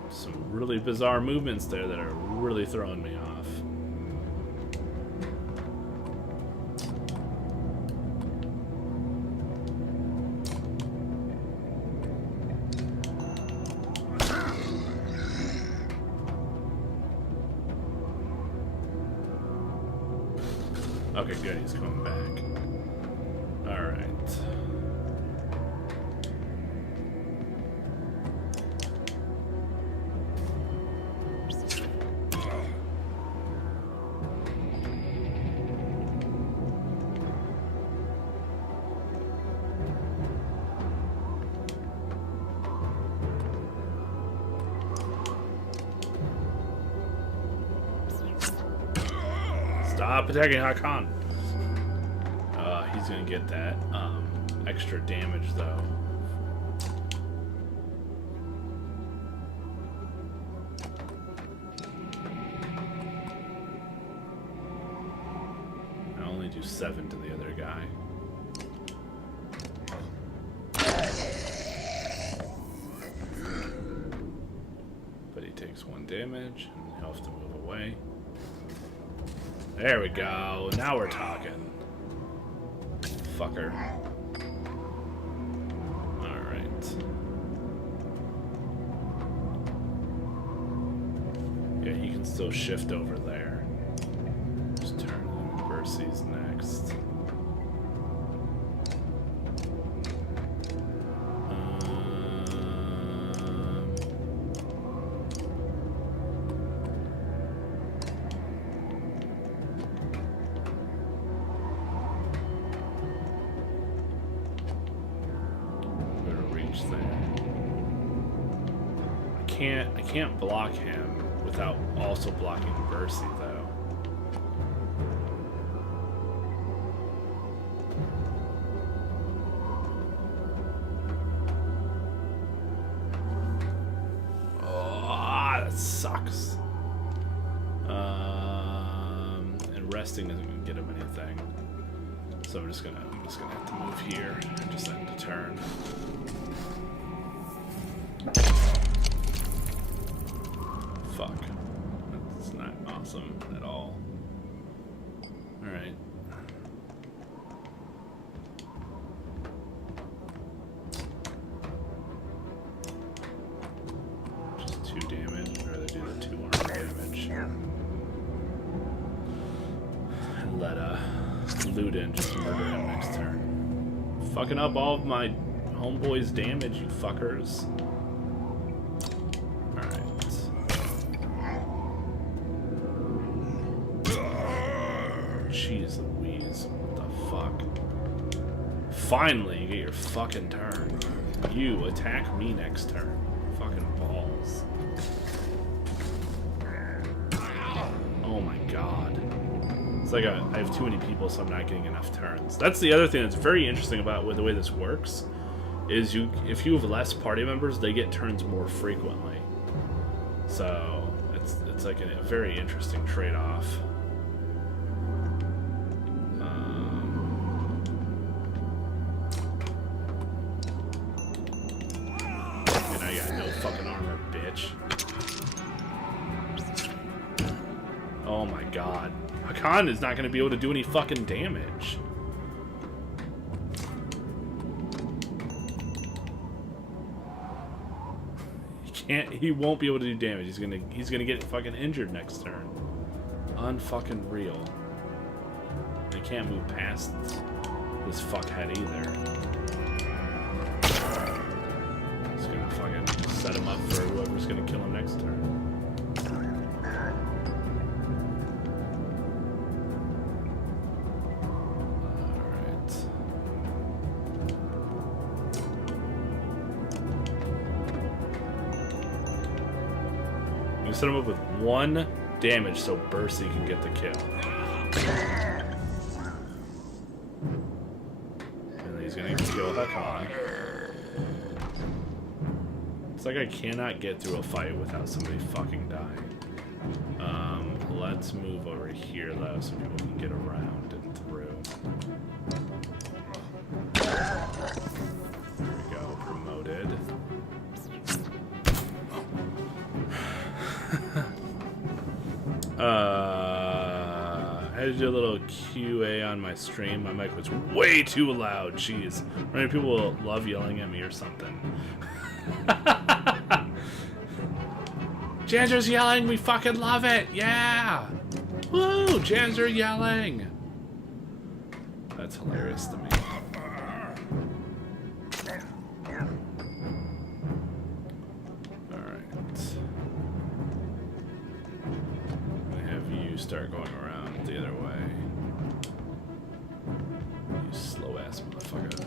Some really bizarre movements there that are really throwing me off. Okay, good, he's coming back. Stop attacking Hakan. He's gonna get that extra damage though. I only do 7 to the other guy. But he takes 1 damage and he'll have to move away. There we go. Now we're talking. Fucker. Alright. Yeah, he can still shift over there. Just turn him. Percy's next. I can't block him without also blocking Percy though. Oh, that sucks. And resting isn't gonna get him anything. So I'm just gonna have to move here and just end the turn. Fuck. That's not awesome at all. Alright. Just 2 damage. I'd rather do the 2 armor damage. And let Ludin just murder him next turn. Fucking up all of my homeboy's damage, you fuckers. Jeez Louise, what the fuck? Finally, you get your fucking turn. You attack me next turn. Fucking balls. Oh my god. It's like I have too many people, so I'm not getting enough turns. That's the other thing that's very interesting about the way this works. Is if you have less party members, they get turns more frequently. So it's like a very interesting trade-off. Oh my god. Hakan is not going to be able to do any fucking damage. He won't be able to do damage. He's gonna get fucking injured next turn. Unfucking real. They can't move past this fuckhead either. It's gonna fucking set him up for whoever's gonna kill him next turn. Set him up with 1 damage so Percy can get the kill. And he's gonna kill Hakan. It's like I cannot get through a fight without somebody fucking dying. Let's move over here though so people can get around and through. There we go, promoted. I had to do a little QA on my stream. My mic was way too loud. Jeez. Many people love yelling at me or something. Janzer's yelling. We fucking love it. Yeah. Woo. Janzer yelling. That's hilarious to me. Start going around the other way. You slow ass motherfucker.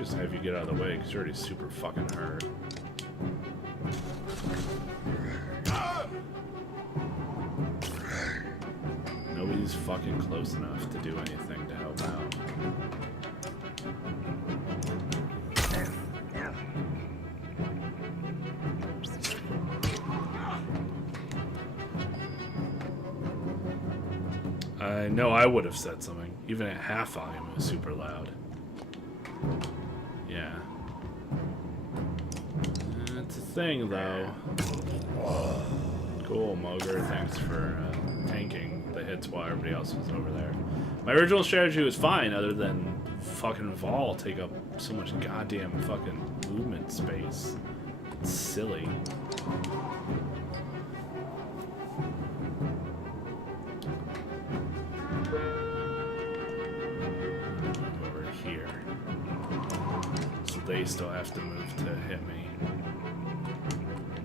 just have you get out of the way because you're already super fucking hurt. Nobody's fucking close enough to do anything to help out. I know I would have said something. Even at half volume, it was super loud. Yeah. It's a thing, though. Cool, Moger. Thanks for tanking the hits while everybody else was over there. My original strategy was fine, other than fucking Vol take up so much goddamn fucking movement space. It's silly. Over here. So they still have to move to hit me.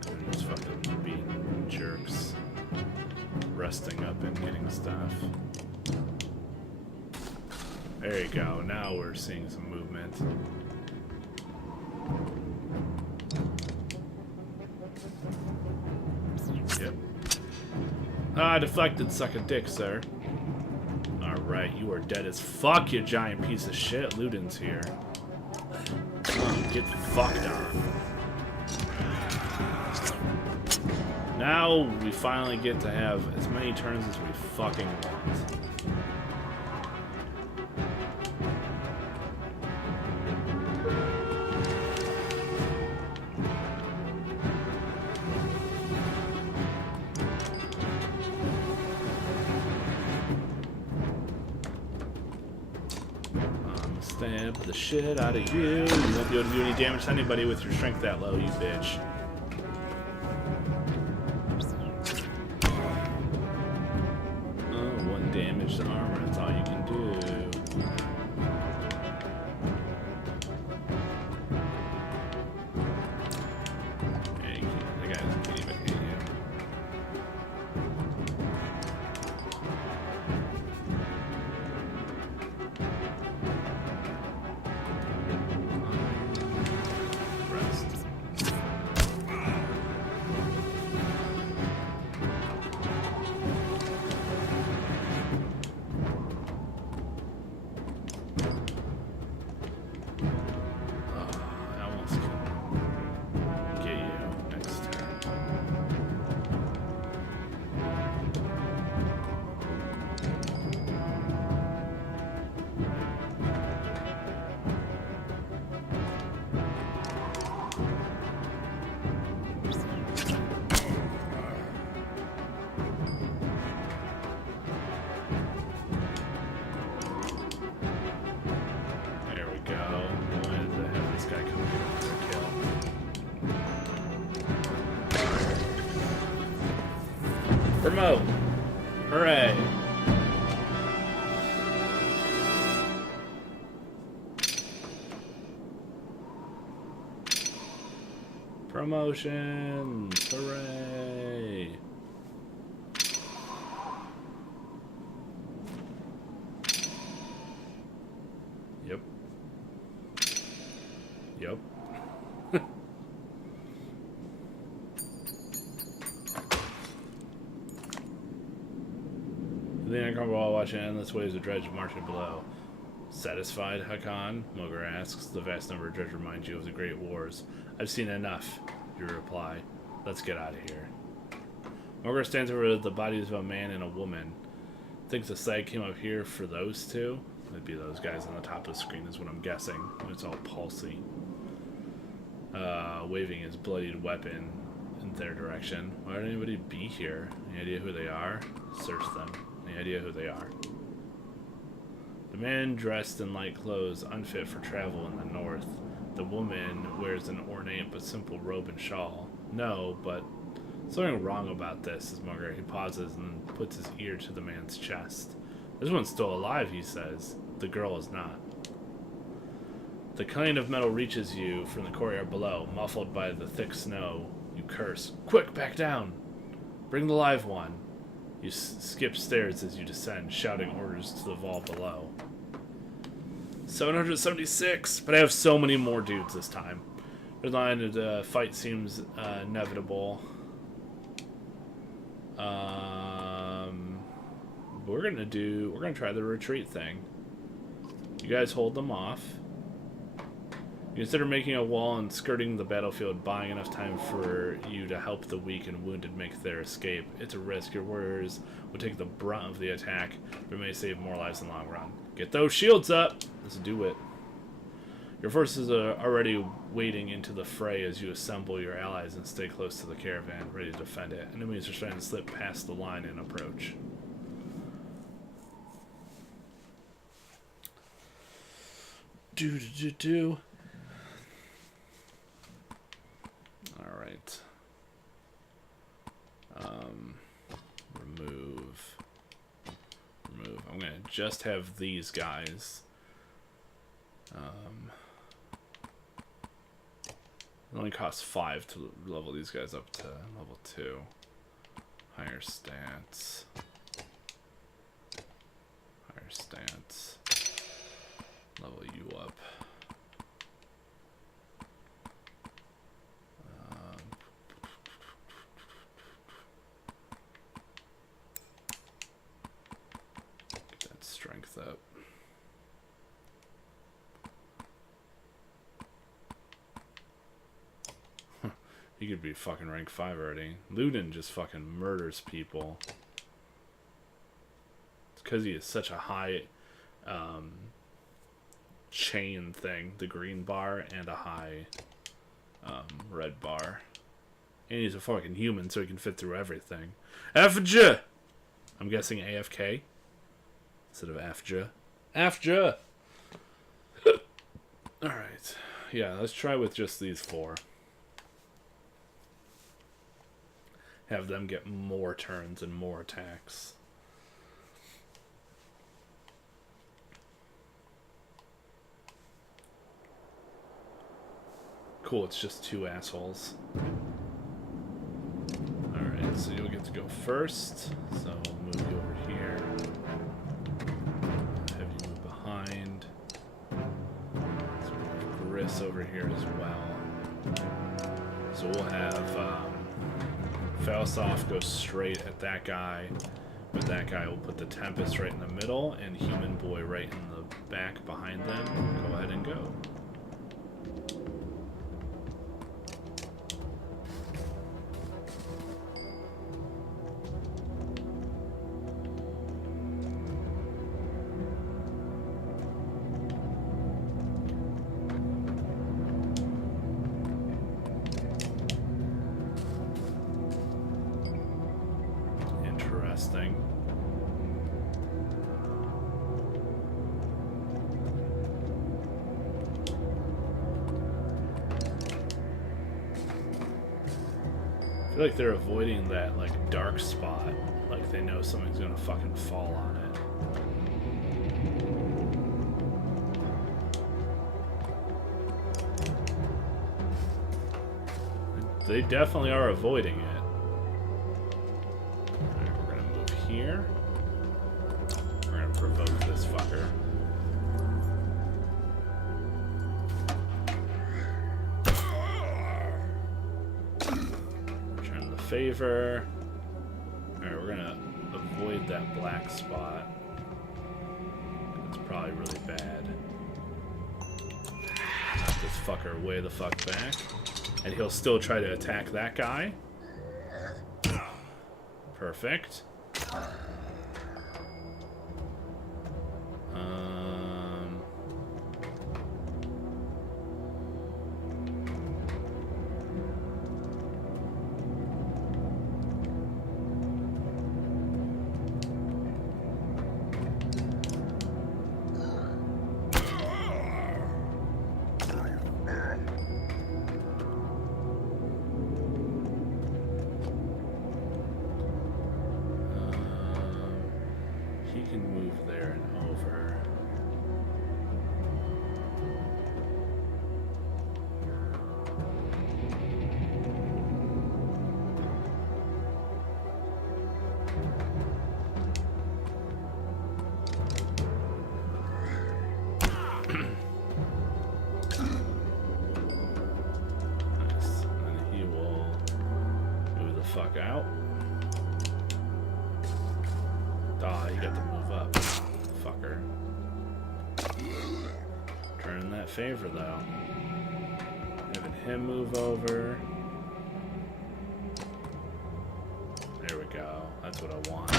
They're just fucking being jerks. Resting up and getting stuff. There you go. Now we're seeing some movement. Yep. Ah, deflected. Suck a dick, sir. Alright, you are dead as fuck, you giant piece of shit. Ludin's here. Get fucked on. Now we finally get to have as many turns as we fucking want. Stab the shit out of you. You won't be able to do any damage to anybody with your strength that low, you bitch. Oh, 1 damage to armor. That's all you can do. Yeah, you can't. The guys can't even hit you. Promote. Hooray. Promotions. Hooray. Yep. Yep. The uncomfortable while watching endless waves of dredge marching below. Satisfied, Hakan? Moger asks. The vast number of dredge reminds you of the Great Wars. I've seen enough, you reply. Let's get out of here. Moger stands over the bodies of a man and a woman. Thinks the sight came up here for those two? It'd be those guys on the top of the screen is what I'm guessing. It's all palsy. Waving his bloodied weapon in their direction. Why would anybody be here? Any idea who they are? Search them. Any idea who they are? The man dressed in light clothes, unfit for travel in the north. The woman wears an ornate but simple robe and shawl. No, but something wrong about this, says Margaret. He pauses and puts his ear to the man's chest. This one's still alive, he says. The girl is not. The clang of metal reaches you from the courtyard below, muffled by the thick snow. You curse. Quick, back down! Bring the live one. You skip stairs as you descend, shouting orders to the vault below. 776, but I have so many more dudes this time. The line of the fight seems inevitable. We're gonna try the retreat thing. You guys hold them off. You consider making a wall and skirting the battlefield, buying enough time for you to help the weak and wounded make their escape. It's a risk. Your warriors will take the brunt of the attack, but may save more lives in the long run. Get those shields up! Let's do it. Your forces are already wading into the fray as you assemble your allies and stay close to the caravan, ready to defend it. Enemies are trying to slip past the line and approach. Do. Alright. Remove. I'm gonna just have these guys. It only costs 5 to level these guys up to level 2. Higher stats. Higher stats. Level you up. Get that strength up. He could be fucking rank 5 already. Ludin just fucking murders people. It's because he is such a high chain thing. The green bar and a high red bar. And he's a fucking human, so he can fit through everything. AFJ! I'm guessing AFK instead of AFJ. AFJ! Alright. Yeah, let's try with just these 4. Have them get more turns and more attacks. Cool, it's just 2 assholes. Alright, so you'll get to go first. So we'll move you over here. Have you move behind. Let's move Gris over here as well. So we'll have Falsoff goes straight at that guy, but that guy will put the Tempest right in the middle, and Human Boy right in the back behind them. Go ahead and go. Interesting. I feel like they're avoiding that, like, dark spot. Like, they know something's gonna fucking fall on it. They definitely are avoiding it. Alright, we're gonna move here. We're gonna provoke this fucker. Return the favor. Alright, we're gonna avoid that black spot. It's probably really bad. Knock this fucker way the fuck back. And he'll still try to attack that guy. Perfect. He can move there and over. fuck out. Ah, you got to move up, fucker. Turn that favor though. Having him move over. There we go. That's what I want.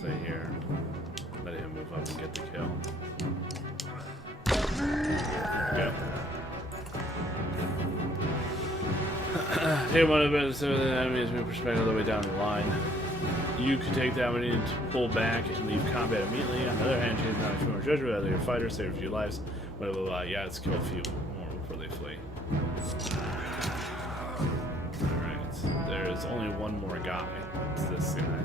Stay here. Let him move up and get the kill. There we go. Take one of the best of the enemies move perspective all the way down the line. You can take that when you need to pull back and leave combat immediately. On the other hand, change not a few more judgment out of your fighter, save a few lives. Blah blah blah. Yeah, let's kill a few more before they flee. Alright. There's only one more guy. It's this guy.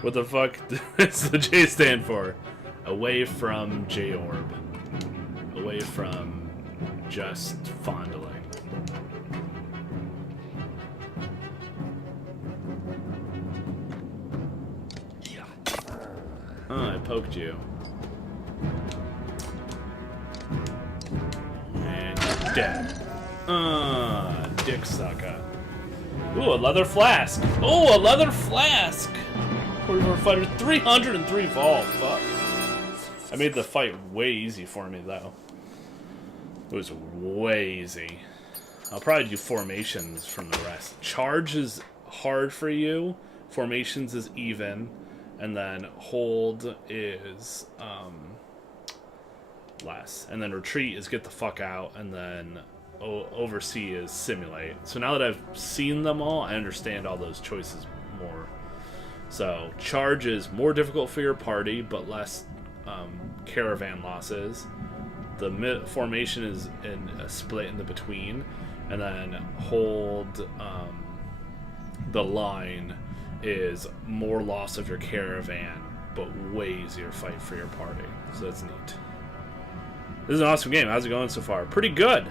What the fuck does the J stand for? Away from J-Orb. Away from just fondling. Oh, I poked you. And you're dead. Dick sucker. Ooh, a leather flask. Oh, a leather flask! 44 fighter, 303 vol. Fuck. I made the fight way easy for me, though. It was way easy. I'll probably do formations from the rest. Charge is hard for you. Formations is even. And then hold is less. And then retreat is get the fuck out. And then oversee is simulate. So now that I've seen them all, I understand all those choices more. So charge is more difficult for your party, but less caravan losses. The formation is in a split in the between, and then hold the line is more loss of your caravan, but way easier fight for your party. So that's neat. This is an awesome game. How's it going so far? Pretty good.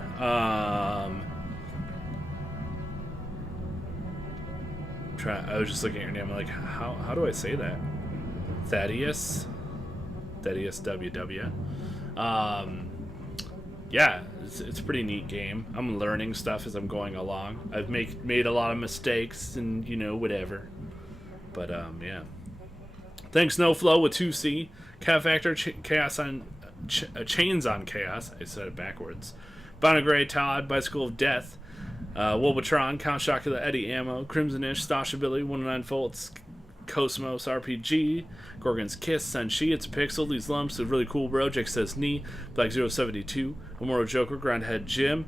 I was just looking at your name. I'm like, how do I say that? Thaddeus WW. Yeah, it's a pretty neat game. I'm learning stuff as I'm going along. I've made a lot of mistakes and whatever. But yeah. Thanks NoFlow with 2C. Cat Factor Chaos on Chains on Chaos. I said it backwards. Banner Gray Todd Bicycle of Death. Wolbatron, Count Chocula, Eddie Ammo, Crimsonish, Stashabilly, 109 Volts, Cosmos, RPG, Gorgon's Kiss, Senshi, It's a Pixel, These Lumps, is really cool, bro. Jake says Knee, Black 072, Immortal Joker, Grindhead Jim,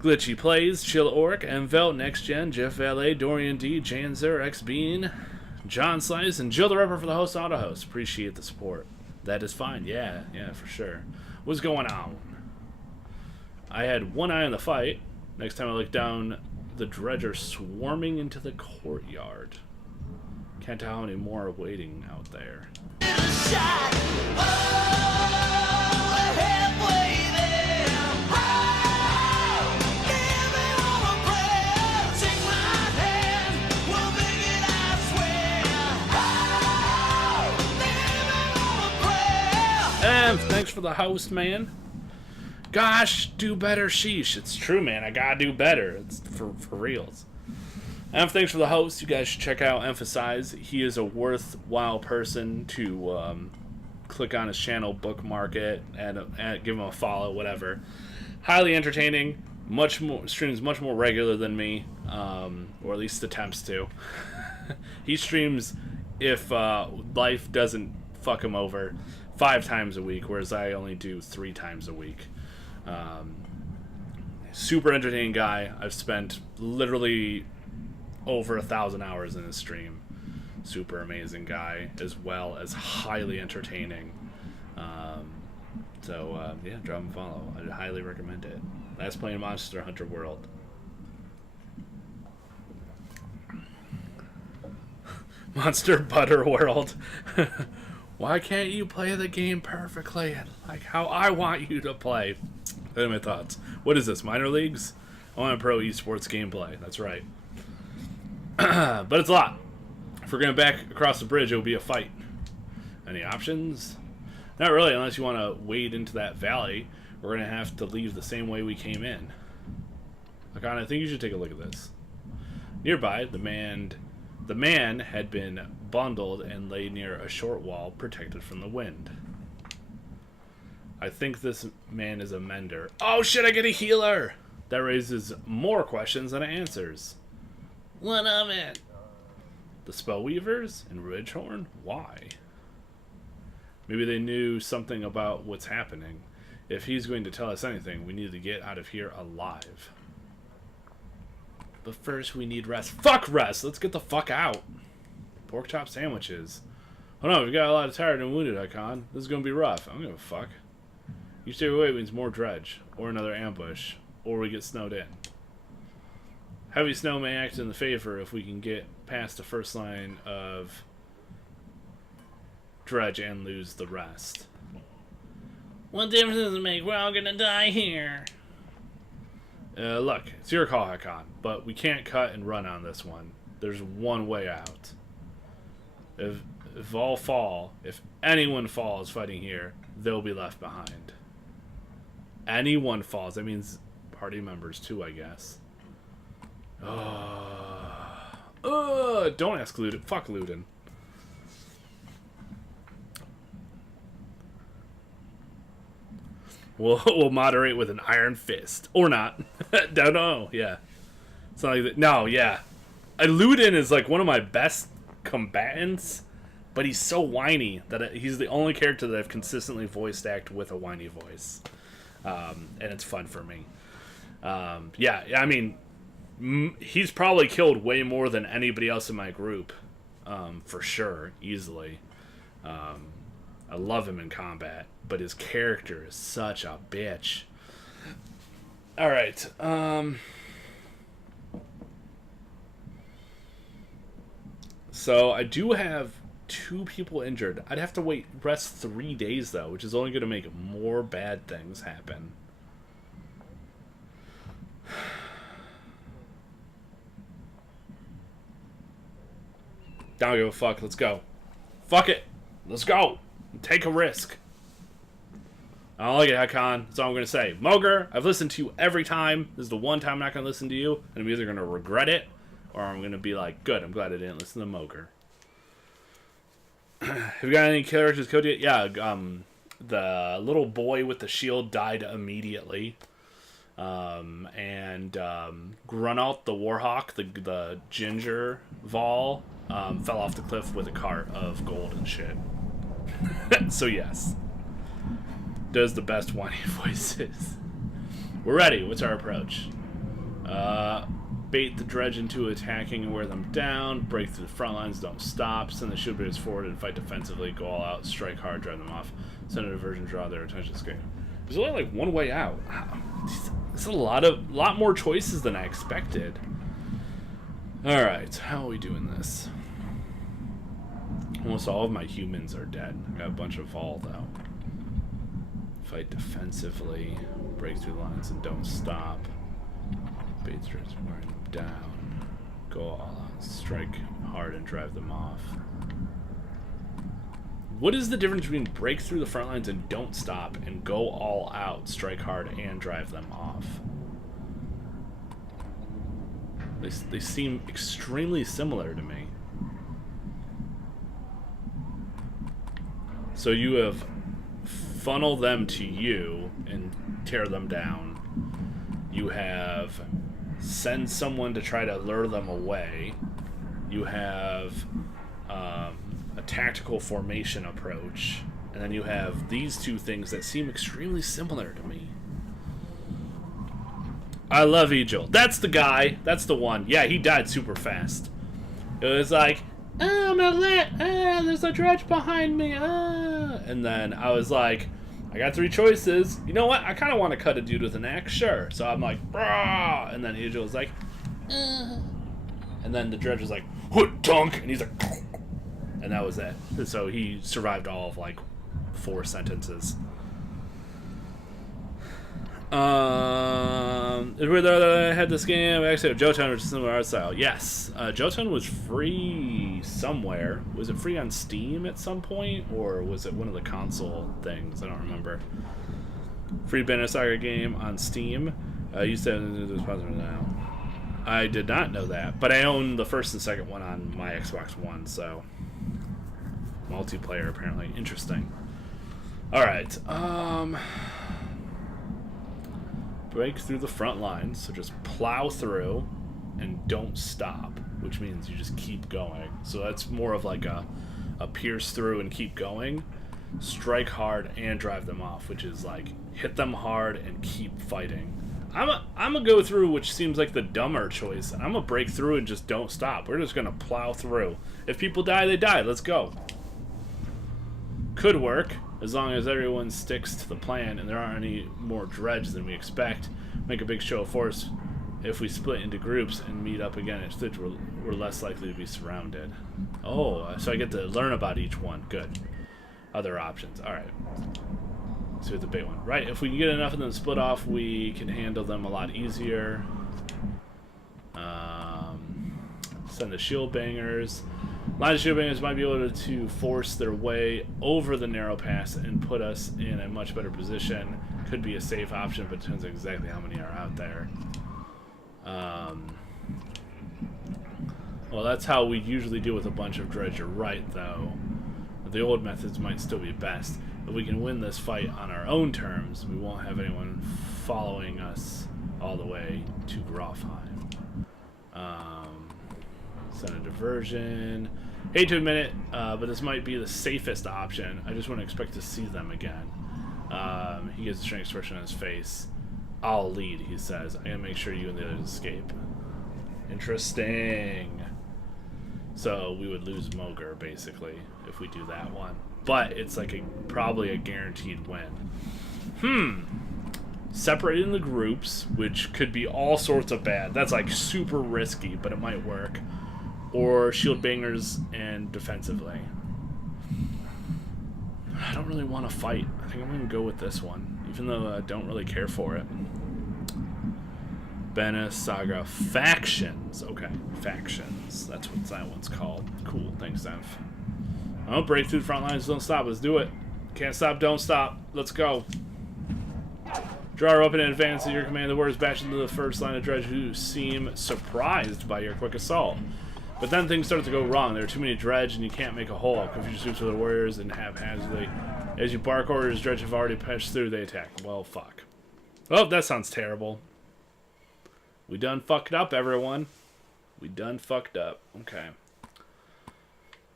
Glitchy Plays, Chill Orc, Mvel, Next Gen, Jeff Valet, Dorian D, Janzer, X Bean, John Slice, and Jill the Ripper for the host auto host. Appreciate the support. That is fine. Yeah, for sure. What's going on? I had one eye on the fight. Next time I look down, the dredger swarming into the courtyard. Can't tell how many more are waiting out there. for the host, man. Gosh, do better, sheesh. It's true, man. I gotta do better. It's for reals. Thanks for the host. You guys should check out Emphasize. He is a worthwhile person to click on his channel, bookmark it, and give him a follow, whatever. Highly entertaining. Streams much more regular than me, or at least attempts to. He streams if life doesn't fuck him over 5 times a week, whereas I only do 3 times a week. Super entertaining guy. I've spent literally over 1,000 hours in his stream. Super amazing guy, as well as highly entertaining. Yeah, drop him a follow. I'd highly recommend it. Last playing Monster Hunter World. Monster Butter World. Why can't you play the game perfectly, like how I want you to play? What are my thoughts? What is this, minor leagues? I want a pro esports gameplay. That's right. But it's a lot. If we're going back across the bridge, it will be a fight. Any options? Not really, unless you want to wade into that valley. We're going to have to leave the same way we came in. Lakan, I think you should take a look at this. Nearby, the man had been bundled and lay near a short wall protected from the wind. I think this man is a mender. Oh shit, I get a healer! That raises more questions than it answers. What of it? The Spellweavers and Ridgehorn? Why? Maybe they knew something about what's happening. If he's going to tell us anything, we need to get out of here alive. But first, we need rest. Fuck rest! Let's get the fuck out. Pork chop sandwiches. Oh no, we've got a lot of tired and wounded, Icon. This is going to be rough. I don't give a fuck. You stay away means more dredge, or another ambush, or we get snowed in. Heavy snow may act in the favor if we can get past the first line of dredge and lose the rest. What difference does it make? We're all gonna die here. Look, it's your call, Hakon, but we can't cut and run on this one. There's one way out. If all fall, if anyone falls fighting here, they'll be left behind. Anyone falls, that means party members too, I guess. Don't ask Luden. Fuck Luden. We'll moderate with an iron fist. Or not. Don't know. Yeah. It's not like that. No, yeah. Luden is like one of my best combatants, but he's so whiny that he's the only character that I've consistently voiced act with a whiny voice. And it's fun for me. Yeah, I mean, he's probably killed way more than anybody else in my group. For sure. Easily. I love him in combat, but his character is such a bitch. Alright, so I do have 2 people injured. I'd have to rest 3 days, though, which is only going to make more bad things happen. Don't give a fuck. Let's go. Fuck it. Let's go. Take a risk. I don't like it, Hakon. That's all I'm going to say. Moger, I've listened to you every time. This is the one time I'm not going to listen to you. And I'm either going to regret it, or I'm going to be like, good, I'm glad I didn't listen to Moger. Have you got any characters code yet? Yeah, the little boy with the shield died immediately. And Grunalt, the Warhawk, the ginger Vol, fell off the cliff with a cart of gold and shit. So yes. Does the best whiny voices. We're ready. What's our approach? Bait the dredge into attacking and wear them down. Break through the front lines, don't stop. Send the shield bearers forward and fight defensively. Go all out, strike hard, drive them off. Send a diversion, draw their attention. Escape. There's only like one way out. It's a lot more choices than I expected. Alright, how are we doing this? Almost all of my humans are dead. I got a bunch of Vol though. Fight defensively, break through lines and don't stop. Bait threats, wear them down. Go all out, strike hard and drive them off. What is the difference between break through the front lines and don't stop and go all out, strike hard, and drive them off? They seem extremely similar to me. So you have funnel them to you and tear them down. You have send someone to try to lure them away. You have a tactical formation approach. And then you have these two things that seem extremely similar to me. I love Egil. That's the guy. That's the one. Yeah, he died super fast. It was like, oh, I'm gonna let, there's a dredge behind me, and then I was like, I got 3 choices. You know what? I kind of want to cut a dude with an axe, sure. So I'm like, brah, and then Egil was like, and then the dredge was like, hoot dunk, and he's like, and that was it. So he survived all of like 4 sentences. I had this game, actually, Jotun, which is similar art style. Yes, Jotun was free somewhere. Was it free on Steam at some point, or was it one of the console things? I don't remember. Free Banner Saga game on Steam. Used to have this positive now. I did not know that, but I own the first and second one on my Xbox One, so multiplayer apparently interesting. All right. Break through the front lines, so just plow through and don't stop, which means you just keep going. So that's more of like a pierce through and keep going. Strike hard and drive them off, which is like hit them hard and keep fighting. I'm a go through, which seems like the dumber choice. I'm a break through and just don't stop. We're just gonna plow through. If people die, they die. Let's go. Could work. As long as everyone sticks to the plan and there aren't any more dredge than we expect. Make a big show of force. If we split into groups and meet up again at Stitch, we're less likely to be surrounded. Oh, so I get to learn about each one. Good. Other options. Alright. So here's the big one. Right, if we can get enough of them to split off, we can handle them a lot easier. Send the shield bangers. Line of shield bangers might be able to force their way over the narrow pass and put us in a much better position. Could be a safe option, but it depends on exactly how many are out there. Well, that's how we usually deal with a bunch of dredge. You're right, though. The old methods might still be best. If we can win this fight on our own terms, we won't have anyone following us all the way to Grofheim. Send a diversion. Hate to admit it, but this might be the safest option. I just wouldn't expect to see them again. He gives a strange expression on his face. I'll lead, he says. I gotta make sure you and the others escape. Interesting. So we would lose Moger, basically, if we do that one. But it's like probably a guaranteed win. Separating the groups, which could be all sorts of bad. That's like super risky, but it might work. Or shield bangers and defensively. I don't really want to fight. I think I'm going to go with this one, even though I don't really care for it. Banner Saga Factions. Okay, Factions. That's what that one's called. Cool, thanks, Dev. Oh, break through the front lines, don't stop. Let's do it. Can't stop, don't stop. Let's go. Draw our weapon in advance at your command. The warriors bash into the first line of dredge who seem surprised by your quick assault. But then things start to go wrong. There are too many dredge and you can't make a hole. Confuse groups of the warriors and haphazardly. As you bark orders, dredge have already passed through, they attack. Well, fuck. Oh, that sounds terrible. We done fucked up, everyone. We done fucked up. Okay.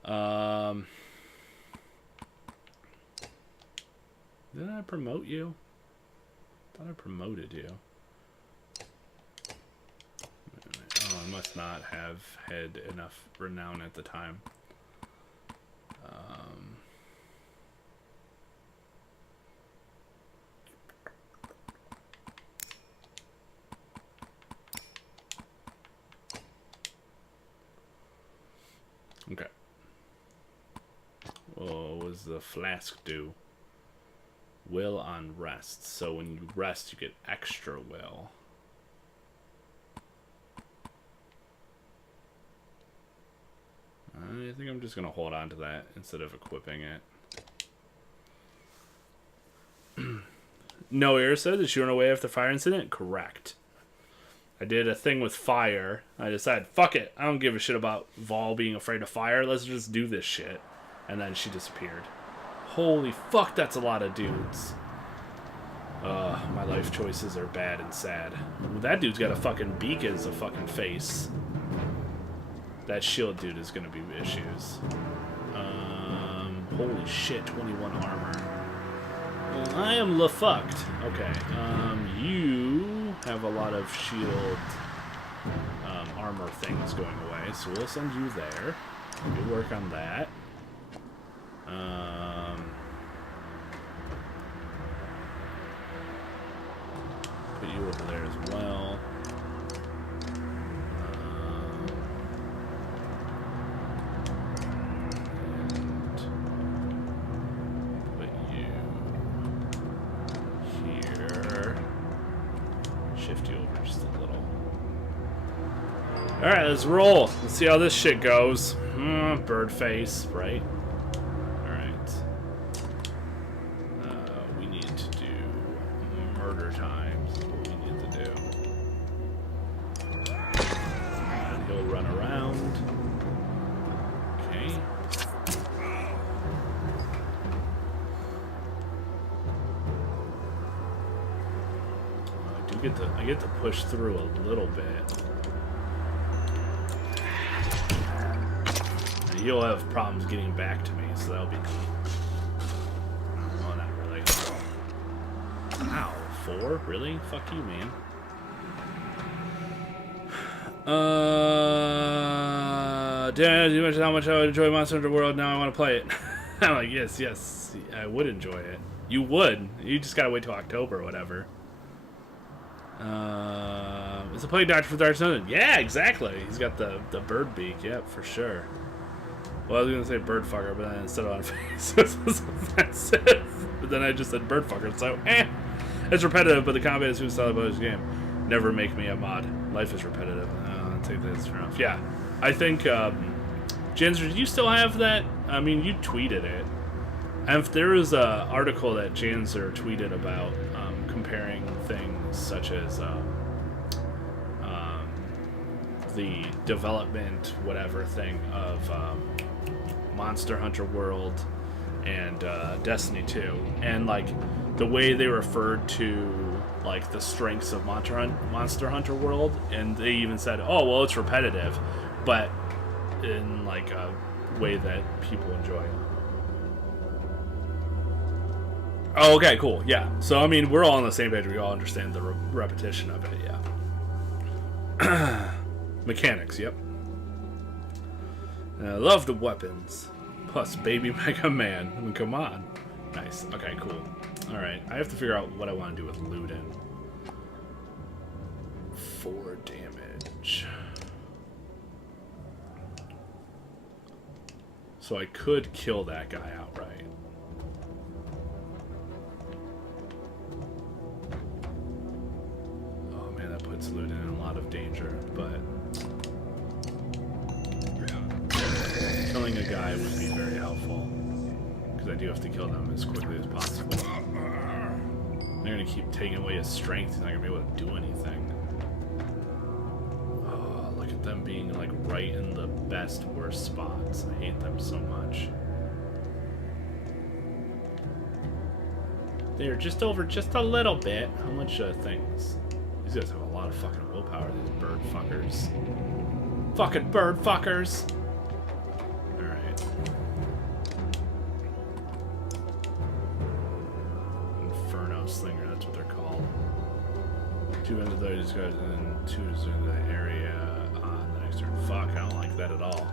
Did I promote you? I thought I promoted you. Oh, I must not have had enough renown at the time. Okay. What was the flask do? Will on rest. So when you rest, you get extra will. I think I'm just going to hold on to that instead of equipping it. No, Irsa, did she run away after the fire incident? Correct. I did a thing with fire. I decided, fuck it. I don't give a shit about Vol being afraid of fire. Let's just do this shit. And then she disappeared. Holy fuck, that's a lot of dudes. My life choices are bad and sad. That dude's got a fucking beak as a fucking face. That shield dude is gonna be issues. Holy shit, 21 armor. I am fucked. Okay, you have a lot of shield armor things going away, so we'll send you there. Good work on that. Put you over there as well. Alright, let's roll. Let's see how this shit goes. Bird face, right? Alright. We need to do murder times is what we need to do. And he'll run around. Okay. I get to push through a little bit. You'll have problems getting back to me, so that'll be neat. Oh, not really. Ow, 4? Really? Fuck you, man. Dan, you mentioned how much I would enjoy Monster Hunter World. Now I want to play it. I'm like, yes, I would enjoy it. You would. You just gotta wait till October or whatever. Is the play doctor for Dark Sun? Yeah, exactly. He's got the bird beak. Yep, for sure. Well, I was gonna say bird fucker, but then instead of on face, that's it. But then I just said bird fucker, so it's repetitive, but the combat is who's solid about this game. Never make me a mod. Life is repetitive. I'll take this turn off. Yeah, I think Janzer, did you still have that? I mean, you tweeted it. And if there was a article that Janzer tweeted about comparing things such as the development, whatever thing of Monster Hunter World and Destiny 2, and like the way they referred to like the strengths of Monster Hunter World, and they even said, oh well, it's repetitive, but in like a way that people enjoy. Oh, okay, cool, yeah. So I mean, we're all on the same page. We all understand the repetition of it, yeah. Mechanics, yep. And I love the weapons. Plus, baby Mega Man. I mean, come on. Nice. Okay, cool. Alright, I have to figure out what I want to do with Luden. 4 damage. So I could kill that guy outright. Oh man, that puts Luden in a lot of danger, but killing a guy would be very helpful, because I do have to kill them as quickly as possible. They're going to keep taking away his strength. He's not going to be able to do anything. Oh, look at them being like right in the best, worst spots. I hate them so much. They're just over just a little bit. How much things? These guys have a lot of fucking willpower, these bird fuckers. Fucking bird fuckers! Slinger, that's what they're called. 2 into those guys, and then 2 is in the area on the next turn. Fuck, I don't like that at all.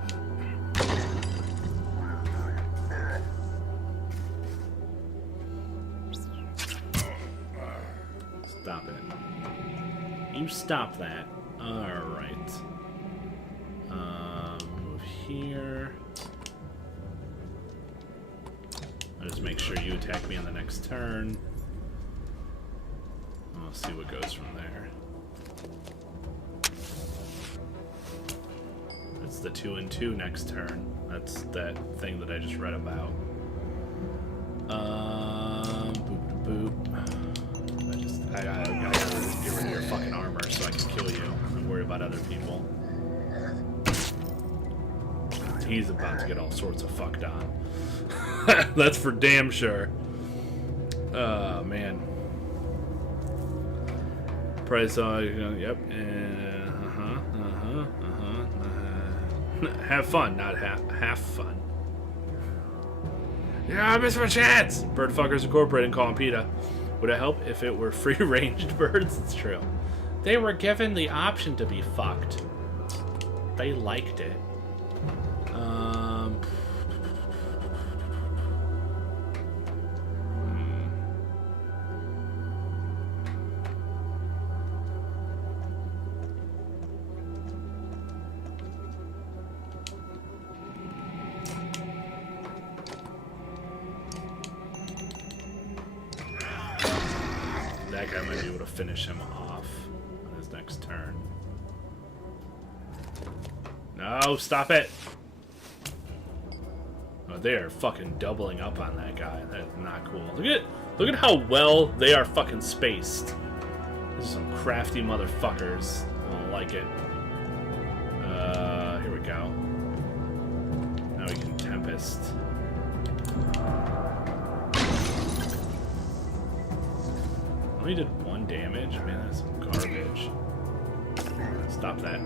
Stop it. You stop that. Alright. Move here. I'll just make sure you attack me on the next turn. We'll see what goes from there. It's the 2 and 2 next turn. That's that thing that I just read about. Boop, boop. about other people. He's about to get all sorts of fucked on. That's for damn sure. Oh, man. Price on, yep. Have fun, not half fun. Yeah, I missed my chance! Birdfuckers Incorporated and calling PETA. Would it help if it were free-ranged birds? It's true. They were given the option to be fucked. They liked it. That guy might be able to finish him off on his next turn. No, stop it! Oh, they are fucking doubling up on that guy. That is not cool. Look at how well they are fucking spaced. These are some crafty motherfuckers. I don't like it. Here we go. Now we can Tempest. Only did 1 damage? Man, that's some garbage. Stop that.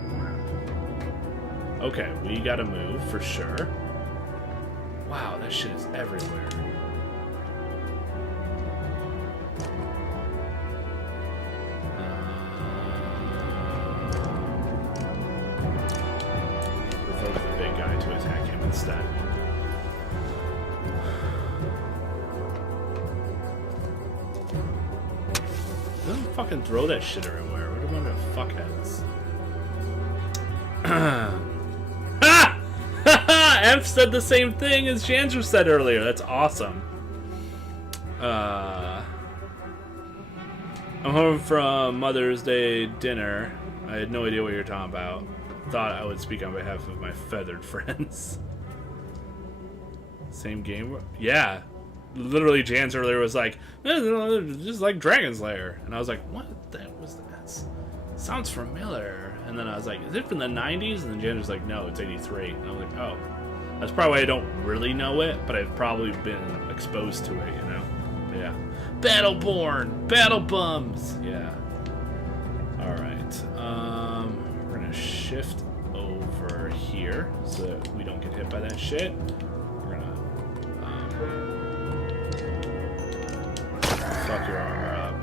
Okay, we gotta move for sure. Wow, that shit is everywhere. Provoke the big guy to attack him instead. Don't fucking throw that shit everywhere. What about the fuckheads? Emp said the same thing as Janser said earlier. That's awesome. I'm home from Mother's Day dinner. I had no idea what you were talking about. Thought I would speak on behalf of my feathered friends. Same game? Yeah. Literally, Jans earlier was like, just like Dragon's Lair. And I was like, what the hell was that? Sounds familiar. And then I was like, is it from the 90s? And then Jans was like, no, it's 83. And I was like, oh. That's probably why I don't really know it, but I've probably been exposed to it, you know? But yeah. Battleborn! Battle Bums! Yeah. Alright. We're gonna shift over here so that we don't get hit by that shit. We're gonna fuck your armor up.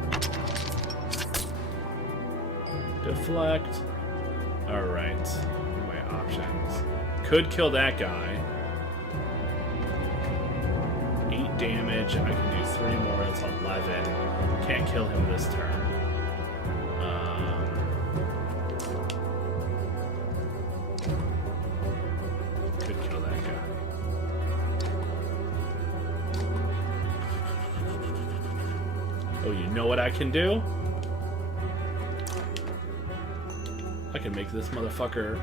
Deflect. Alright. What are my options? Could kill that guy. 8 damage. I can do 3 more. That's 11. Can't kill him this turn. Could kill that guy. Oh, you know what I can do? I can make this motherfucker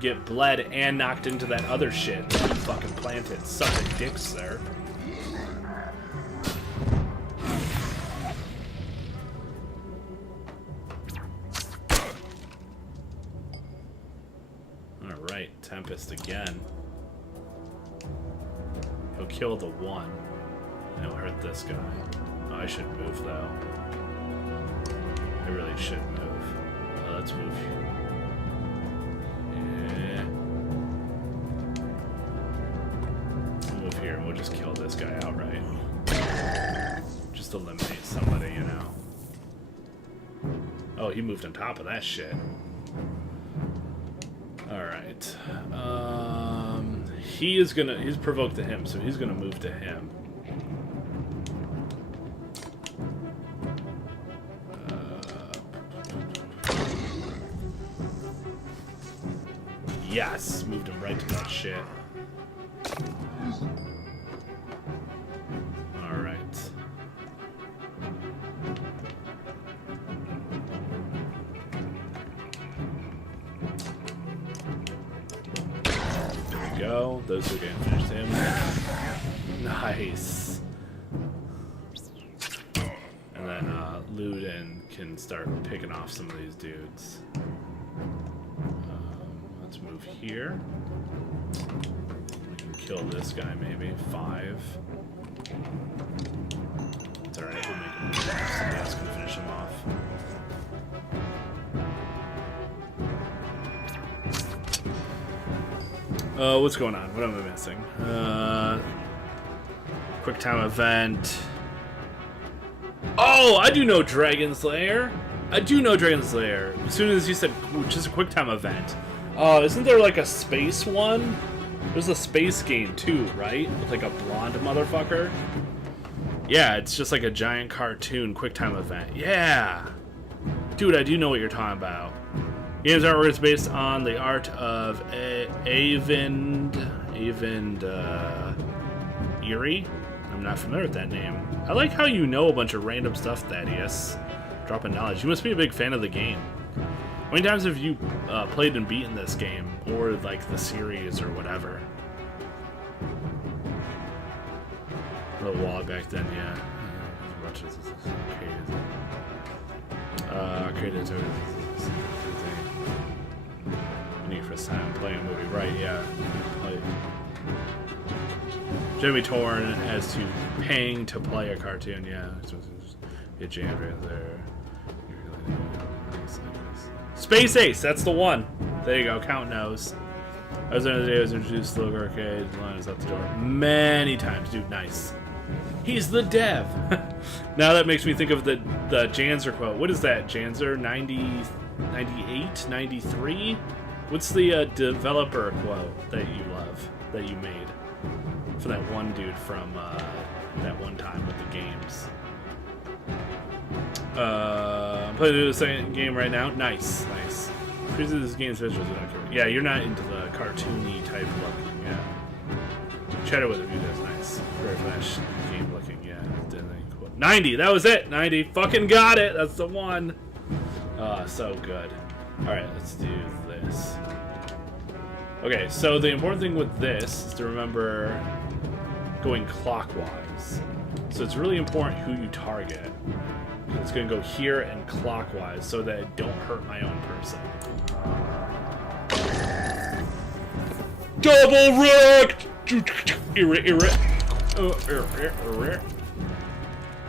get bled and knocked into that other shit that you fucking planted. Sucking dicks, sir. Alright, Tempest again. He'll kill the 1. And he'll hurt this guy. Oh, I should move, though. I really should move. Oh, let's move here. Here and we'll just kill this guy outright. Just eliminate somebody, you know. Oh, he moved on top of that shit. Alright. He's provoked to him, so he's gonna move to him. Yes! Moved him right to that shit. Alright. There we go. Those two getting finished him. Nice. And then Luden can start picking off some of these dudes. move here. We can kill this guy maybe. 5. It's alright, we'll make him. Somebody else can finish him off. What's going on? What am I missing? Quick time event. Oh, I do know Dragon's Lair. I do know Dragon's Lair. As soon as you said just a quick time event. Isn't there like a space one? There's a space game too, right? With like a blonde motherfucker. Yeah, it's just like a giant cartoon quick time event. Yeah. Dude, I do know what you're talking about. Game's artwork is based on the art of Eyvind Erie. I'm not familiar with that name. I like how you know a bunch of random stuff, Thaddeus. Dropping knowledge. You must be a big fan of the game. How many times have you played and beaten this game? Or like the series or whatever? The wall back then, yeah. Created Need for time playing a movie, right? Yeah. Jimmy Torn as to paying to play a cartoon, yeah. Get jammed right there. Space Ace, that's the one. There you go, Count knows. I was in the day I was introduced to Logo Arcade, the line is out the door many times, dude. Nice. He's the dev. Now that makes me think of the Janzer quote. What is that, Janzer? 90, 98, 93? What's the developer quote that you love, that you made? For that one dude from that one time with the games. I'm playing the second game right now. Nice, nice. Crazy this game's visuals. Yeah, you're not into the cartoony type look. Yeah. Chatted with him, that's nice. Very flash game looking. Yeah. 90. That was it. 90. Fucking got it. That's the one. So good. All right, let's do this. Okay, so the important thing with this is to remember going clockwise. So it's really important who you target. It's going to go here and clockwise so that it don't hurt my own person. Double wrecked!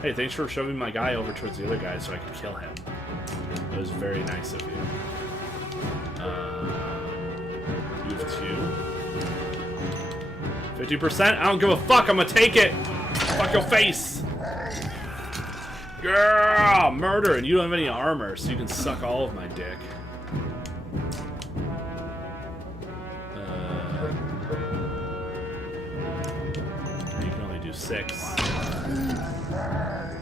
Hey, thanks for shoving my guy over towards the other guy so I could kill him. That was very nice of you. You have 2. 50%? I don't give a fuck, I'm gonna take it! Fuck your face! Yeah! Murder! And you don't have any armor, so you can suck all of my dick. You can only do 6.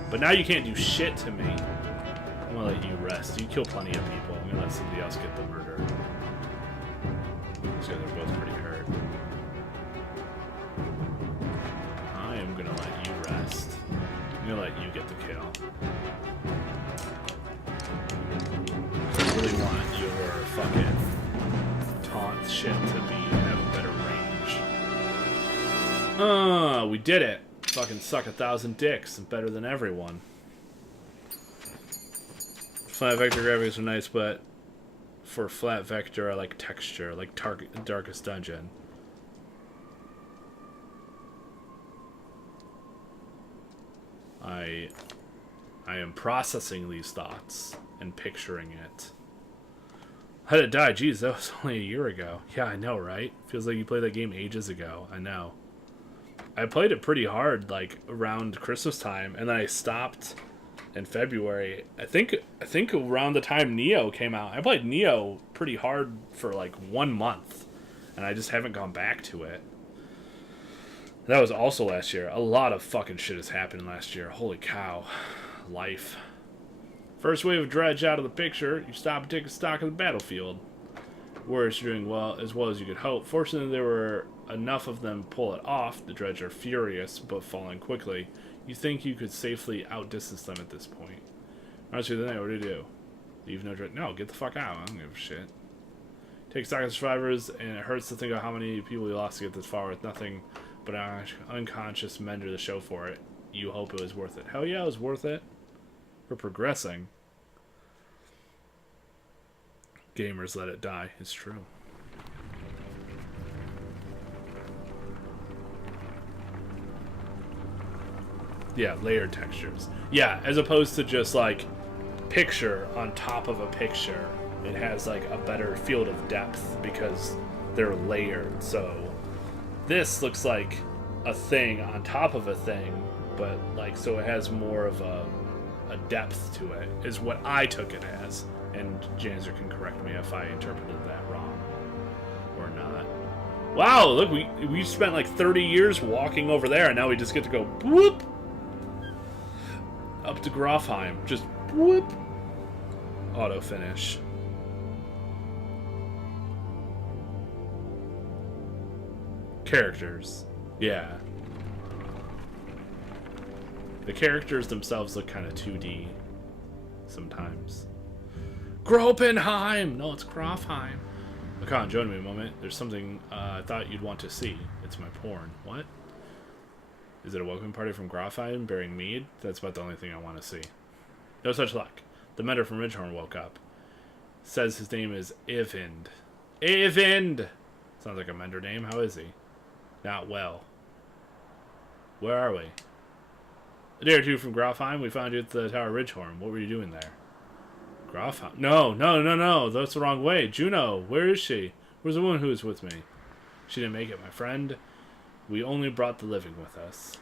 But now you can't do shit to me. I'm gonna let you rest. You kill plenty of people. I'm gonna let somebody else get the murder. These guys are both pretty hurt. I am gonna let you rest. I'm gonna let you get the kill. I really want your fucking taunt shit to have a better range. We did it. Fucking suck 1,000 dicks. I'm better than everyone. Flat vector graphics are nice, but for flat vector, I like texture, like Darkest Dungeon. I am processing these thoughts and picturing it. How did it die? Jeez, that was only a year ago. Yeah, I know, right? Feels like you played that game ages ago. I know. I played it pretty hard, like, around Christmas time, and then I stopped in February. I think around the time Neo came out. I played Neo pretty hard for, like, 1 month, and I just haven't gone back to it. That was also last year. A lot of fucking shit has happened last year. Holy cow. Life. First wave of dredge out of the picture. You stop and take a stock of the battlefield. Warriors are doing well as you could hope. Fortunately, there were enough of them pull it off. The dredge are furious, but falling quickly. You think you could safely outdistance them at this point. Honestly, then what do you do? Leave no dredge? No, get the fuck out. I don't give a shit. Take stock of survivors, and it hurts to think of how many people you lost to get this far with nothing but an unconscious mender to show for it. You hope it was worth it. Hell yeah, it was worth it. We're progressing. Gamers let it die. It's true. Yeah, layered textures. Yeah, as opposed to just like picture on top of a picture. It has like a better field of depth because they're layered. So this looks like a thing on top of a thing, but like so it has more of a depth to it, is what I took it as. And Janzer can correct me if I interpreted that wrong or not. Wow, look, we spent like 30 years walking over there, and now we just get to go whoop up to Grofheim. Just whoop. Auto finish. Characters. Yeah. The characters themselves look kind of 2D sometimes. Gropenheim! No, it's Grofheim. Akan, join me a moment. There's something I thought you'd want to see. It's my porn. What? Is it a welcome party from Grofheim bearing mead? That's about the only thing I want to see. No such luck. The mender from Ridgehorn woke up. Says his name is Eyvind. Eyvind! Sounds like a mender name. How is he? Not well. Where are we? A day or two from Grofheim, we found you at the Tower Ridgehorn. What were you doing there? Grofheim? No. That's the wrong way. Juno, where is she? Where's the woman who was with me? She didn't make it, my friend. We only brought the living with us.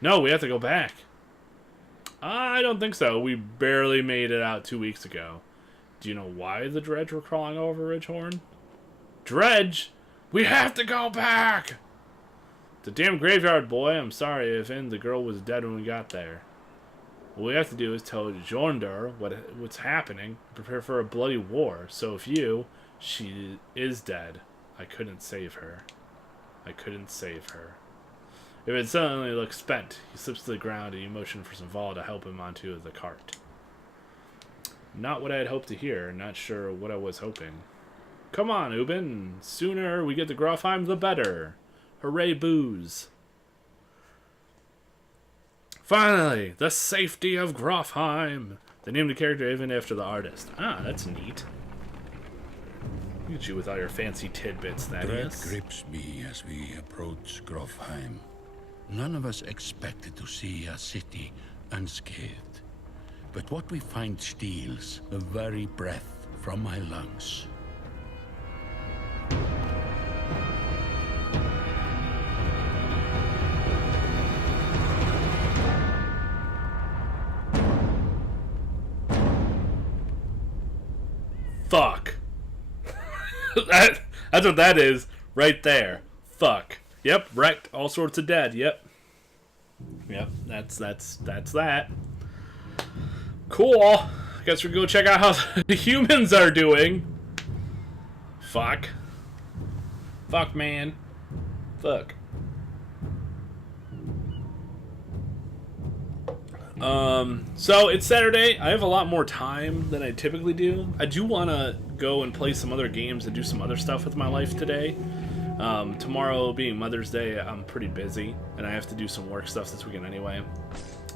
No, we have to go back. I don't think so. We barely made it out 2 weeks ago. Do you know why the Dredge were crawling over Ridgehorn? Dredge? We have to go back! The damn graveyard, boy. I'm sorry, Eyvind. The girl was dead when we got there. What we have to do is tell Jorndor what's happening and prepare for a bloody war. So if she is dead. I couldn't save her. If it suddenly looks spent, he slips to the ground and you motion for Zaval to help him onto the cart. Not what I had hoped to hear. Not sure what I was hoping. Come on, Ubin. Sooner we get to Grofheim, the better. Hooray, booze. Finally, the safety of Grofheim. They named the character even after the artist. Ah, that's neat. Look at you with all your fancy tidbits, Dread Thaddeus. grips me as we approach Grofheim. None of us expected to see a city unscathed. But what we find steals the very breath from my lungs. Fuck. That's what that is right there. Fuck. Yep, wrecked. All sorts of dead. Yep. That's that. Cool. Guess we go check out how the humans are doing. Fuck. Fuck, man. Fuck. So it's Saturday. I have a lot more time than I typically do. I do want to go and play some other games and do some other stuff with my life today. Tomorrow being Mother's Day, I'm pretty busy, and I have to do some work stuff this weekend anyway.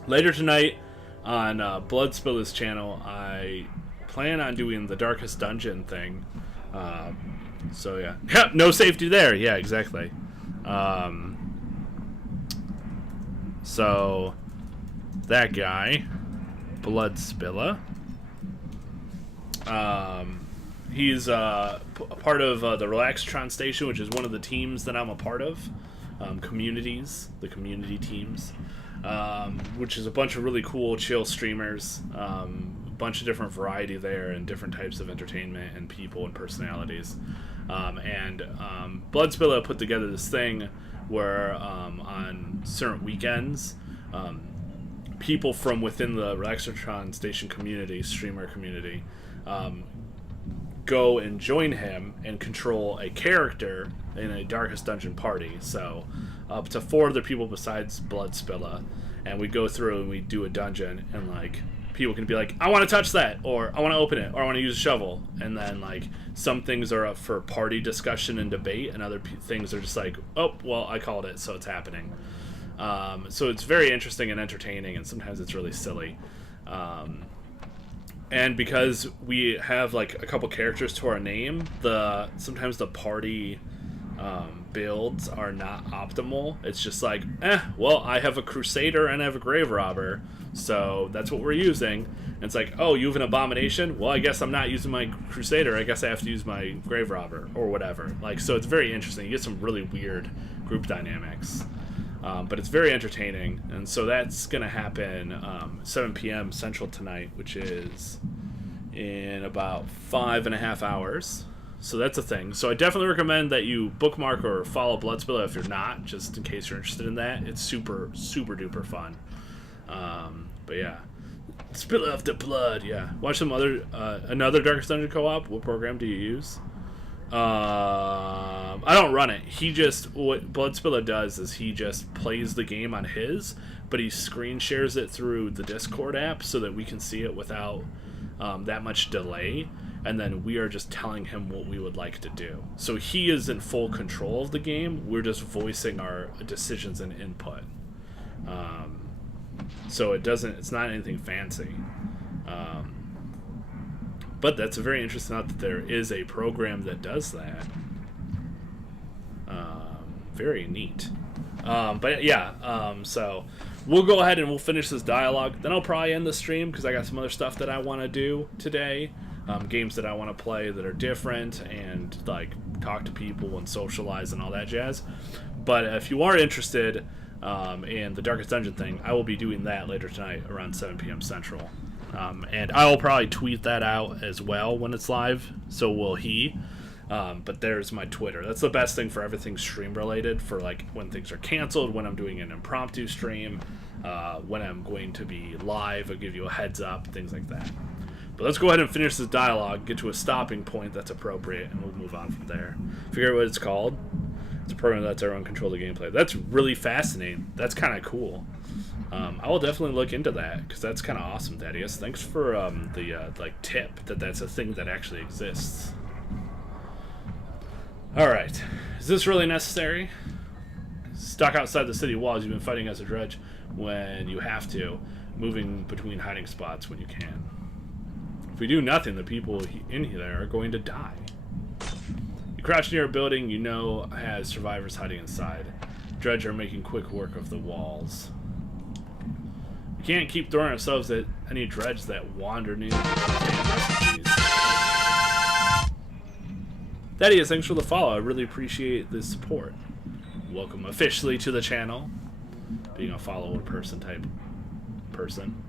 Later tonight on Bloodspilla's channel, I plan on doing the Darkest Dungeon thing. So yeah. Yep, no safety there. Yeah, exactly. So that guy, Bloodspilla. He's a part of the Relaxtron Station, which is one of the teams that I'm a part of. The community teams, which is a bunch of really cool, chill streamers. A bunch of different variety there and different types of entertainment and people and personalities. Bloodspilla put together this thing where on certain weekends, people from within the Relaxtron Station community, streamer community, go and join him and control a character in a Darkest Dungeon party. So up to 4 other people besides Bloodspilla, and we go through and we do a dungeon, and like people can be like, I want to touch that, or I want to open it, or I want to use a shovel, and then like some things are up for party discussion and debate, and other things are just like, oh well, I called it, so it's happening. So it's very interesting and entertaining, and sometimes it's really silly. And because we have like a couple characters to our name, sometimes the party builds are not optimal. It's just like, well, I have a Crusader and I have a Grave Robber, so that's what we're using. And it's like, oh, you have an Abomination? Well, I guess I'm not using my Crusader. I guess I have to use my Grave Robber or whatever. Like, so it's very interesting. You get some really weird group dynamics. But it's very entertaining. And so that's going to happen 7 p.m. Central tonight, which is in about 5.5 hours. So that's a thing. So I definitely recommend that you bookmark or follow Bloodspiller if you're not, just in case you're interested in that. It's super, super duper fun. But yeah. Spill off the blood, yeah. Watch some other, another Darkest Dungeon co-op. What program do you use? I don't run it. What Bloodspiller does is he just plays the game on his, but he screen shares it through the Discord app so that we can see it without that much delay. And then we are just telling him what we would like to do. So he is in full control of the game. We're just voicing our decisions and input. So it's not anything fancy. But that's very interesting that there is a program that does that. Very neat. But yeah, so we'll go ahead and we'll finish this dialogue. Then I'll probably end the stream because I got some other stuff that I want to do today. Games that I want to play that are different and like talk to people and socialize and all that jazz. But if you are interested in the Darkest Dungeon thing, I will be doing that later tonight around 7 p.m. Central. And I will probably tweet that out as well when it's live. So will he. But there's my Twitter. That's the best thing for everything stream related, for like when things are canceled, when I'm doing an impromptu stream, when I'm going to be live, I'll give you a heads up, things like that. But let's go ahead and finish this dialogue, get to a stopping point that's appropriate, and we'll move on from there. Figure out what it's called. It's a program that lets everyone control the gameplay. That's really fascinating. That's kind of cool. I will definitely look into that, because that's kind of awesome, Thaddeus. Thanks for the tip that that's a thing that actually exists. Alright. Is this really necessary? Stuck outside the city walls, you've been fighting as a dredge when you have to, moving between hiding spots when you can. If we do nothing, the people in there are going to die. You crouch near a building you know has survivors hiding inside. Dredge are making quick work of the walls. We can't keep throwing ourselves at any dredge that wander near. Thaddeus, thanks for the follow. I really appreciate the support. Welcome officially to the channel. Being a follower person type person.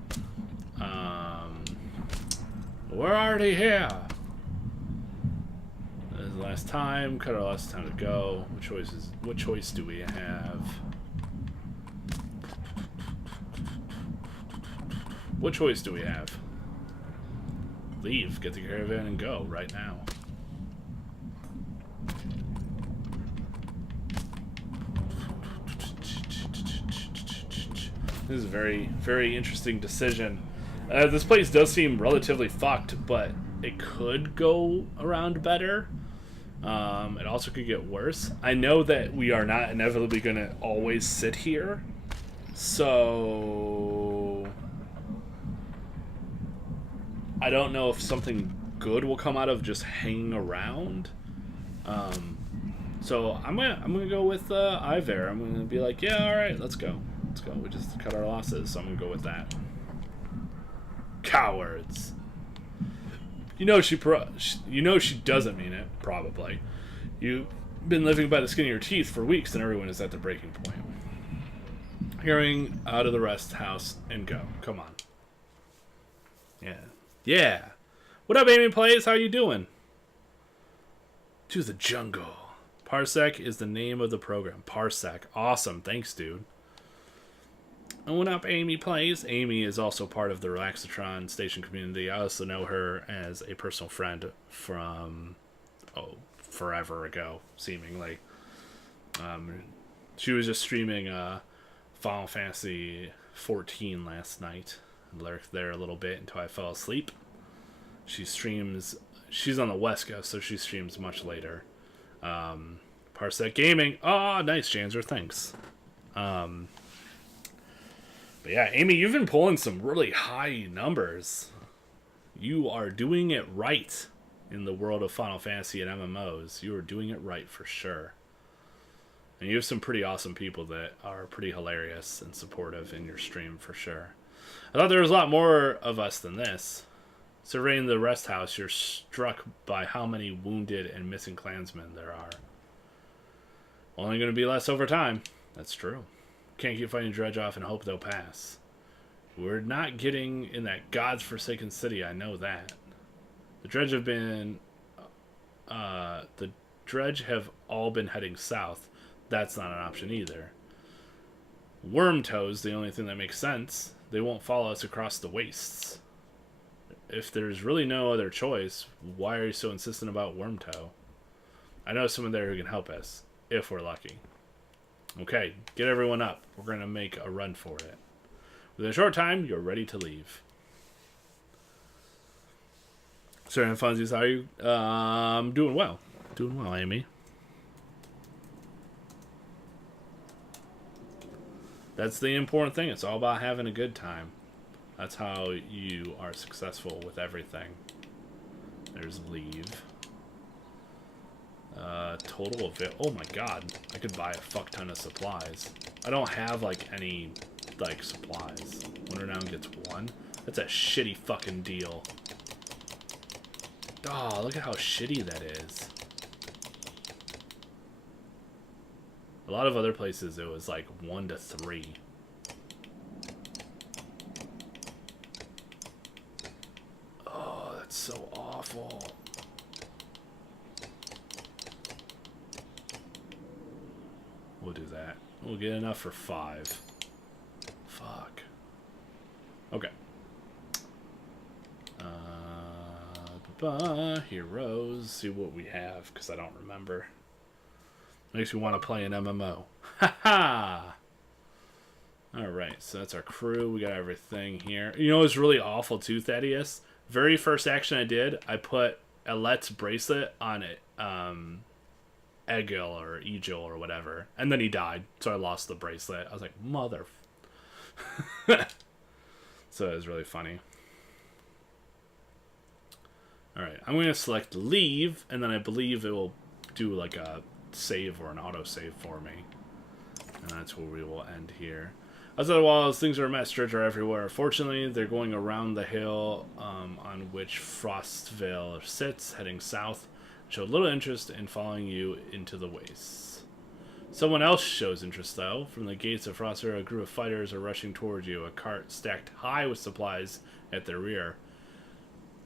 We're already here. This is the last time. Cut our last time to go. What choice do we have? What choice do we have? Leave. Get the caravan and go right now. This is a very, very interesting decision. This place does seem relatively fucked, but it could go around better. It also could get worse. I know that we are not inevitably going to always sit here. So I don't know if something good will come out of just hanging around. So I'm gonna go with Iver. I'm gonna be like, yeah, all right, let's go. Let's go. We just cut our losses, so I'm gonna go with that. Cowards. You know she doesn't mean it, probably. You've been living by the skin of your teeth for weeks, and everyone is at the breaking point. Hearing out of the rest house and go. Come on. Yeah. Yeah. What up, Amy Plays? How you doing? To the jungle. Parsec is the name of the program. Parsec. Awesome. Thanks, dude. And what up, Amy Plays? Amy is also part of the Relaxatron station community. I also know her as a personal friend from, forever ago, seemingly. She was just streaming Final Fantasy 14 last night. I lurked there a little bit until I fell asleep. She's on the West Coast, so she streams much later. Parsec Gaming. Oh, nice, Janzer. Thanks. But yeah, Amy, you've been pulling some really high numbers. You are doing it right in the world of Final Fantasy and MMOs. You are doing it right for sure. And you have some pretty awesome people that are pretty hilarious and supportive in your stream for sure. I thought there was a lot more of us than this. Surveying the rest house, you're struck by how many wounded and missing clansmen there are. Only going to be less over time. That's true. Can't keep fighting Dredge off and hope they'll pass. We're not getting in that God's forsaken city, I know that. The Dredge have been... the Dredge have all been heading south. That's not an option either. Wormtoe's the only thing that makes sense. They won't follow us across the wastes. If there's really no other choice, why are you so insistent about Wormtoe? I know someone there who can help us, if we're lucky. Okay, get everyone up. We're going to make a run for it. Within a short time, you're ready to leave. Sorry, Funsies, how are you? I'm doing well. Doing well, Amy. That's the important thing. It's all about having a good time. That's how you are successful with everything. There's leave. Total of it. Oh my god. I could buy a fuck ton of supplies. I don't have, like, any, like, supplies. One renown gets one. That's a shitty fucking deal. Oh, look at how shitty that is. A lot of other places it was like 1 to 3. Oh, that's so awful. We'll do that. We'll get enough for 5. Fuck. Okay. Heroes. See what we have, because I don't remember. Makes me want to play an MMO. Ha-ha! Alright, so that's our crew. We got everything here. You know what's really awful too, Thaddeus? Very first action I did, I put a Let's bracelet on it. Egil or Egil or whatever. And then he died, so I lost the bracelet. I was like, mother... So it was really funny. Alright, I'm going to select leave, and then I believe it will do like a save or an autosave for me. And that's where we will end here. Outside the walls, things are a mess. Dredge are everywhere. Fortunately, they're going around the hill on which Frostvale sits, heading south. Showed little interest in following you into the wastes. Someone else shows interest, though. From the gates of Frostvale, a group of fighters are rushing towards you, a cart stacked high with supplies at their rear.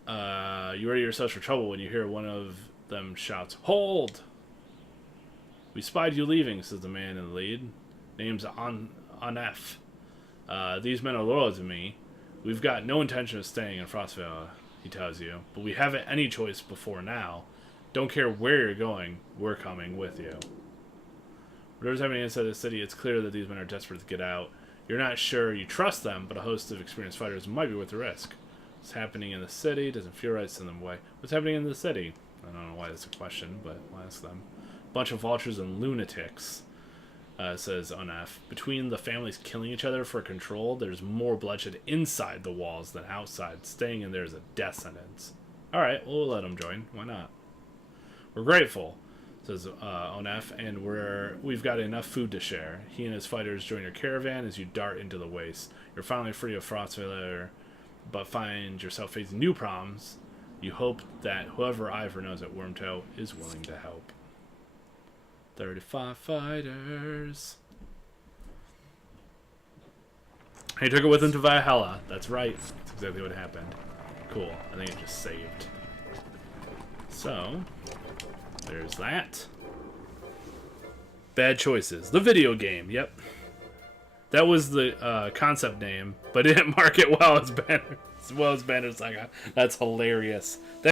You ready yourselves for trouble when you hear one of them shouts, "Hold!" "We spied you leaving," says the man in the lead. Name's Onef. These men are loyal to me. We've got no intention of staying in Frostvale, he tells you. But we haven't any choice before now. Don't care where you're going, we're coming with you. Whatever's happening inside the city, it's clear that these men are desperate to get out. You're not sure you trust them, but a host of experienced fighters might be worth the risk. What's happening in the city doesn't feel right, send them away. What's happening in the city? I don't know why that's a question, but I'll ask them. Bunch of vultures and lunatics, says Onef. Between the families killing each other for control, there's more bloodshed inside the walls than outside. Staying in there is a death sentence. Alright, we'll let them join. Why not? We're grateful, says Onef, and we've got enough food to share. He and his fighters join your caravan as you dart into the waste. You're finally free of Frostvale, but find yourself facing new problems. You hope that whoever Ivor knows at Wormtoe is willing to help. 35 fighters. He took it with him to Valhalla. That's right. That's exactly what happened. Cool. I think it just saved. So, there's that. Bad Choices. The video game. Yep. That was the concept name, but it didn't market well as Banner Saga. That's hilarious.